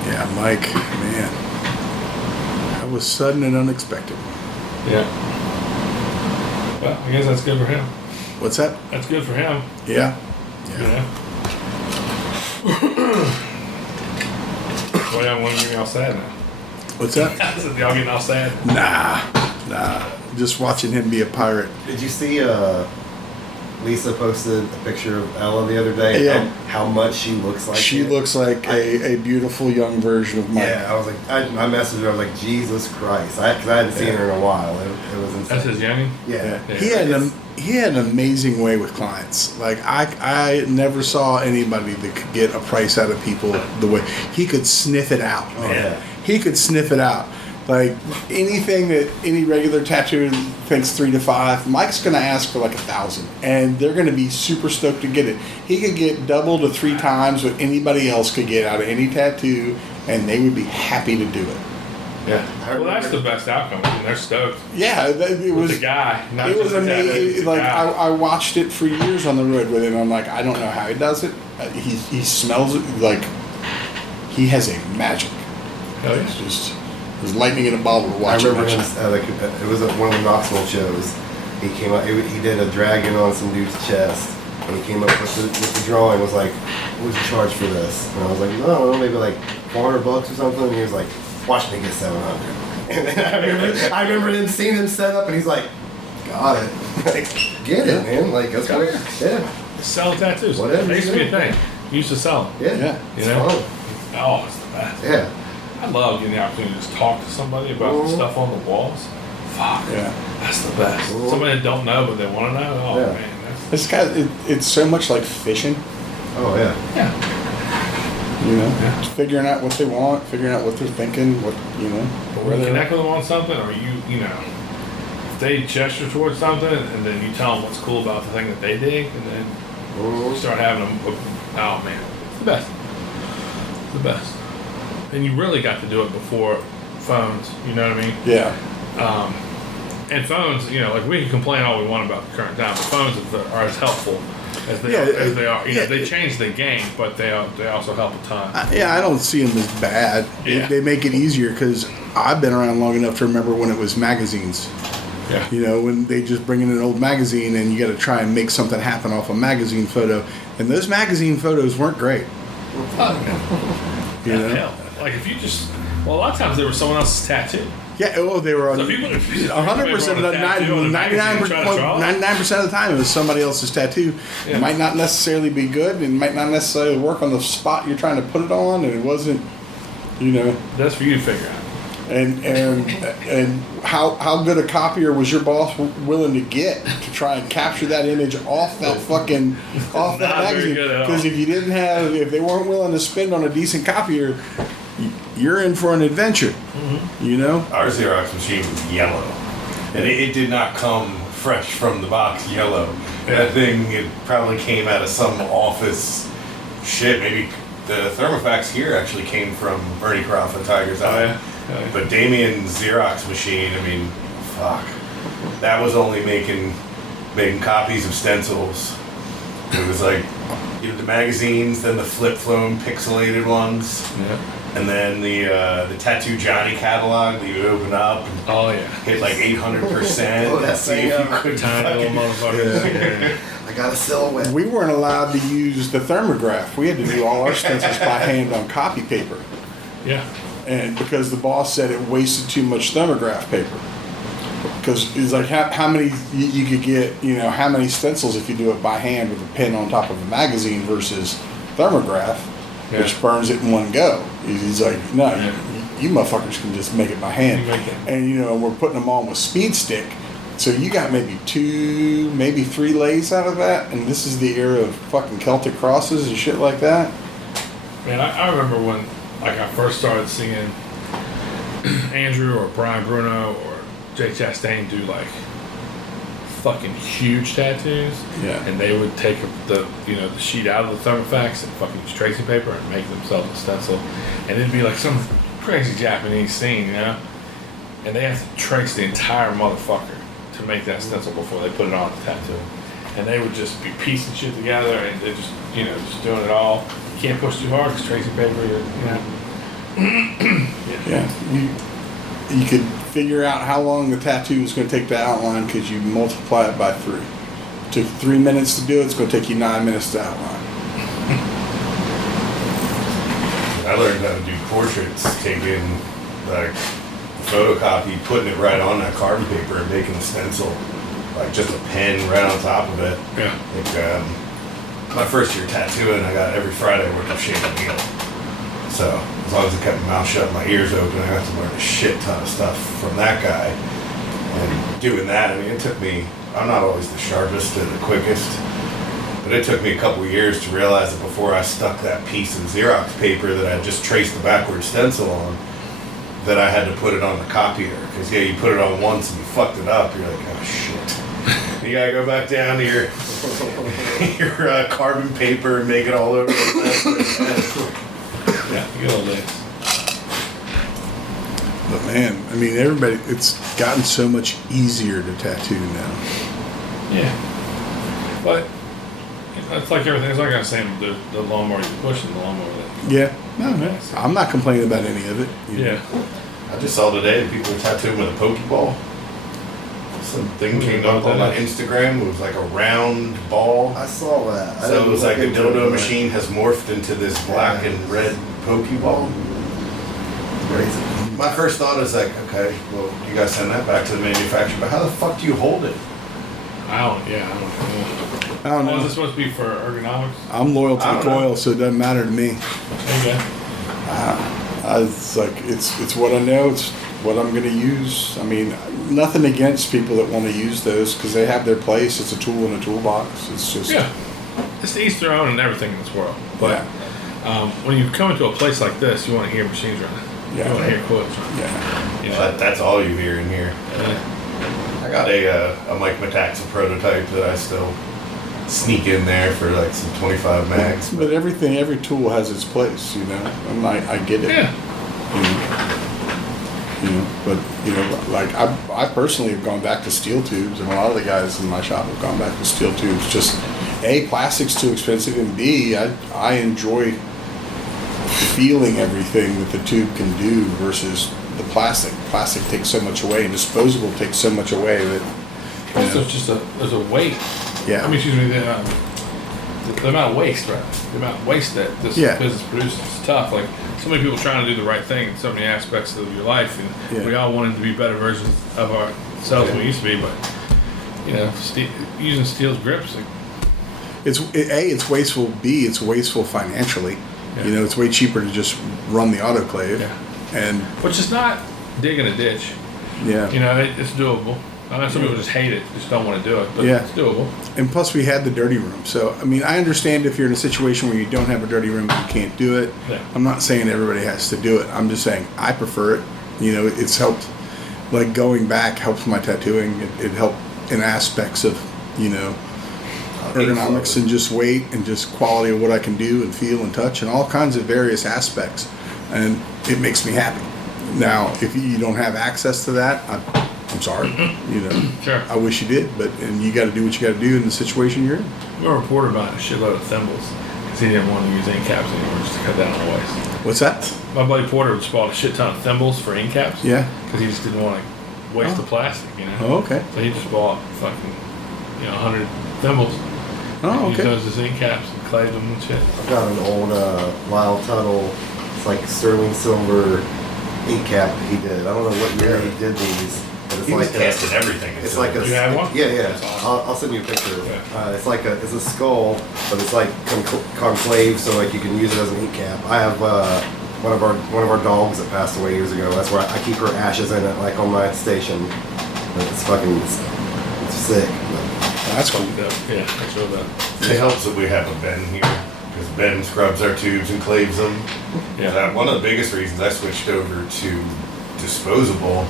yeah, Mike, man, that was sudden and unexpected. Yeah. Well, I guess that's good for him. What's that? That's good for him. Yeah. You know. Well, y'all want to get me all sad now. What's that? I said, y'all getting all sad? Nah. Just watching him be a pirate. Did you see Lisa posted a picture of Ella the other day? Yeah. How much she looks like She it? looks like a beautiful young version of Mike. Yeah, I was like, I messaged her. I was like, Jesus Christ, because I hadn't seen her in a while. It was insane. That's his youngin'? Yeah. Yeah. He had an amazing way with clients. Like I never saw anybody that could get a price out of people the way he could sniff it out. Man. yeah. He could sniff it out. Like anything that any regular tattooer thinks 3 to 5, Mike's gonna ask for like 1,000, and they're gonna be super stoked to get it. He could get double to 3 times what anybody else could get out of any tattoo, and they would be happy to do it. Yeah. Well, that's the best outcome. I mean, they're stoked. Yeah, it was the guy. Not it was just the tattoo, amazing. the Like guy. I watched it for years on the road with him. I'm like, I don't know how he does it. He smells it like he has a magic. Hell yeah. It's just there's lightning in a bottle to I watch remember it. him, it was at one of the Knoxville shows. He came out, he did a dragon on some dude's chest, and he came up with the drawing, was like, what's the charge for this? And I was like, I don't know, maybe like $400 or something, and he was like, watch me get 700. And then I remember him seeing him set up, and he's like, got it. Like, get it, man. Like, that's what, yeah. Sell tattoos. Whatever It used to you be a do. thing. You used to sell them. Yeah. Yeah. You It's know? fun. Oh, it's the best. Yeah. I love getting the opportunity to just talk to somebody about the stuff on the walls. Fuck. Yeah. That's the best. Ooh. Somebody that don't know but they want to know. Oh Yeah. man, that's This guy, it's so much like fishing. Oh, yeah. yeah. You know, Yeah. Just figuring out what they want, figuring out what they're thinking, what you know. But when you connect with them on something, or you know, if they gesture towards something, and then you tell them what's cool about the thing that they dig, and then you start having them. Oh man, it's the best. It's the best. And you really got to do it before phones. You know what I mean? Yeah. And phones, you know, like we can complain all we want about the current time, but phones are as helpful as they are. You know, they change the game, but they also help a ton. I don't see them as bad. Yeah. They make it easier because I've been around long enough to remember when it was magazines. Yeah. You know, when they just bring in an old magazine and you got to try and make something happen off a magazine photo. And those magazine photos weren't great. You know? Hell, like if you just, well, a lot of times they were someone else's tattoo. Yeah, well, they were on So if you put 100%, a tattoo on a magazine and try to draw it. 99% of the time it was somebody else's tattoo. Yeah. It might not necessarily be good and might not necessarily work on the spot you're trying to put it on, and it wasn't, you know. That's for you to figure out. And how good a copier was your boss willing to get to try and capture that image off that fucking off that Not very magazine? good at all. Because if they weren't willing to spend on a decent copier, you're in for an adventure. Mm-hmm. You know. Our Xerox machine was yellow, and it did not come fresh from the box yellow. That thing, it probably came out of some office shit. Maybe the Thermofax here actually came from Bernie Croft and Tiger's Eye. yeah? Oh, yeah. But Damien's Xerox machine, I mean, fuck. That was only making copies of stencils. It was like, you know, the magazines, then the flip phone pixelated ones, Yeah. and then the Tattoo Johnny catalog that you would open up and Oh yeah. hit like 800% Oh, and that see thing, if you yeah. could Tiny little motherfuckers. Yeah. I got a silhouette. We weren't allowed to use the thermograph. We had to do all our stencils by hand on copy paper. Yeah. And because the boss said it wasted too much thermograph paper. Because it's like how many you could get, you know, how many stencils if you do it by hand with a pen on top of a magazine versus thermograph, which burns it in one go. He's like, no, you motherfuckers can just make it by hand. You make it. And, you know, we're putting them on with speed stick. So you got maybe 2, maybe 3 lays out of that. And this is the era of fucking Celtic crosses and shit like that. Man, I remember when like I first started seeing Andrew or Brian Bruno or Jay Chastain do like fucking huge tattoos. Yeah. And they would take the sheet out of the Thermofax and fucking use tracing paper and make themselves a stencil. And it'd be like some crazy Japanese scene, you know? And they have to trace the entire motherfucker to make that stencil before they put it on the tattoo. And they would just be piecing shit together and they just, you know, just doing it all. You can't push too hard because tracing paper, you know. Yeah. You could figure out how long the tattoo is going to take to outline because you multiply it by 3. It took 3 minutes to do it. It's going to take you 9 minutes to outline. I learned how to do portraits, taking like photocopy, putting it right on that carbon paper and making a stencil, like just a pen right on top of it. Yeah. Like my first year tattooing, I got every Friday I worked with Shane O'Neill. So as long as I kept my mouth shut, my ears open, I got to learn a shit ton of stuff from that guy. And doing that, I mean, it took me, I'm not always the sharpest or the quickest, but it took me a couple of years to realize that before I stuck that piece of Xerox paper that I just traced the backward stencil on, that I had to put it on the copier. Because, yeah, you put it on once and you fucked it up, you're like, oh, shit. You gotta go back down to your carbon paper and make it all over the place. Yeah, good old days. But man, I mean, everybody, it's gotten so much easier to tattoo now. Yeah. But it's like everything. It's like I was saying, the lawnmower you're pushing, the lawnmower that. Yeah. No, I'm not complaining about any of it. You know. I just saw today people were tattooing with a Pokeball. Something came up on my Instagram. It was like a round ball. I saw that. So it was like a dildo machine has morphed into this black and red Pokeball. Crazy. My first thought is like, okay, well, you guys send that back to the manufacturer, but how the fuck do you hold it? I don't know. Is it supposed to be for ergonomics? I'm loyal to the coil, so it doesn't matter to me. Okay. It's like it's what I know. It's what I'm going to use. I mean, nothing against people that want to use those because they have their place. It's a tool in a toolbox. It's just it's each their own and everything in this world. But when you come into a place like this, you want to hear machines running. Yeah. You want to hear coils running. Yeah. You know? Well, that's all you hear in here. I got a Mike Metaxa prototype that I still sneak in there for like some 25 mags. But every tool has its place, you know. I get it. Yeah. But like I personally have gone back to steel tubes, and a lot of the guys in my shop have gone back to steel tubes. Just A, plastic's too expensive, and B, I enjoy feeling everything that the tube can do versus the plastic. Plastic takes so much away, and disposable takes so much away that. Also, it's just there's a weight. Yeah. I mean, excuse me, the amount of waste, right? The amount of waste that this business produces is tough. Like, so many people trying to do the right thing in so many aspects of your life, and we all wanted to be better versions of ourselves than we used to be, but, using steel's grips. Like, it's wasteful. B, it's wasteful financially. Yeah. It's way cheaper to just run the autoclave. Yeah. And which is not digging a ditch. Yeah. It's doable. I know some people just hate it, just don't want to do it, but it's doable. And plus we had the dirty room. So, I mean, I understand if you're in a situation where you don't have a dirty room and you can't do it. Yeah. I'm not saying everybody has to do it. I'm just saying I prefer it. It's helped, like going back helps my tattooing. It helped in aspects of, ergonomics and just weight and just quality of what I can do and feel and touch and all kinds of various aspects. And it makes me happy. Now, if you don't have access to that, I'm sorry. Sure. I wish you did, and you got to do what you got to do in the situation you're in. We were reported about a shitload of thimbles because he didn't want to use ink caps anymore just to cut down on the waste. What's that? My buddy Porter just bought a shit ton of thimbles for ink caps. Yeah. Because he just didn't want to waste the plastic, Oh, okay. So he just bought fucking, 100 thimbles. Oh, okay. He used those as ink caps and clayed them and shit. I've got an old Lyle Tuttle. It's like sterling silver ink cap he did. I don't know what year he did these. But He was casting everything. It's like a. You have one? Yeah. Awesome. I'll send you a picture. Yeah. It's a skull, but it's like concave, so like you can use it as an ink cap. I have one of our dogs that passed away years ago. That's where I keep her ashes in it, like on my station. It's fucking it's sick. That's cool. Yeah, that's real bad. It helps that we have a Ben here because Ben scrubs our tubes and claves them. Yeah. One of the biggest reasons I switched over to disposable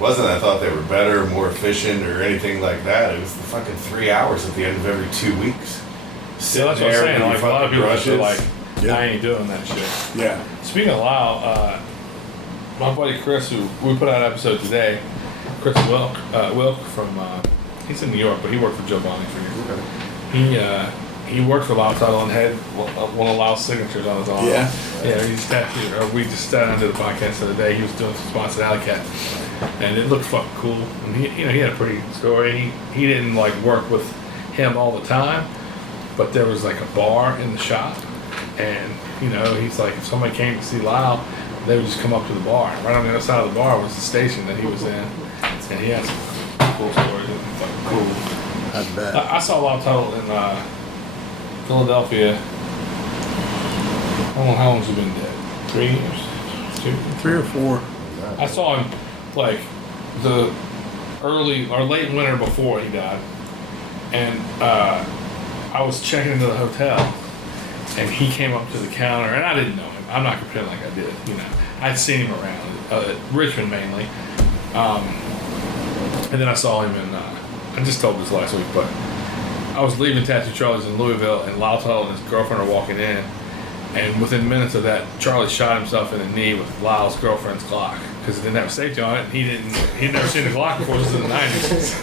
wasn't I thought they were better, more efficient, or anything like that. It was the fucking 3 hours at the end of every 2 weeks. Yeah, that's what I'm saying. Like, a lot of people are just like, I ain't doing that shit. Yeah. Speaking of Lyle, my buddy Chris, who we put out an episode today, Chris Wilk from, he's in New York, but he worked for Joe Bonnie for years. Okay. He worked for Lyle Tuttle and had one of Lyle's signatures on his arm. Yeah. Yeah, we just sat under the podcast the other day. He was doing some sponsored alley cat, and it looked fucking cool. And he had a pretty story. He didn't like work with him all the time, but there was like a bar in the shop, and he's like, if somebody came to see Lyle, they would just come up to the bar. And right on the other side of the bar was the station that he was in, and he had some cool stories. It was fucking cool. I bet. I saw Lyle Tuttle in Philadelphia. I don't know how long has he been dead. 3 years? 2? 3 or 4. I saw him like the early or late winter before he died, and I was checking into the hotel, and he came up to the counter, and I didn't know him. I'm not pretending like I did. I'd seen him around Richmond mainly, and then I saw him in. I just told this last week, but I was leaving Tattoo Charlie's in Louisville, and Lyle Tuttle and his girlfriend are walking in, and within minutes of that, Charlie shot himself in the knee with Lyle's girlfriend's Glock. because it didn't have safety on it. And he'd never seen a Glock before. This is in the 90s.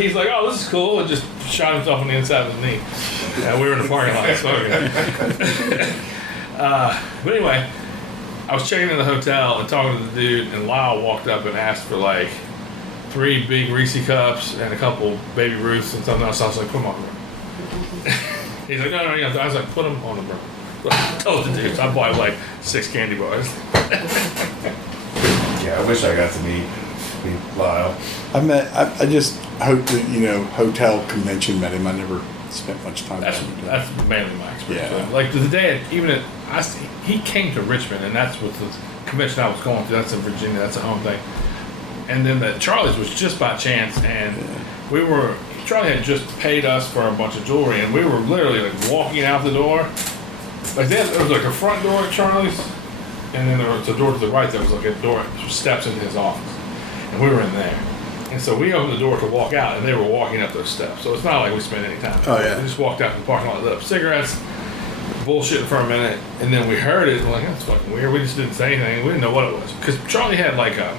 He's like, oh, this is cool. And just shot himself on the inside of his knee. And we were in the parking lot smoking. But anyway, I was checking in the hotel and talking to the dude, and Lyle walked up and asked for like 3 big Reese cups and a couple Baby Ruths and something else. I was like, put them on the room. He's like, no. I was like, put them on the room. I told the dude, so I bought like 6 candy bars. Yeah, I wish I got to meet Lyle. I just hope that, hotel convention met him. I never spent much time That's with him. that's mainly my experience. Yeah. Like the day, he came to Richmond, and that's what the convention I was going to. That's in Virginia. That's a home thing. And then the Charlie's was just by chance, and Charlie had just paid us for a bunch of jewelry, and we were literally like walking out the door. Like there was like a front door at Charlie's, and then there was a door to the right that was like a door, steps into his office, and we were in there. And so we opened the door to walk out, and they were walking up those steps. So it's not like we spent any time. Oh, yeah. We just walked out in the parking lot, lit up cigarettes, bullshitting for a minute, and then we heard it, and we're like, that's fucking weird. We just didn't say anything. We didn't know what it was. Because Charlie had like a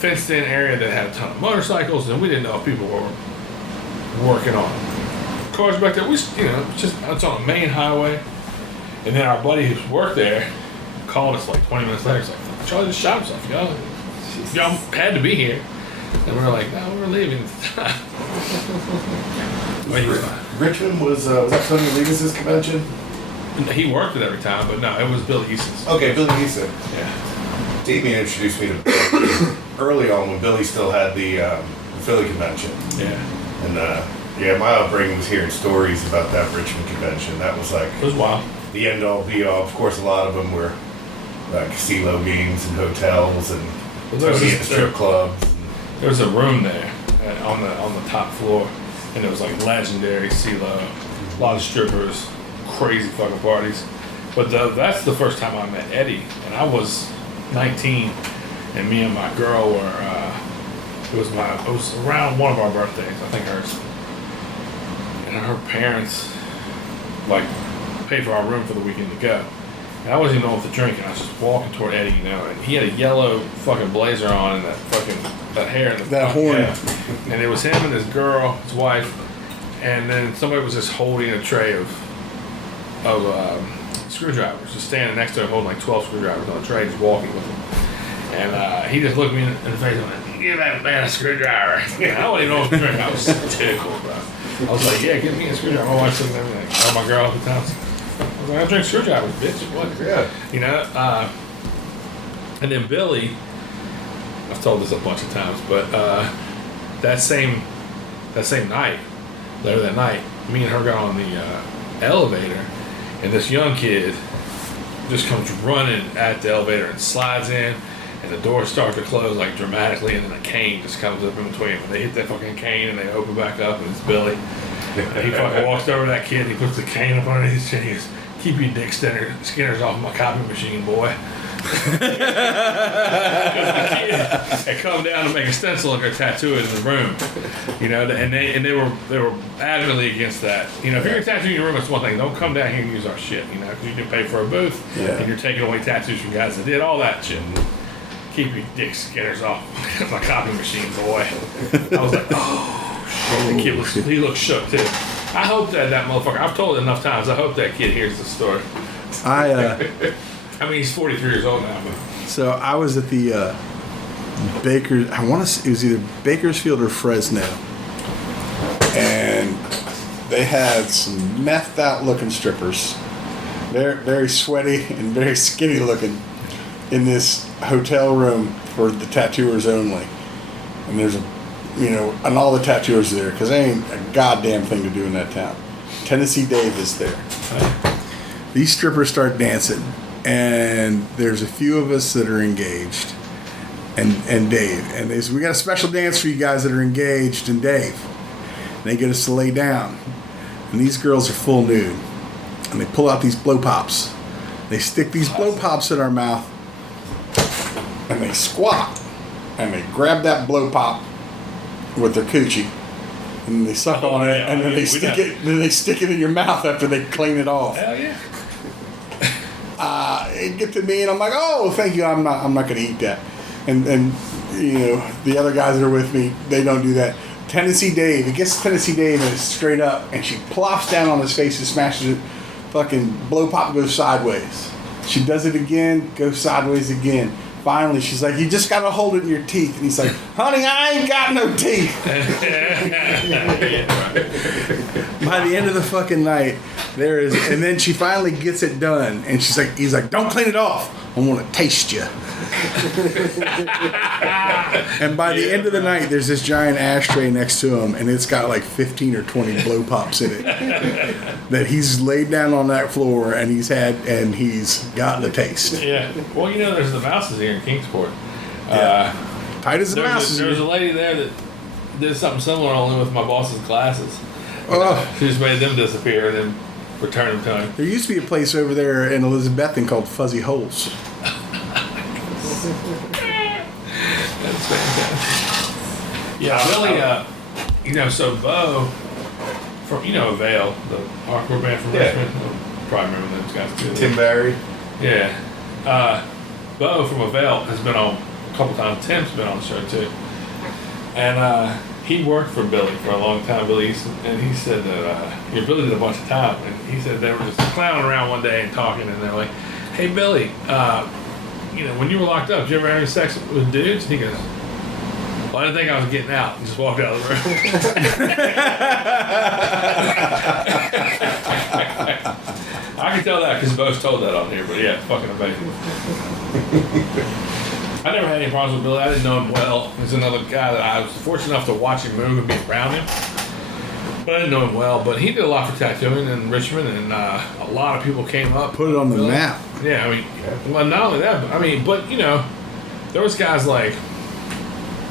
fenced-in area that had a ton of motorcycles, and we didn't know if people were working on cars back there. It's on a main highway. And then our buddy who worked there called us like 20 minutes later. He's like, Charlie just shot himself. Y'all had to be here. And we were like, no, we're leaving. But he was fine. Richmond was that Tony Levis's convention? He worked it every time, but no, it was Billy Easton's. Okay, Billy Easton. Yeah. Damien introduced me to Billy early on when Billy still had the Philly convention. Yeah. And my upbringing was hearing stories about that Richmond convention. That was like It was wild. the end all be all. Of course, a lot of them were casino games and hotels and Tony at the strip clubs. There was a room there on the top floor, and it was like legendary CeeLo, a lot of strippers, crazy fucking parties. But that's the first time I met Eddie, and I was 19, and me and my girl were. It was around one of our birthdays, I think hers, and her parents like paid for our room for the weekend to go. And I wasn't even know what to drink, and I was just walking toward Eddie, and he had a yellow fucking blazer on and that hair in the That front, horn. yeah. And it was him and his girl, his wife, and then somebody was just holding a tray of screwdrivers, just standing next to him holding like 12 screwdrivers on a tray, just walking with him. And he just looked me in the face and went, give that man a screwdriver. And I don't even know what to drink. I was tickled, bro. I was like, yeah, give me a screwdriver. My wife said everything. Or my girl at the time. I was like, I drink screwdrivers, bitch. What? Yeah. And then Billy, I've told this a bunch of times, but that same night, later that night, me and her got on the elevator, and this young kid just comes running at the elevator and slides in, and the doors start to close like dramatically, and then a cane just comes up in between them. And they hit that fucking cane, and they open back up, and it's Billy. And he fucking walks over to that kid, and he puts the cane up underneath his chin, and he goes, keep your dick skinners off my copy machine, boy. The kid had come down to make a stencil of her tattoo in the room, and they were adamantly against that. If you're gonna tattoo in your room, it's one thing. Don't come down here and use our shit, because you didn't pay for a booth, and you're taking away tattoos from guys that did all that shit. Keep your dick skinners off my copy machine, boy. I was like, oh shit. The kid he looked shook too. I hope that motherfucker. I've told it enough times. I hope that kid hears the story. I mean, he's 43 years old now, but. So I was at the I want to say it was either Bakersfield or Fresno, and they had some methed out looking strippers, very very sweaty and very skinny looking, in this hotel room for the tattooers only. And there's and all the tattooers are there because there ain't a goddamn thing to do in that town. Tennessee Dave is there. These strippers start dancing, and there's a few of us that are engaged, and Dave, and they say, we got a special dance for you guys that are engaged, and Dave. And they get us to lay down, and these girls are full nude, and they pull out these blow pops. They stick these blow pops in our mouth, and they squat, and they grab that blow pop with their coochie, and they suck on it, and then they stick it. Then they stick it in your mouth after they clean it off. Hell yeah! it'd get to me, and I'm like, oh, thank you. I'm not going to eat that. And the other guys that are with me, they don't do that. Tennessee Dave, it gets Tennessee Dave and it's straight up, and she plops down on his face and smashes it. Fucking blow pop goes sideways. She does it again, goes sideways again. Finally, she's like, you just got to hold it in your teeth. And he's like, honey, I ain't got no teeth. By the end of the fucking night, there is, and then she finally gets it done. And he's like, don't clean it off. I want to taste you. And by the end of the night, there's this giant ashtray next to him, and it's got like 15 or 20 blow pops in it that he's laid down on that floor, and he's gotten the taste. Yeah. Well, there's the mouses here in Kingsport. Tight as the mouses. There was a lady there that did something similar, only with my boss's glasses. Oh. She just made them disappear and then returned them to him. There used to be a place over there in Elizabethton called Fuzzy Holes. That's fantastic. Yeah, really, so Bo from, Avail, the hardcore band from Richmond, you'll probably remember those guys too. Tim Barry. Yeah. Bo from Avail has been on a couple times. Tim's been on the show too. And he worked for Billy for a long time, Billy, and he said that Billy did a bunch of time, and he said they were just clowning around one day and talking, and they're like, hey, Billy, when you were locked up, did you ever have any sex with dudes? And he goes, well, I didn't think I was getting out. And just walked out of the room. I can tell that because Bo's told that on here, but yeah, it's fucking amazing. I never had any problems with Billy. I didn't know him well. He's another guy that I was fortunate enough to watch him move and be around him. But I didn't know him well. But he did a lot for tattooing in Richmond, and a lot of people came up. Put it on the map. Yeah, well, not only that, but there was guys like,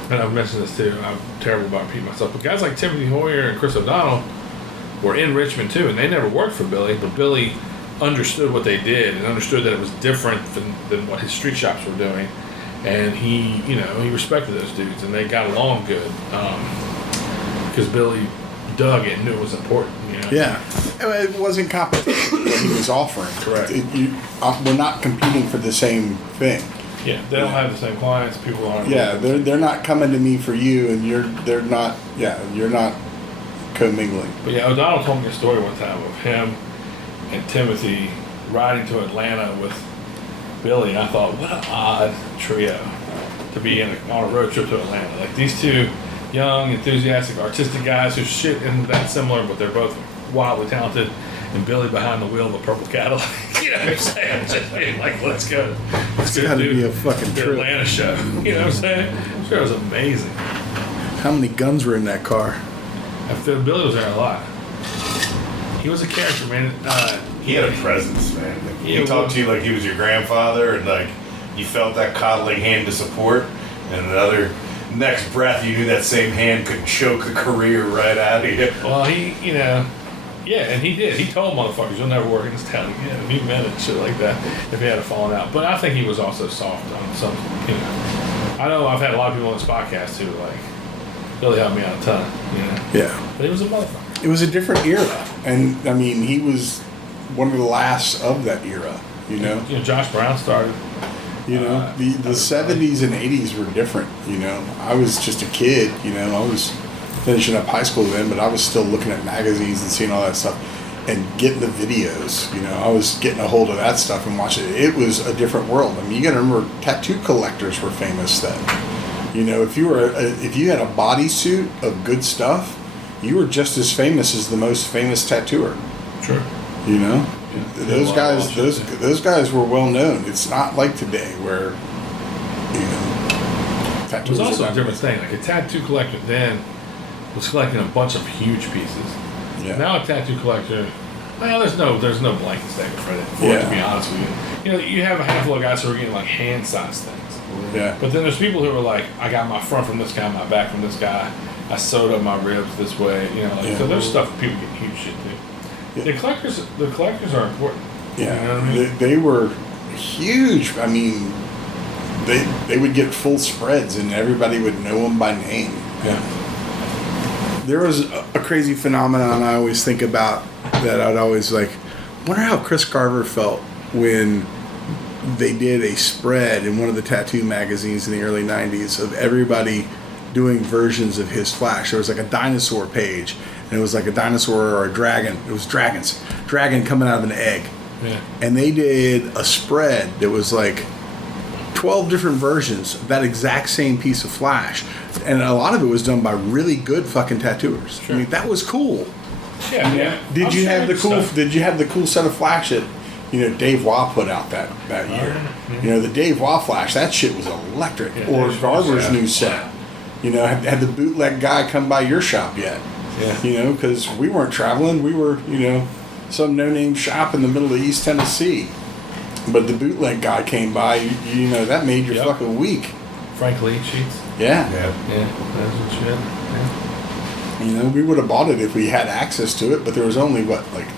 and I've mentioned this too, I'm terrible about repeating myself, but guys like Timothy Hoyer and Chris O'Donnell were in Richmond too, and they never worked for Billy, but Billy understood what they did and understood that it was different than what his street shops were doing, and he respected those dudes, and they got along good, because Billy dug it and knew it was important. Yeah, it wasn't competition that he was offering. Correct. We're not competing for the same thing. Yeah, they don't have the same clients. People aren't. Yeah, they're not coming to me for you, and you're not commingling. But yeah, O'Donnell told me a story one time of him and Timothy riding to Atlanta with Billy, and I thought, what an odd trio to be on a road trip to Atlanta. Like these two young, enthusiastic, artistic guys who shit isn't that similar, but they're both wildly talented, and Billy behind the wheel of a purple Cadillac. You know what I'm saying? Just being like, let's go. It's got to be a fucking the trip. Atlanta show. You know what I'm saying? I'm sure it was amazing. How many guns were in that car? After Billy was there a lot. He was a character, man. He had a presence, man. Like, he talked to you like he was your grandfather, and like you felt that coddling hand to support, and another next breath you knew that same hand could choke the career right out of you. Well, yeah, and he did. He told motherfuckers, you'll never work in this town again. And he meant it, shit like that, if he had a falling out. But I think he was also soft on some, I know I've had a lot of people on this podcast who, like, really helped me out a ton, Yeah. But he was a motherfucker. It was a different era. And, I mean, he was one of the last of that era, Josh Brown started. The 70s and 80s were different, I was just a kid, I was finishing up high school then, but I was still looking at magazines and seeing all that stuff and getting the videos, I was getting a hold of that stuff and watching it. It was a different world. I mean, you gotta remember, tattoo collectors were famous then. If you had a bodysuit of good stuff, you were just as famous as the most famous tattooer. Sure. Those guys were well known. It's not like today where it was also a different thing. Like a tattoo collector then was collecting a bunch of huge pieces. Yeah. Now a tattoo collector, well, there's no blanket statement for it. To be honest with you, you have a handful of guys who are getting like hand-sized things. Yeah. But then there's people who are like, I got my front from this guy, my back from this guy. I sewed up my ribs this way. So there's stuff that people get huge shit too. Yeah. The collectors are important. Yeah. You know what I mean? They were huge. I mean, they would get full spreads and everybody would know them by name. Yeah. There was a crazy phenomenon I always think about that I'd always like, wonder how Chris Carver felt when they did a spread in one of the tattoo magazines in the early 90s of everybody doing versions of his Flash. There was like a dinosaur page, and it was like a dinosaur or a dragon. It was dragon coming out of an egg. Yeah. And they did a spread that was like 12 different versions of that exact same piece of Flash. And a lot of it was done by really good fucking tattooers. Sure. I mean, that was cool. Yeah. Did you have the cool? stuff. Did you have the cool set of Flash that Dave Waugh put out that year? Yeah. The Dave Waugh Flash, that shit was electric. Yeah, or Dave Garber's Waugh, new set. Had the bootleg guy come by your shop yet? Yeah. Because we weren't traveling. We were some no-name shop in the middle of East Tennessee. But the bootleg guy came by. That made your fucking week. Frank Lee sheets. Yeah. Yeah. That's what shit. Yeah. We would have bought it if we had access to it, but there was only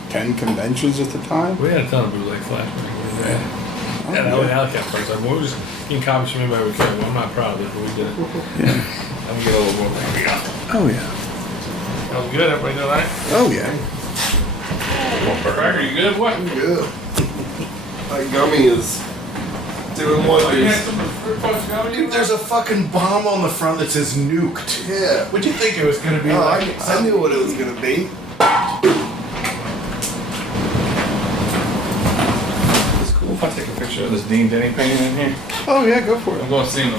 10 conventions at the time. We had a ton of bootleg Flash. Yeah. And I kept first. We were just getting copies from anybody we could. Well, I'm not proud of it, but we did it. Yeah. I'm gonna get a little more than we got. Oh yeah. That was good. Everybody know that? Oh yeah. Cracker, you good? What? I'm good. My gummy is doing wonders. Dude, there's a fucking bomb on the front that says nuked. Yeah. What'd you think it was gonna be? Oh, like? I knew what it was gonna be. It's cool if I take a picture of this Dean Denny painting in here. Oh yeah, go for I'm it. going to see him.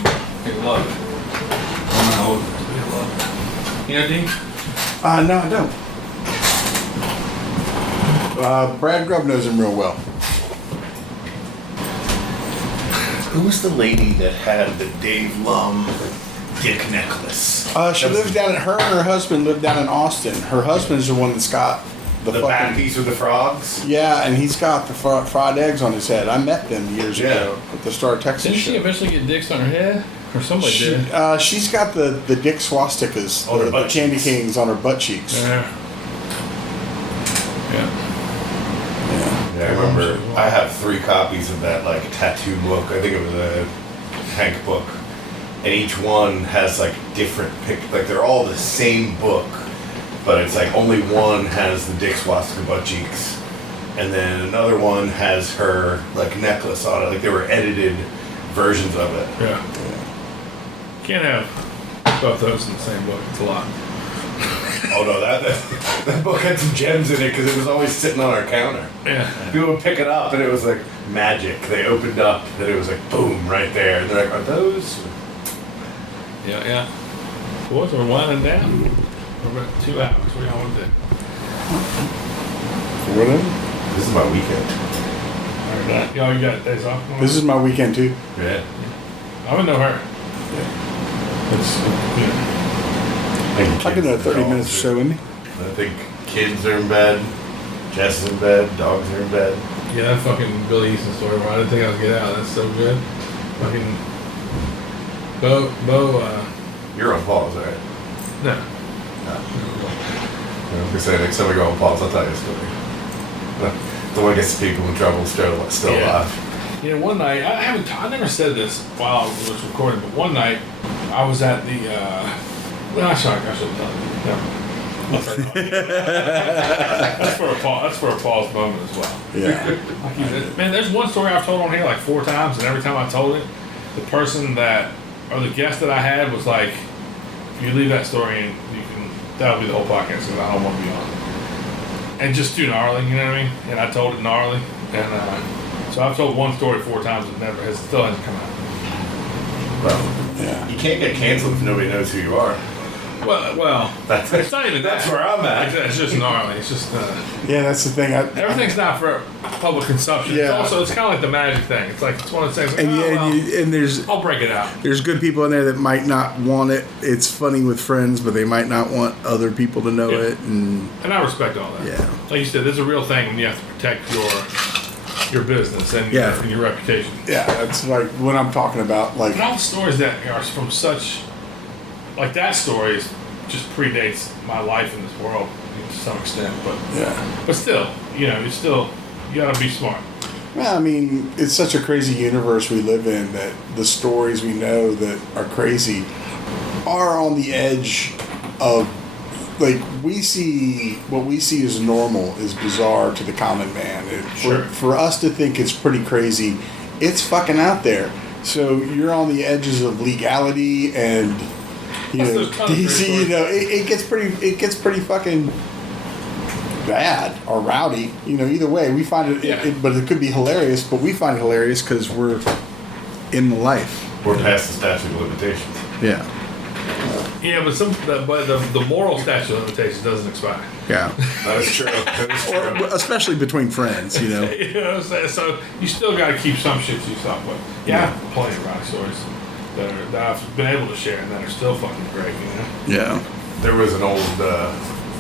He'll love it. He'll love it. You know Dean? No, I don't. Brad Grubb knows him real well. Who was the lady that had the Dave Lum dick necklace? She lived down. Her and her husband lived down in Austin. Her husband's the one that's got The back piece with the frogs? Yeah, and he's got the fried eggs on his head. I met them years ago at the Star Texas Didn't she show. eventually get dicks on her head? Or somebody did. She's got the dick swastikas, On her the butt candy cheeks. canes on her butt cheeks. Yeah. Yeah, I remember. I have 3 copies of that tattoo book. I think it was a Hank book, and each one has different they're all the same book, but it's only one has the dick swastika butt cheeks, and then another one has her necklace on it. They were edited versions of it. Yeah. Can't have both those in the same book. It's a lot. Oh no, that book had some gems in it because it was always sitting on our counter. Yeah. People would pick it up and it was like magic. They opened up and it was boom right there. And they're like, are those? Yeah. Boys, we're winding down. We're about 2 hours. What do y'all want to do? Whatever. This is my weekend. All right. Y'all, you got days off tomorrow? This is my weekend too. Yeah. I would know her. It's, I can do 30 minutes or so with me. I think kids are in bed. Jess is in bed. Dogs are in bed. Yeah, that fucking Billy Easton story where I didn't think I would get out. That's so good. Fucking Bo, You're on pause, right? no. I was gonna say next time we go on pause, I'll tell you a story. Don't want to get some people in trouble still Yeah. alive. You know, one night, I never said this while I was recording, but one night I was at the, well, I should tell you. Yeah. That's for a pause moment as well. Yeah. Man, there's one story I've told on here 4 times, and every time I told it, the person or the guest that I had was like, if you leave that story in, that'll be the whole podcast because I don't want to be on it. And just too gnarly, you know what I mean? And I told it gnarly, and so I've told one story 4 times and still hasn't come out. Well, Yeah. you can't get canceled if nobody knows who you are. Well, it's not even That's that. where I'm at. It's just gnarly. It's just Yeah, that's the thing. everything's not for public consumption. Yeah. It's kind of like the magic thing. It's one of the things. And there's I'll break it out. there's good people in there that might not want it. It's funny with friends, but they might not want other people to know it. And I respect all that. Yeah. Like you said, there's a real thing when you have to protect your business and your reputation. yeah, that's like what I'm talking about. Like, And all the stories that are from such, that story just predates my life in this world to some extent. But still, you gotta be smart. well, I mean, it's such a crazy universe we live in that the stories we know that are crazy are on the edge of, what we see as normal is bizarre to the common man. Sure. For us to think it's pretty crazy it's fucking out there. So you're on the edges of legality and DC. It gets pretty fucking bad or rowdy. Either way, we find it, but it could be hilarious. But we find it hilarious because we're in the life. We're past the statute of limitations. Yeah. Yeah, but the moral statute of limitations doesn't expire. Yeah. That is true. Or, especially between friends, You know what I'm saying? So you still got to keep some shit to yourself. But I have plenty of rock stories that I've been able to share and that are still fucking great. Yeah. There was an old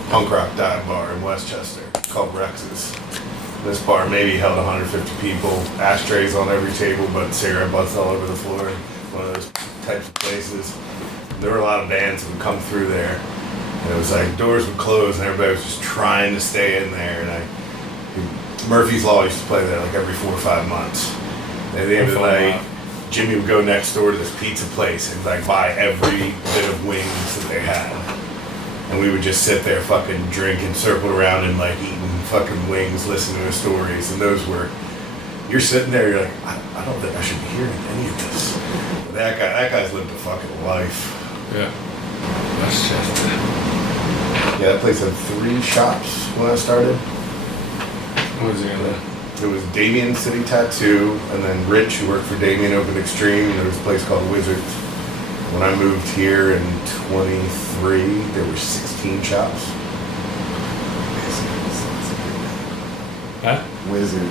punk rock dive bar in Westchester called Rex's. This bar maybe held 150 people, ashtrays on every table, but cigarette butts all over the floor. One of those types of places. There were a lot of bands that would come through there. And it was like doors would close and everybody was just trying to stay in there. And Murphy's Law used to play there like every 4 or 5 months. And at the end of the night, Jimmy would go next door to this pizza place and like buy every bit of wings that they had. And we would just sit there fucking drinking, circle around and like eating fucking wings, listening to stories. And those were, you're sitting there, you're like, I don't think I should be hearing any of this. But that guy's lived a fucking life. Yeah. That's just. Yeah, that place had 3 shops when I started. What was he in there? It was Damien City Tattoo, and then Rich, who worked for Damien, opened Extreme. There was a place called Wizards. When I moved here in 23, there were 16 shops. Huh? Wizard.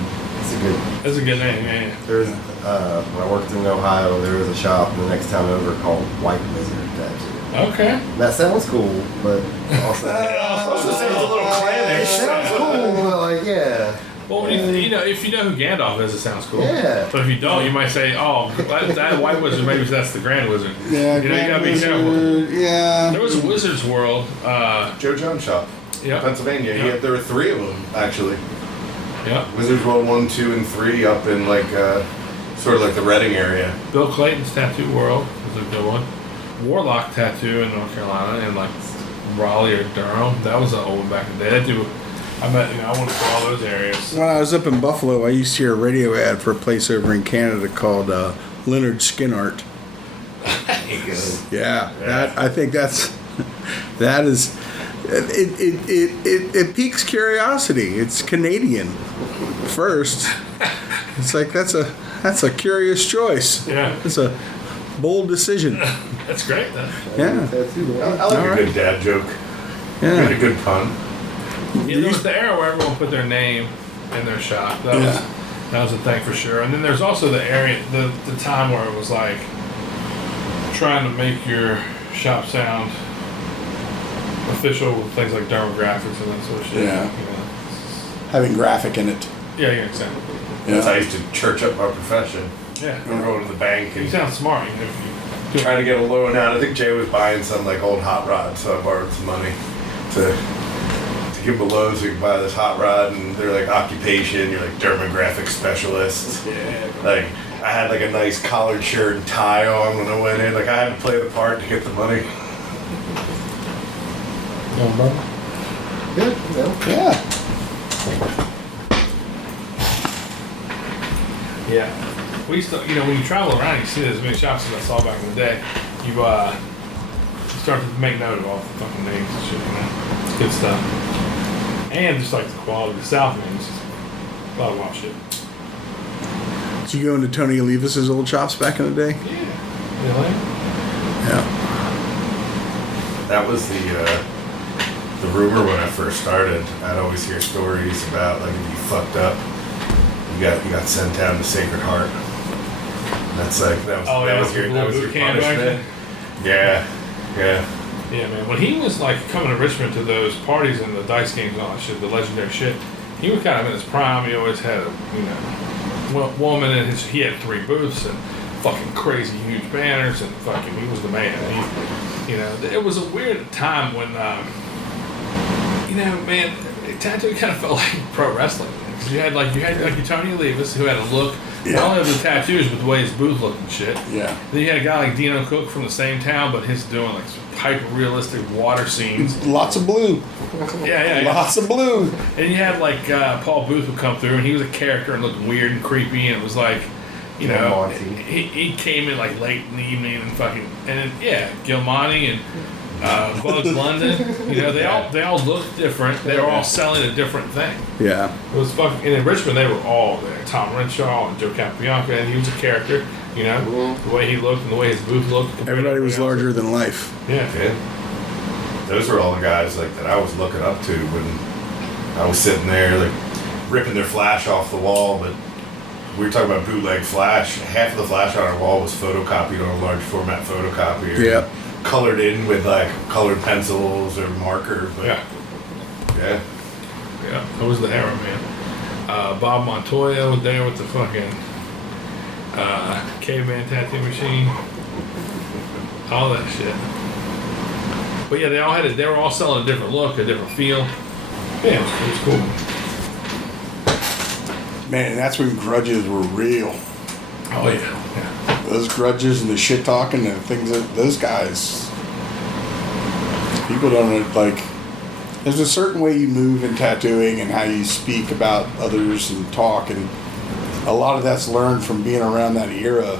That's a good name, man. There's when I worked in Ohio, there was a shop in the next town over called White Wizard Tattoo. Okay. That sounds cool, but also Also sounds a little clannish. it sounds cool, but like yeah. Well, if you know who Gandalf is, it sounds cool. Yeah. But if you don't, you might say, "Oh, that White Wizard. Maybe that's the Grand Wizard." Yeah. You gotta be careful. Yeah. There was a Wizard's World. Joe Jones shop. Yeah. Pennsylvania. Yep. There were 3 of them, actually. Yeah. Wizards World 1, 2, and 3 up in like sort of like the Reading area. Bill Clayton's Tattoo World was a good one. Warlock Tattoo in North Carolina and like Raleigh or Durham. That was an old one back in the day. I went to all those areas. When I was up in Buffalo, I used to hear a radio ad for a place over in Canada called Leonard Skin Art. Yeah, I think that is it piques curiosity. It's Canadian first. It's like that's a curious choice. Yeah. It's a bold decision. That's great, then. Yeah. I like a good dad joke. Yeah. A good pun. Yeah, there was the era where everyone put their name in their shop. That was a thing for sure. And then there's also the area, the time where it was like trying to make your shop sound official with things like demographics and that sort of shit. Yeah. Having graphic in it. Yeah, exactly. That's how I used to church up my profession. Yeah. We were going to the bank You and sound smart. If you trying to get a loan out. I think Jay was buying some like old hot rod, so I borrowed some money to give him a loan so he could buy this hot rod. And they're like occupation, you're like demographic specialist. Yeah. Like I had like a nice collared shirt and tie on when I went in. Like I had to play the part to get the money. Good. Yeah. Yeah. We used to, when you travel around, you see as many shops as I saw back in the day. You start to make note of all the fucking names and shit. It's good stuff. And just like the quality, the South means a lot of wild shit. Did you go into Tony Olivas' old shops back in the day? Yeah. You know, Yeah. That was the rumor when I first started. I'd always hear stories about like if you fucked up, you got sent down to Sacred Heart. That's like that was your punishment. Yeah. Yeah, man. When he was like coming to Richmond to those parties and the dice games and all that shit, the legendary shit, he was kind of in his prime. He always had a woman and he had 3 booths and fucking crazy huge banners and fucking he was the man. It was a weird time when man, tattoo kind of felt like pro wrestling. You had like your Tony Olivas who had a look. Not only the tattoos, but the way his booth looked and shit. Yeah. Then you had a guy like Dino Cook from the same town, but his doing like some hyper-realistic water scenes. Lots of blue. Yeah. Lots of blue. And you had like Paul Booth would come through, and he was a character and looked weird and creepy, and it was like You know, Monty. he came in like late in the evening and then Gilmonty and Bugs London. You know, they all looked different. They were all selling a different thing. Yeah. It was fucking. And in Richmond, they were all there. Tom Renshaw and Joe Caprianca, and he was a character. You know, the way he looked and the way his booth looked. Everybody was larger than life. Yeah. Those were all the guys like that I was looking up to when I was sitting there like ripping their flash off the wall. But we were talking about bootleg flash. Half of the flash on our wall was photocopied on a large format photocopier. Yeah. Colored in with like colored pencils or marker. But Yeah. Yeah. That was the era, man. Bob Montoya was there with the fucking caveman tattoo machine. All that shit. But yeah, they were all selling a different look, a different feel. Yeah, it was cool. Man, and that's when grudges were real. Oh yeah. Those grudges and the shit talking and the things that those guys, people don't like. There's a certain way you move in tattooing and how you speak about others and talk, and a lot of that's learned from being around that era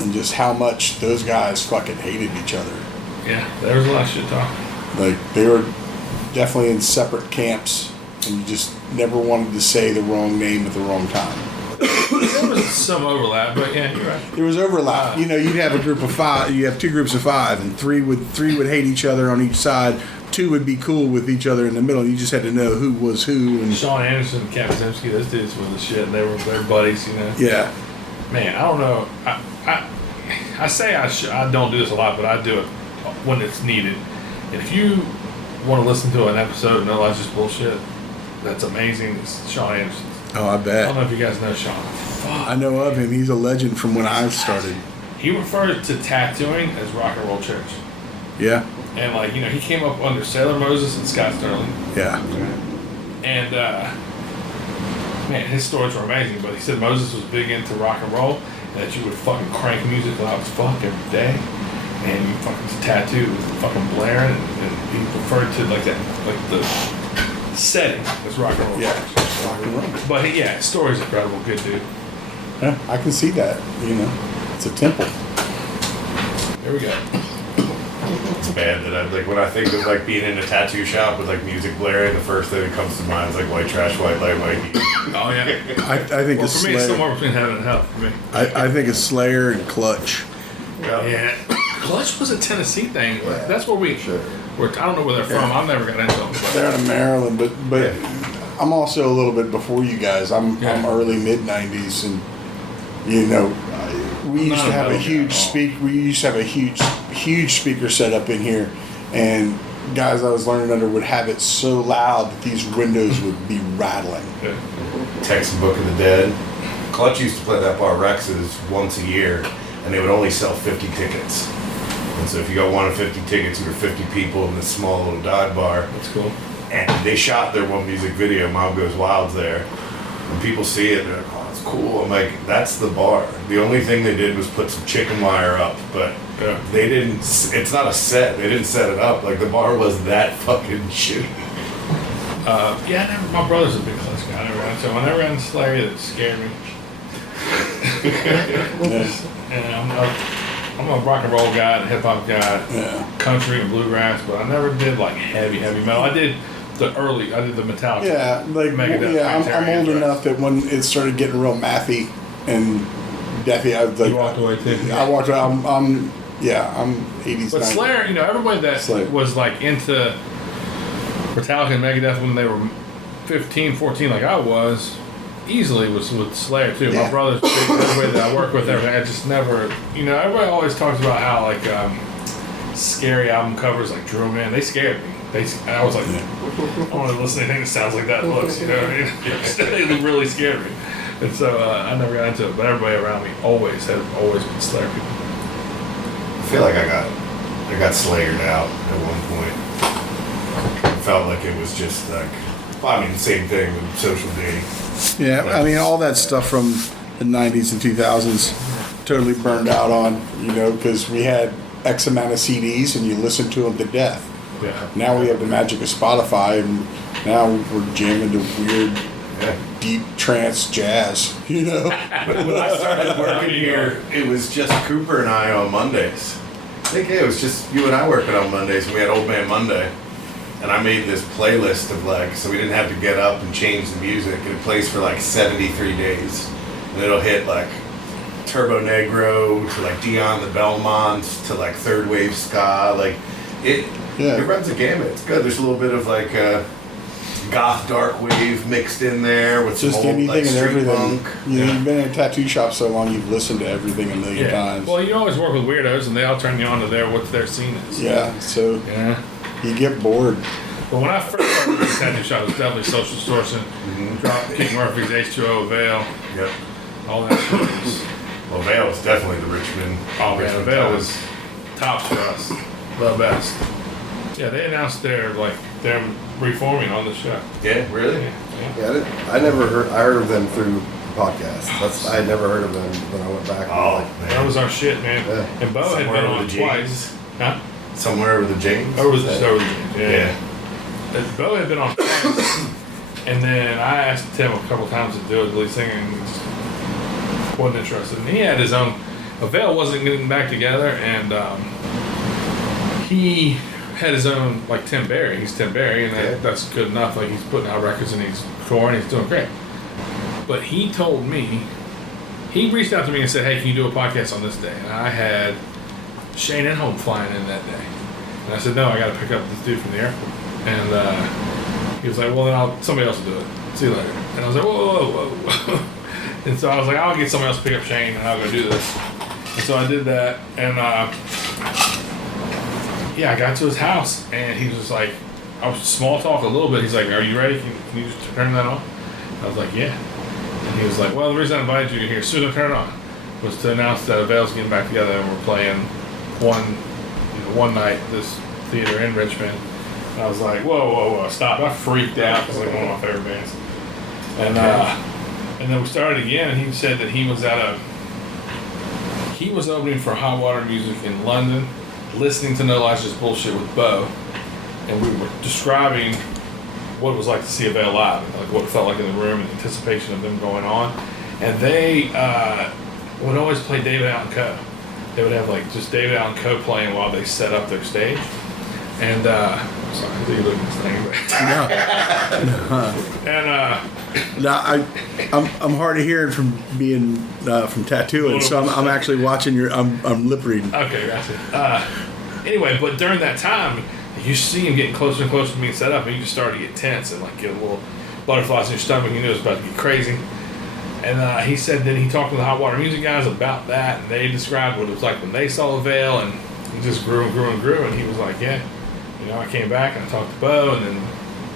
and just how much those guys fucking hated each other. Yeah, there was a lot of shit talking. Like, they were definitely in separate camps, and you just never wanted to say the wrong name at the wrong time. There was some overlap, but yeah, you're right. There was overlap. You know, you'd have a group of five. You have two groups of five, and three would hate each other on each side. Two would be cool with each other in the middle. You just had to know who was who. And Sean Anderson and Cat Zimsky, those dudes were the shit. They were buddies, you know. yeah, Man, I don't know. I say I don't do this a lot, but I do it when it's needed. And if you want to listen to an episode of No Lies Just Bullshit, that's amazing. It's Sean Anderson. oh, I I bet. don't know if you guys know Sean. Fuck. I know of him. He's a legend from when I started. He referred to tattooing as rock and roll church. Yeah, And like, you know, he came up under Sailor Moses and Scott Sterling. yeah, And man, his stories were amazing. But he said Moses was big into rock and roll, and that you would fucking crank music loud as fuck every day, and you fucking tattoo with fucking blaring, and he referred to like that, like the setting as rock and roll. yeah. Rock and roll. But yeah, his story's incredible. Good dude. Yeah, I can see that. You know, it's a temple. There we go. It's bad that I like when I think of like being in a tattoo shop with like music blaring, the first thing that comes to mind is like white trash, white light, white heat. Oh yeah. I think Well, it's for me, it's Slayer. somewhere between heaven and hell. For me. I think it's Slayer and Clutch. Yeah. Clutch was a Tennessee thing. Like, that's where we. Where I don't know where they're from. I've never got into them. But They're out of Maryland, but I'm also a little bit before you guys. I'm early mid '90s, and you know, we used to have a huge We used to have a huge speaker set up in here, and guys I was learning under would have it so loud that these windows would be rattling. Textbook of the Dead. Clutch used to play that bar Rex's once a year, and they would only sell 50 tickets. And so if you got one of 50 tickets, you were 50 people in this small little dive bar. that's cool. And they shot their one music video, Mom Goes Wild's there. When people see it, they're like, oh, it's cool. I'm like, that's the bar. The only thing they did was put some chicken wire up, but they didn't, it's not a set. They didn't set it up. Like, the bar was that fucking shitty. My brother's a big Clutch guy. I never got into him. I never got into Slayer. That scared me. And I'm a rock and roll guy, and a hip hop guy, country and bluegrass, but I never did like heavy metal. I did the Metallica. Yeah, like Megadeth, I'm old enough that when it started getting real mathy and deathy, I was like, You walked away too. I walked away. I'm 80s. But 90s. Slayer, everybody that Slayer. was like into Metallica and Megadeth when they were 15, 14, like I was, easily was with Slayer too. Yeah. My brother's big, everybody that I work with, everything. I just never, everybody always talks about how like scary album covers like drew them in. They scared me. And I was like, I want to listen to anything that sounds like that looks, you know what I mean? They really scared me. And so I never got into it, but everybody around me always been Slayer people. I feel like I got Slayered out at one point. It felt like it was just like, the same thing with social dating. Yeah, I mean, all that stuff from the 90s and 2000s totally burned out on, because we had X amount of CDs and you listened to them to death. Yeah. Now we have the magic of Spotify, and now we're jamming to weird deep trance jazz, you know. When I started working here, it was just Cooper and I on Mondays. I think it was just you and I working on Mondays, and we had Old Man Monday. And I made this playlist of like, so we didn't have to get up and change the music. And it plays for like 73 days. And it'll hit like Turbo Negro to like Dion the Belmont to like third wave ska. Like it runs a gamut. It's good. There's a little bit of like goth dark wave mixed in there with just some old, anything like, and street everything. punk. You've been in a tattoo shop so long, you've listened to everything a million times. Well, you always work with weirdos, and they all turn you on to what their scene is. Yeah, so Yeah. you get bored. But when I first started with the tattoo shop, it was definitely Social Distortion, Dropkick Murphys, H2O, Veil, Yep. all that shit. Was, Well, Vale was definitely the Richmond. oh man, Richmond Veil town. was tops for us, the best. Yeah, they announced they're reforming on the show. Yeah, really? Yeah. I never heard. I heard of them through the podcast. I had never heard of them when I went back. Oh, Like, That was our shit, man. Yeah. And Bo had Somewhere been over on the twice. Huh? Somewhere over the James. Over the yeah. Yeah. Bo had been on twice, and then I asked Tim a couple times to do it, the lead singer, and he just wasn't interested. And he had his own. Avail wasn't getting back together, and he had his own, like Tim Barry. He's Tim Barry, and that's good enough. Like, he's putting out records and he's touring, he's doing great. But he told me, he reached out to me and said, hey, can you do a podcast on this day? And I had Shane Enholm flying in that day. And I said, no, I got to pick up this dude from the airport. And he was like, well, then somebody else will do it. See you later. And I was like, whoa. And so I was like, I'll get somebody else to pick up Shane and I'll go do this. And so I did that. And yeah, I got to his house and he was like, I was small talk a little bit. He's like, are you ready? Can you just turn that on? I was like, yeah. And he was like, well, the reason I invited you here as soon as I turn it on was to announce that Avail's getting back together and we're playing one night this theater in Richmond. And I was like, whoa, stop. I freaked out because it's like one of my favorite bands. And then we started again and he said that he was opening for Hot Water Music in London, listening to No Lies Just Bullshit with Bo, and we were describing what it was like to see Avail live, like what it felt like in the room and anticipation of them going on. And they would always play David Allen Co. They would have like just David Allen Co. playing while they set up their stage. And sorry, I think you're looking at this thing. No, I'm hard of hearing from being from tattooing, so I'm actually watching I'm lip reading. Okay, gotcha. Anyway, but during that time, you see him getting closer and closer to being set up, and you just start to get tense and like get a little butterflies in your stomach. You knew it was about to get crazy. And he said that he talked to the Hot Water Music guys about that, and they described what it was like when they saw Avail, and it just grew and grew and grew. And he was like, yeah, I came back and I talked to Bo, and then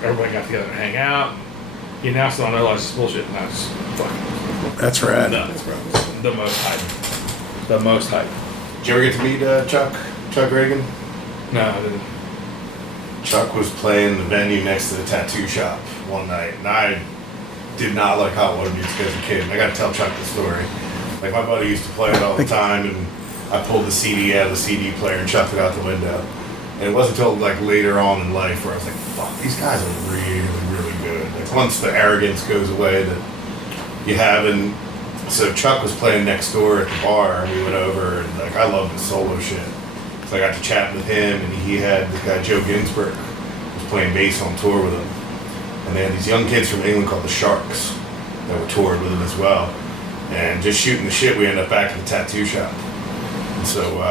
everybody got together and hang out. He announced it on No Lies Just Bullshit, and I was fucking That's rad. nuts, bro. The most hype. The most hype. Did you ever get to meet Chuck Reagan? No, I didn't. Chuck was playing the venue next to the tattoo shop one night, and I did not like Hot Water Music as a kid. And I got to tell Chuck the story. Like, my buddy used to play it all the time, and I pulled the CD out of the CD player and chucked it out the window. And it wasn't until like later on in life where I was like, fuck, these guys are really, really good. Like, once the arrogance goes away that you have, and so Chuck was playing next door at the bar, and we went over, and like, I loved his solo shit. So I got to chat with him, and he had this guy Joe Ginsberg was playing bass on tour with him, and they had these young kids from England called the Sharks that were toured with him as well. And just shooting the shit, we ended up back at the tattoo shop. And so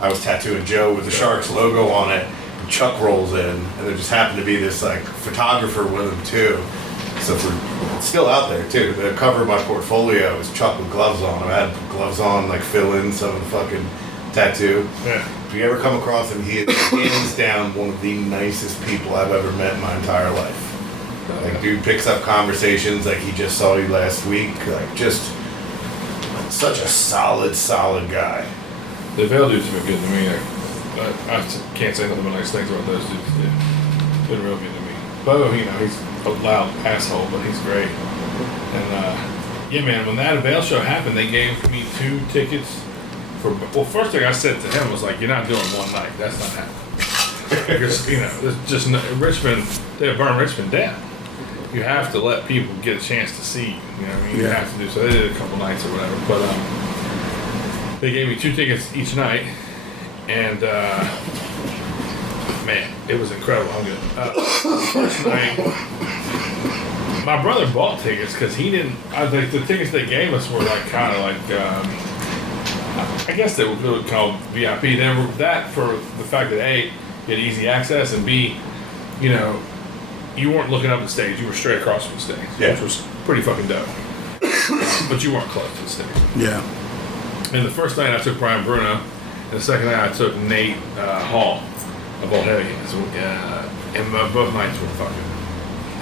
I was tattooing Joe with the Sharks logo on it. And Chuck rolls in, and there just happened to be this like photographer with him too. So it's still out there too. The cover of my portfolio is Chuck with gloves on. I had gloves on, like fill in some of the fucking tattoo. Yeah. If you ever come across him, he is hands down one of the nicest people I've ever met in my entire life. Like, dude picks up conversations like he just saw you last week. Like, just such a solid guy. The Veil dudes have been good to me. I can't say nothing but nice things about those dudes. They've been real good to me. Bo, he's a loud asshole, but he's great. And yeah, man, when that Avail show happened, they gave me 2 tickets. Well, first thing I said to him was like, you're not doing one night. That's not happening. Because, there's just Richmond, they burned Richmond down. you have to let people get a chance to see you. You know what I mean? You have to do so. They did a couple nights or whatever, but they gave me 2 tickets each night, and man, it was incredible. I'm good. First night, my brother bought tickets because he didn't. I think the tickets they gave us were like kind of like. I guess they were called VIP. They were that for the fact that A, you had easy access, and B, you know, you weren't looking up the stage. You were straight across from the stage, which was pretty fucking dope. But you weren't close to the stage. Yeah. And the first night I took Brian Bruno, and the second night I took Nate Hall of Old Heavy Hands. And both nights were fucking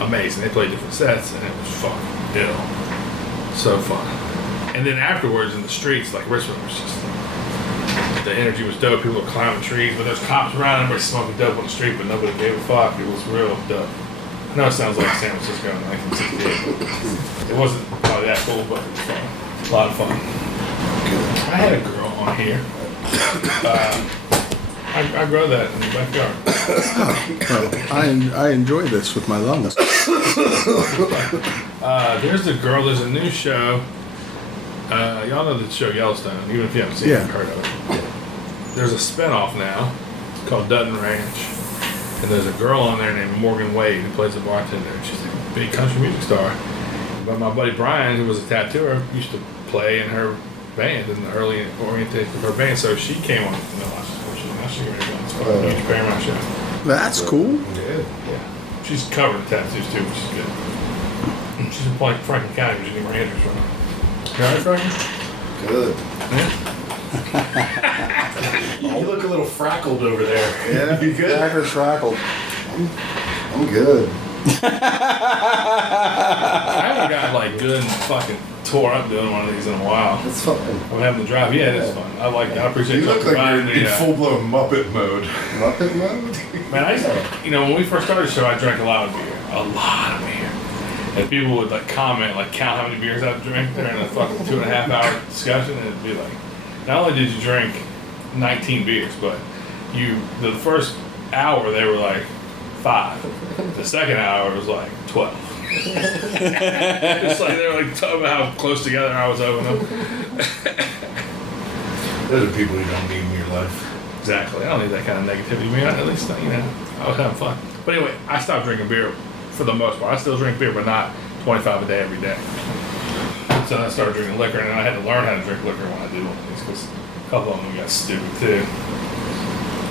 amazing. They played different sets, and it was fucking ill. So fun. And then afterwards in the streets, like Richmond was just, the energy was dope. People were climbing trees, but there's cops around, everybody smoking dope on the street, but nobody gave a fuck. It was real dope. I know it sounds like San Francisco in 1968. It wasn't probably that cool, but it was fun. A lot of fun. I had a girl on here. I grow that in the backyard. I enjoy this with my lungs. There's a girl, there's a new show. Y'all know the show Yellowstone, even if you haven't seen it, you've heard of it. There's a spinoff now called Dutton Ranch. And there's a girl on there named Morgan Wade who plays a bartender. She's a big country music star. But my buddy Brian, who was a tattooer, used to play in her band in the early orientation of her band. So she came on. Now she's going to go on this huge Paramount show. That's cool. Yeah. She's covered in tattoos too, which is good. She's in Franklin County, Virginia, where Andrew's from. You alright, Franklin? Good. Yeah. You look a little frackled over there. Yeah. You good? Cracker frackled. I'm good. I haven't got like good and fucking tore up doing one of these in a while. It's fun. I'm having to drive. Yeah, it is fun. I appreciate You look like reminding you're me, in full-blown Muppet mode. Muppet mode? Man, I used to, when we first started the show, I drank a lot of beer. A lot of beer. And people would like comment, like count how many beers I'd drink during a fucking 2.5 hour discussion, and it'd be like, not only did you drink 19 beers, but the first hour they were like 5. The second hour was like 12. It's like they were like talking about how close together I was over them. Those are people you don't need in your life. Exactly. I don't need that kind of negativity. I mean, at least, I was having fun. But anyway, I stopped drinking beer for the most part. I still drink beer, but not 25 a day every day. So I started drinking liquor, and I had to learn how to drink liquor when I do one of these, because a couple of them got stupid too.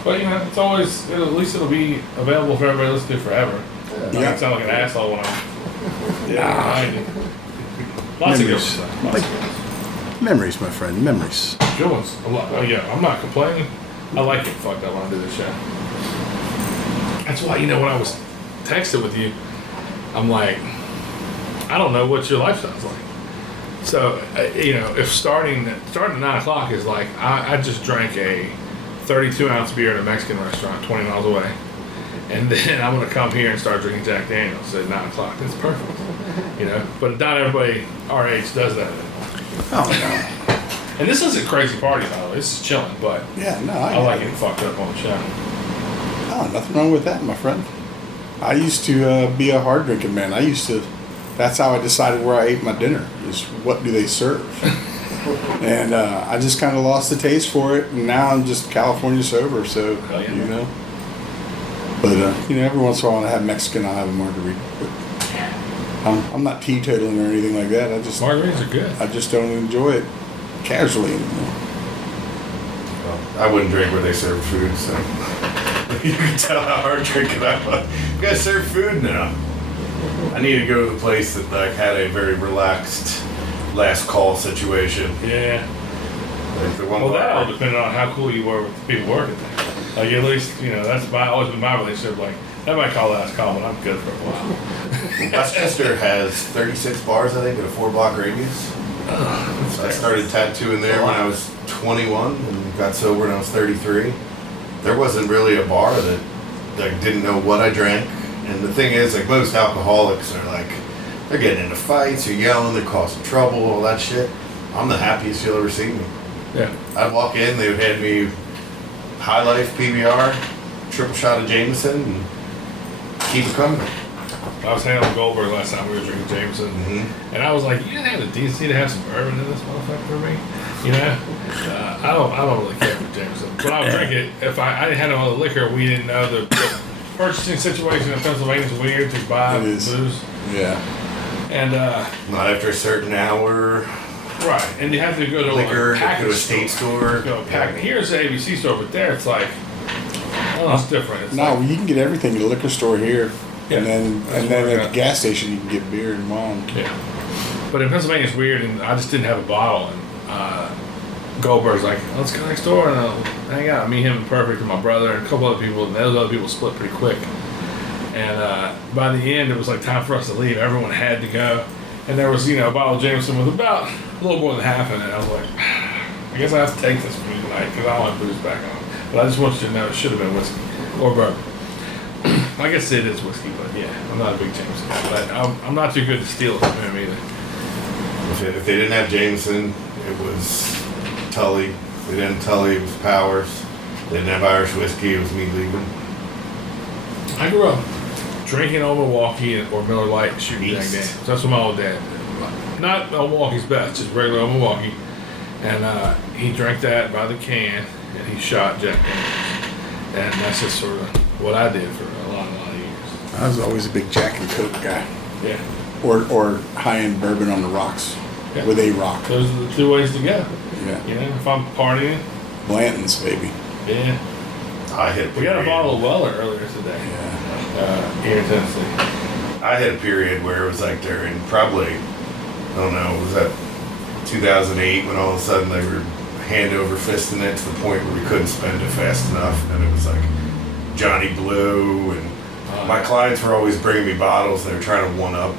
But it's always, at least it'll be available for everybody to listen to forever. I sound like an asshole when I'm behind it. Lots of good stuff. Memories, my friend, memories. Good ones. A lot. Oh, yeah, I'm not complaining. I like getting fucked up when I do this show. That's why, when I was texting with you, I'm like, I don't know what your lifestyle's like. So, if starting at 9 o'clock is like, I just drank a 32-ounce beer at a Mexican restaurant 20 miles away. And then I'm going to come here and start drinking Jack Daniels at 9 o'clock. That's perfect. But not everybody our age does that anymore. Oh, no. And this isn't crazy party, by the way. This is chilling, but I like getting fucked up on the show. Oh, nothing wrong with that, my friend. I used to be a hard drinking man. That's how I decided where I ate my dinner, is what do they serve. And I just kind of lost the taste for it, and now I'm just California sober, so, But, every once in a while when I have Mexican, I'll have a margarita. But I'm not teetotaling or anything like that. Margaritas are good. I just don't enjoy it casually anymore. Well, I wouldn't drink where they serve food, so you can tell how hard drinking I was. You guys serve food now. I need to go to the place that had a very relaxed last call situation. Yeah. Like the one Well, that all depended on how cool you were with the people working there. Like, at least, that's always been my relationship. Like, that might call last call, but I'm good for a while. Westchester has 36 bars, I think, in a 4-block radius. So I started tattooing there when I was 21 and got sober when I was 33. There wasn't really a bar that didn't know what I drank. And the thing is, like, most alcoholics are like, they're getting into fights, they're yelling, they're causing trouble, all that shit. I'm the happiest you'll ever see me. Yeah. I'd walk in, they would hand me High Life PBR, triple shot of Jameson, and keep it coming. I was hanging out with Goldberg last time we were drinking Jameson, and I was like, "You didn't have the decency to have some bourbon in this motherfucker for me." You know, I don't really care for Jameson, but I'll drink it if I didn't have no other liquor. We didn't know the purchasing situation in Pennsylvania is weird to buy booze. Yeah. And not after a certain hour. Right, and you have to go to liquor, a package go to a state store. Go Here's the ABC store, but there it's like, oh, it's different. It's No, like, you can get everything at a liquor store here, Yeah, and then that's at what I the got. gas station you can get beer and wine. yeah. But in Pennsylvania it's weird, and I just didn't have a bottle. And Goldberg's like, let's go next door and I'll hang out. Me, him, and Perfect, and my brother, and a couple other people. And those other people split pretty quick. And by the end, it was like time for us to leave. Everyone had to go. And there was, a bottle of Jameson with about a little more than half in it. I was like, I guess I have to take this for you tonight because I don't have booze back on. But I just want you to know it should have been whiskey or bourbon. I guess it is whiskey, but yeah, I'm not a big Jameson guy. But I'm not too good to steal it from him either. If they didn't have Jameson, it was Tully. If they didn't have Tully, it was Powers. If they didn't have Irish whiskey, it was me leaving. I grew up drinking Old Milwaukee or Miller Lite shooting Jack East. Daniels. That's what my old dad did. Not Milwaukee's best, just regular Old Milwaukee. And he drank that by the can, and he shot Jack Daniels. And that's just sort of what I did for a lot of years. I was always a big Jack and Coke guy, Yeah. or high end bourbon on the rocks, Yeah. with a rock. Those are the two ways to go. Yeah, If I'm partying, Blanton's baby. yeah. I hit. We got a bottle of Weller earlier today. Here in Tennessee. I had a period where it was like during probably, I don't know, was that 2008 when all of a sudden they were hand over fisting it to the point where we couldn't spend it fast enough, and it was like Johnny Blue, and my clients were always bringing me bottles. They were trying to one up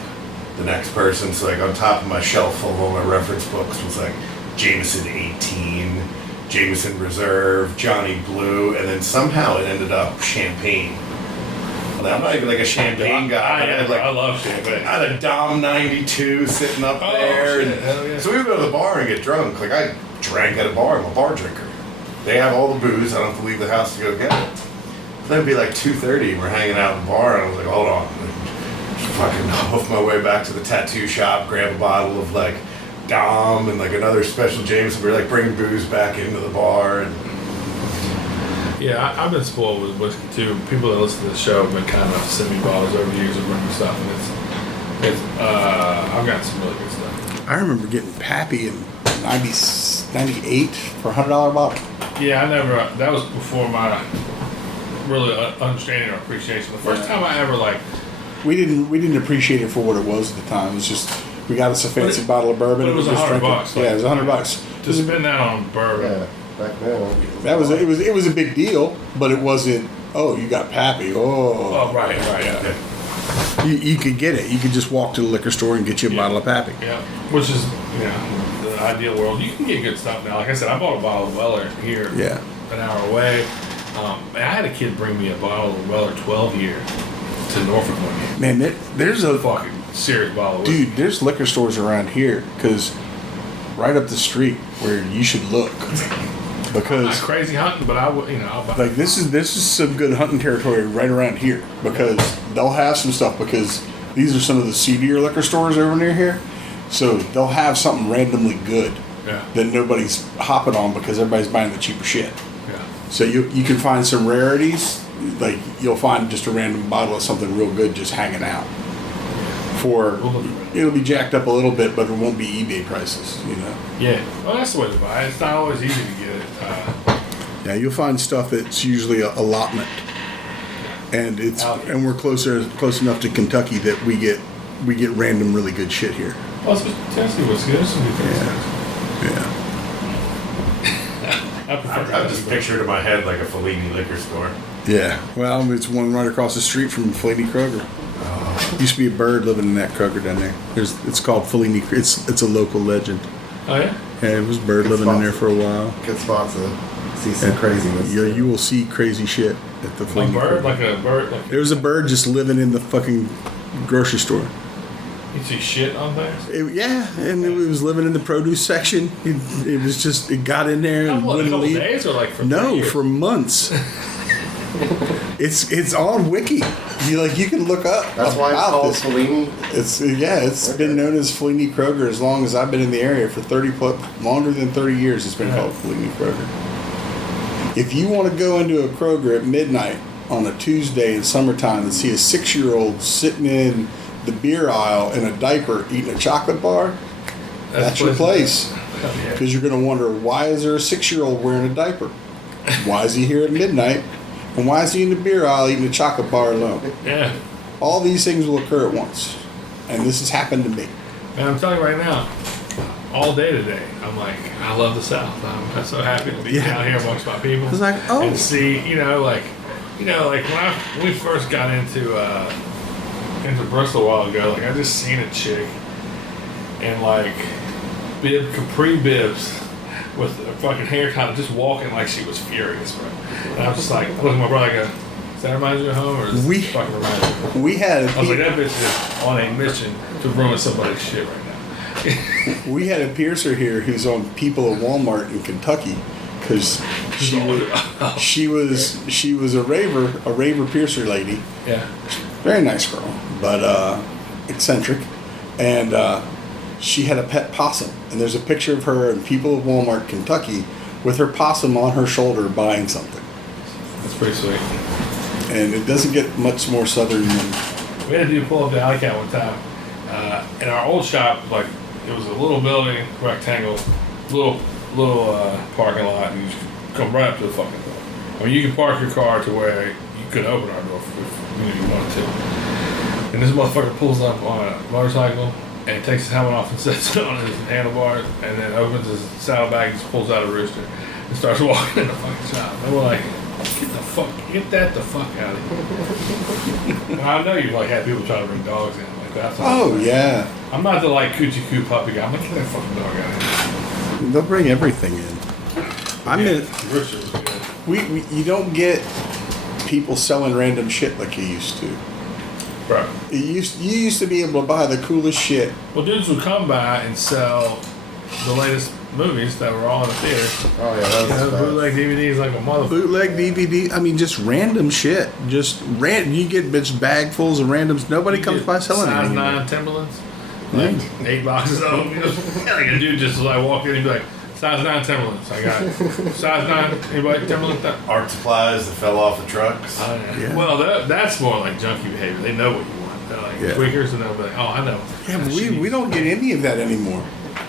the next person. So like on top of my shelf of all my reference books was like Jameson 18, Jameson Reserve, Johnny Blue, and then somehow it ended up champagne. I'm not even like a champagne guy, but I love champagne. I had a Dom 92 sitting up there. Shit, And hell yeah. so we would go to the bar and get drunk. Like I drank at a bar. I'm a bar drinker. They have all the booze. I don't have to leave the house to go get it. Then it'd be like 2:30 and we're hanging out in the bar, and I was like, hold on. Just fucking off my way back to the tattoo shop, grab a bottle of like Dom and like another special Jameson. We're like bringing booze back into the bar. And Yeah, I've been spoiled with whiskey too. People that listen to the show have been kind enough to send me bottles over the years of bringing stuff, and I've got some really good stuff. I remember getting Pappy in 98 for a $100 bottle. Yeah, I never. That was before my really understanding or appreciation. The first time I ever We didn't appreciate it for what it was at the time. It was just we got us a fancy bottle of bourbon. but it was and we just $100 drank bucks, it. Yeah, it was $100. to spend that on bourbon. Yeah, back then. That was it was a big deal, but it wasn't. Oh, you got Pappy. Oh, right. yeah. You could get it. You could just walk to the liquor store and get you a bottle of Pappy. Yeah, which is the ideal world. You can get good stuff now. Like I said, I bought a bottle of Weller here. Yeah. An hour away. I had a kid bring me a bottle of Weller 12 year to Norfolk one year. Man, there's a Fucking serious bottle of whiskey. dude. There's liquor stores around here because right up the street where you should look I'm because not crazy hunting, but I'll buy. like this is some good hunting territory right around here because they'll have some stuff because these are some of the seedier liquor stores over near here, so they'll have something randomly good Yeah. that nobody's hopping on because everybody's buying the cheaper shit. Yeah. So you can find some rarities, like you'll find just a random bottle of something real good just hanging out. It'll be jacked up a little bit, but it won't be eBay prices, Yeah. Well, that's the way to buy it. It's not always easy to get it. Yeah, you'll find stuff that's usually a allotment, and we're close enough to Kentucky that we get random really good shit here. Well, Tennessee whiskey. There's some good things. Yeah. I just pictured in my head like a Fellini liquor store. Yeah. Well, it's one right across the street from Fellini Kroger. Used to be a bird living in that Kroger down there. It's called Fellini. It's a local legend. Oh yeah. Yeah, it was a bird living in there for a while. Good spots to see some craziness. You will see crazy shit at the Fellini Kroger. Like a bird. There was a bird just living in the fucking grocery store. You see shit on things. And it was living in the produce section. It got in there and What, a wouldn't couple leave. days or like for 3 No, years? for months. It's on Wiki. You can look up. That's why it's about called this. Fellini. It's been known as Fellini Kroger as long as I've been in the area for longer than 30 years. It's been called Fellini Kroger. If you want to go into a Kroger at midnight on a Tuesday in summertime and see a 6-year-old sitting in the beer aisle in a diaper eating a chocolate bar, that's your place. Because you're going to wonder, why is there a 6-year-old wearing a diaper? Why is he here at midnight? And why is he in the beer aisle eating a chocolate bar alone? Yeah. All these things will occur at once. And this has happened to me. And I'm telling you right now, all day today, I'm like, I love the South. I'm so happy to be down here amongst my people. It's like, oh. And see, like when we first got into Bristol a while ago, like I just seen a chick in like capri bibs with a fucking hair kind of just walking like she was furious, bro. And I was just like, I looked at my brother, I go, does that remind you of home or does it fucking remind you of home? We had I was like, that bitch is on a mission to ruin somebody's shit right now. We had a piercer here who's on People at Walmart in Kentucky because she was a raver piercer lady. Yeah. Very nice girl, but eccentric, and she had a pet possum. And there's a picture of her in People at Walmart, Kentucky, with her possum on her shoulder buying something. That's pretty sweet. And it doesn't get much more southern than. We had to do pull up the alley cat one time. In our old shop, like it was a little building, rectangle, little parking lot, and you just come right up to the fucking door. I mean, you can park your car to where you could open our door if you wanted to. And this motherfucker pulls up on a motorcycle and takes his helmet off and sets it on his handlebars, and then opens his saddlebag and just pulls out a rooster and starts walking in the fucking shop. And we're like, get that the fuck out of here. And I know you like had people trying to bring dogs in like that. Oh yeah. I'm not the like coochie coo puppy guy. I'm like, get that fucking dog out of here. They'll bring everything in. Rooster was good. You don't get people selling random shit like you used to. Bro. You used to be able to buy the coolest shit. Well, dudes would come by and sell the latest movies that were all in the theater. Oh yeah, that was bootleg DVDs like a motherfucker. Bootleg DVD. I mean, just random shit. You get bitch bagfuls of randoms. Nobody comes by selling size anything. 9 Timberlands. Like 8 boxes of them. Like a dude just like walk in and be like, size 9 Timberlands. I got it. Size 9. Anybody Timberlands? Art supplies that fell off the trucks. Yeah. Well, that's more like junkie behavior. They know what you want. They're like tweakers, and they'll be like, oh, I know. Yeah, but we don't get any of that anymore.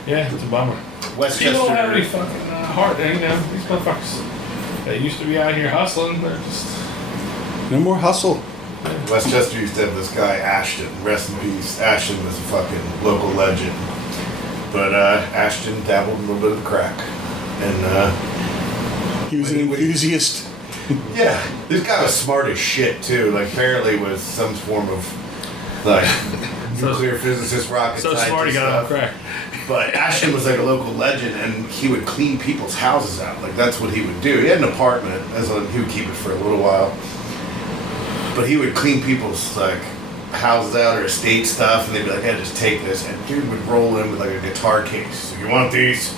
Yeah, it's a bummer. People don't have any fucking heart. These motherfuckers that used to be out here hustling, they're just No more hustle. Westchester used to have this guy Ashton. Rest in peace. Ashton was a fucking local legend. But Ashton dabbled in a little bit of crack, and he was an enthusiast. Yeah, this guy was smart as shit too. Like apparently was some form of like nuclear physicist, rocket scientist. So smart he got on crack. But Ashton was like a local legend, and he would clean people's houses out. Like that's what he would do. He had an apartment, he would keep it for a little while. But he would clean people's like houses out or estate stuff, and they'd be like, "Yeah, just take this." And dude would roll in with like a guitar case. So you want these?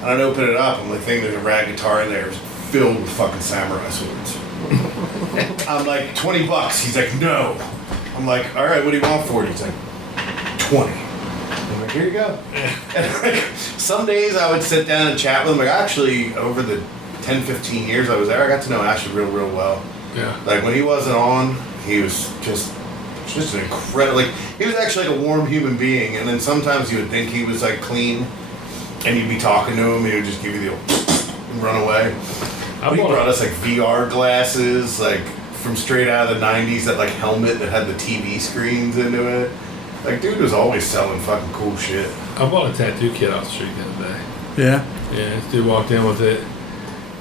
And I'd open it up, and the thing there's a rag guitar in there. It was filled with fucking samurai swords. I'm like, $20. He's like, no. I'm like, all right, what do you want for it? He's like, 20. I'm like, here you go. And like, some days I would sit down and chat with him. Like, actually, over the 10, 15 years I was there, I got to know Ashton real, real well. Yeah. Like, when he wasn't on, he was just an incredible, like, he was actually like a warm human being. And then sometimes you would think he was like clean, and you'd be talking to him, and he would just give you the old and run away. He brought us like VR glasses, like from straight out of the 90s, that like helmet that had the TV screens into it. Like, dude was always selling fucking cool shit. I bought a tattoo kit off the street the other day. Yeah. Yeah, this dude walked in with it.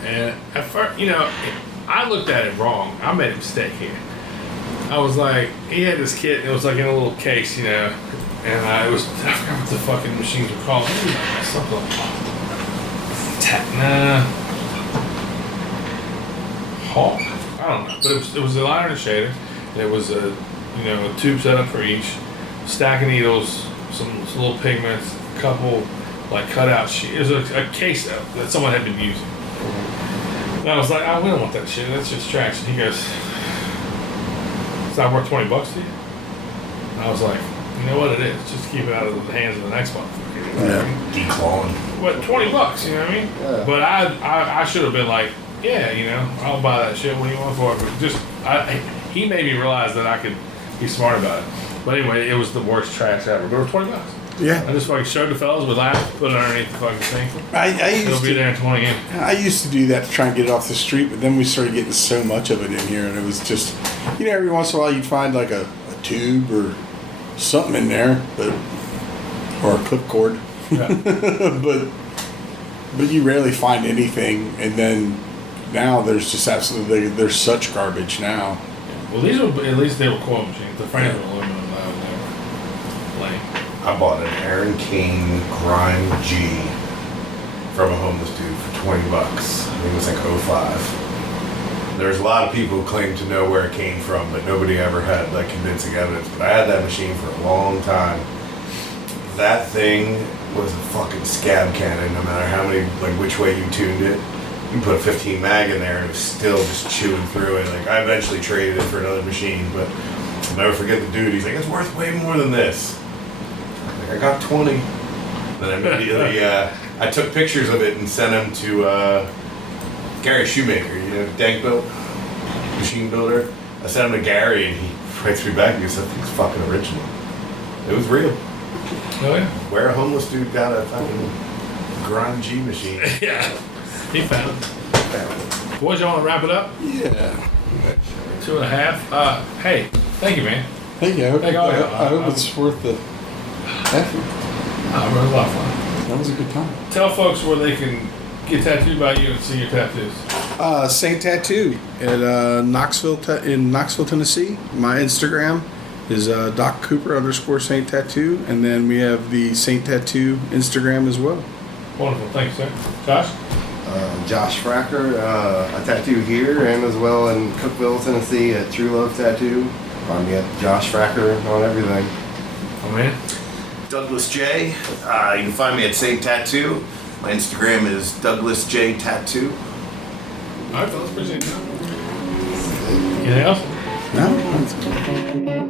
And at first, I looked at it wrong. I made a mistake here. I was like, he had this kit, and it was like in a little case, and I forgot what the fucking machines were called. Something like Hawk? I don't know. But it was a liner and a shader. And it was a tube setup for each. Stack of needles, some little pigments, a couple like cutout sheets. It was a case that someone had been using. And I was like, we don't want that shit. That's just trash. And he goes, It's not worth $20 to you? And I was like, you know what it is? Just keep it out of the hands of the next motherfucker. You know what I mean? Declawing. What, $20, you know what I mean? Yeah. But I should have been like, yeah, you know, I'll buy that shit. What do you want for it? But just, he made me realize that I could be smart about it. But anyway, it was the worst trash ever. But it was $20. Yeah. I just fucking showed the fellas, would laugh, put it underneath the fucking sink. I It'll used be to. there in 20 in. I used to do that to try and get it off the street, but then we started getting so much of it in here, and it was just, you know, every once in a while you'd find like a tube or something in there, but or a clipcord, Yeah. but you rarely find anything. And then now there's just absolutely there's such garbage now. Well, these were, at least they were coil machines. The frames were aluminum, though. They were lame. I bought an Aaron Kane Grime G from a homeless dude for $20. I think it was like 05. There's a lot of people who claim to know where it came from, but nobody ever had like convincing evidence. But I had that machine for a long time. That thing was a fucking scab cannon, no matter how many, like which way you tuned it. You put a 15 mag in there and it was still just chewing through it. Like I eventually traded it for another machine, but I'll never forget the dude. He's like, it's worth way more than this. I got 20. Then I immediately, I took pictures of it and sent them to Gary Shoemaker, you know, Dank Built, machine builder. I sent him to Gary and he writes me back and he said, that thing's fucking original. It was real. Oh, yeah? Where a homeless dude got a fucking Grime G machine. Yeah. He found it. Boys, y'all want to wrap it up? Yeah. 2.5. Hey, thank you, man. Thank you. I hope, Thank you. I hope it's worth the effort. It was a lot of fun. That was a good time. Tell folks where they can get tattooed by you and see your tattoos. Saint Tattoo at Knoxville, in Knoxville, Tennessee. My Instagram is Doc Cooper _Saint Tattoo, and then we have the Saint Tattoo Instagram as well. Wonderful. Thank you, sir. Josh? Josh Fracker, I tattoo here and as well in Cookeville, Tennessee at True Love Tattoo. Find me at Josh Fracker on everything. Oh, man. Douglas J. You can find me at Saint Tattoo. My Instagram is Douglas J Tattoo. All right, fellas. Appreciate it. Anything else? No, that's good.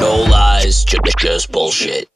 No lies, just bullshit.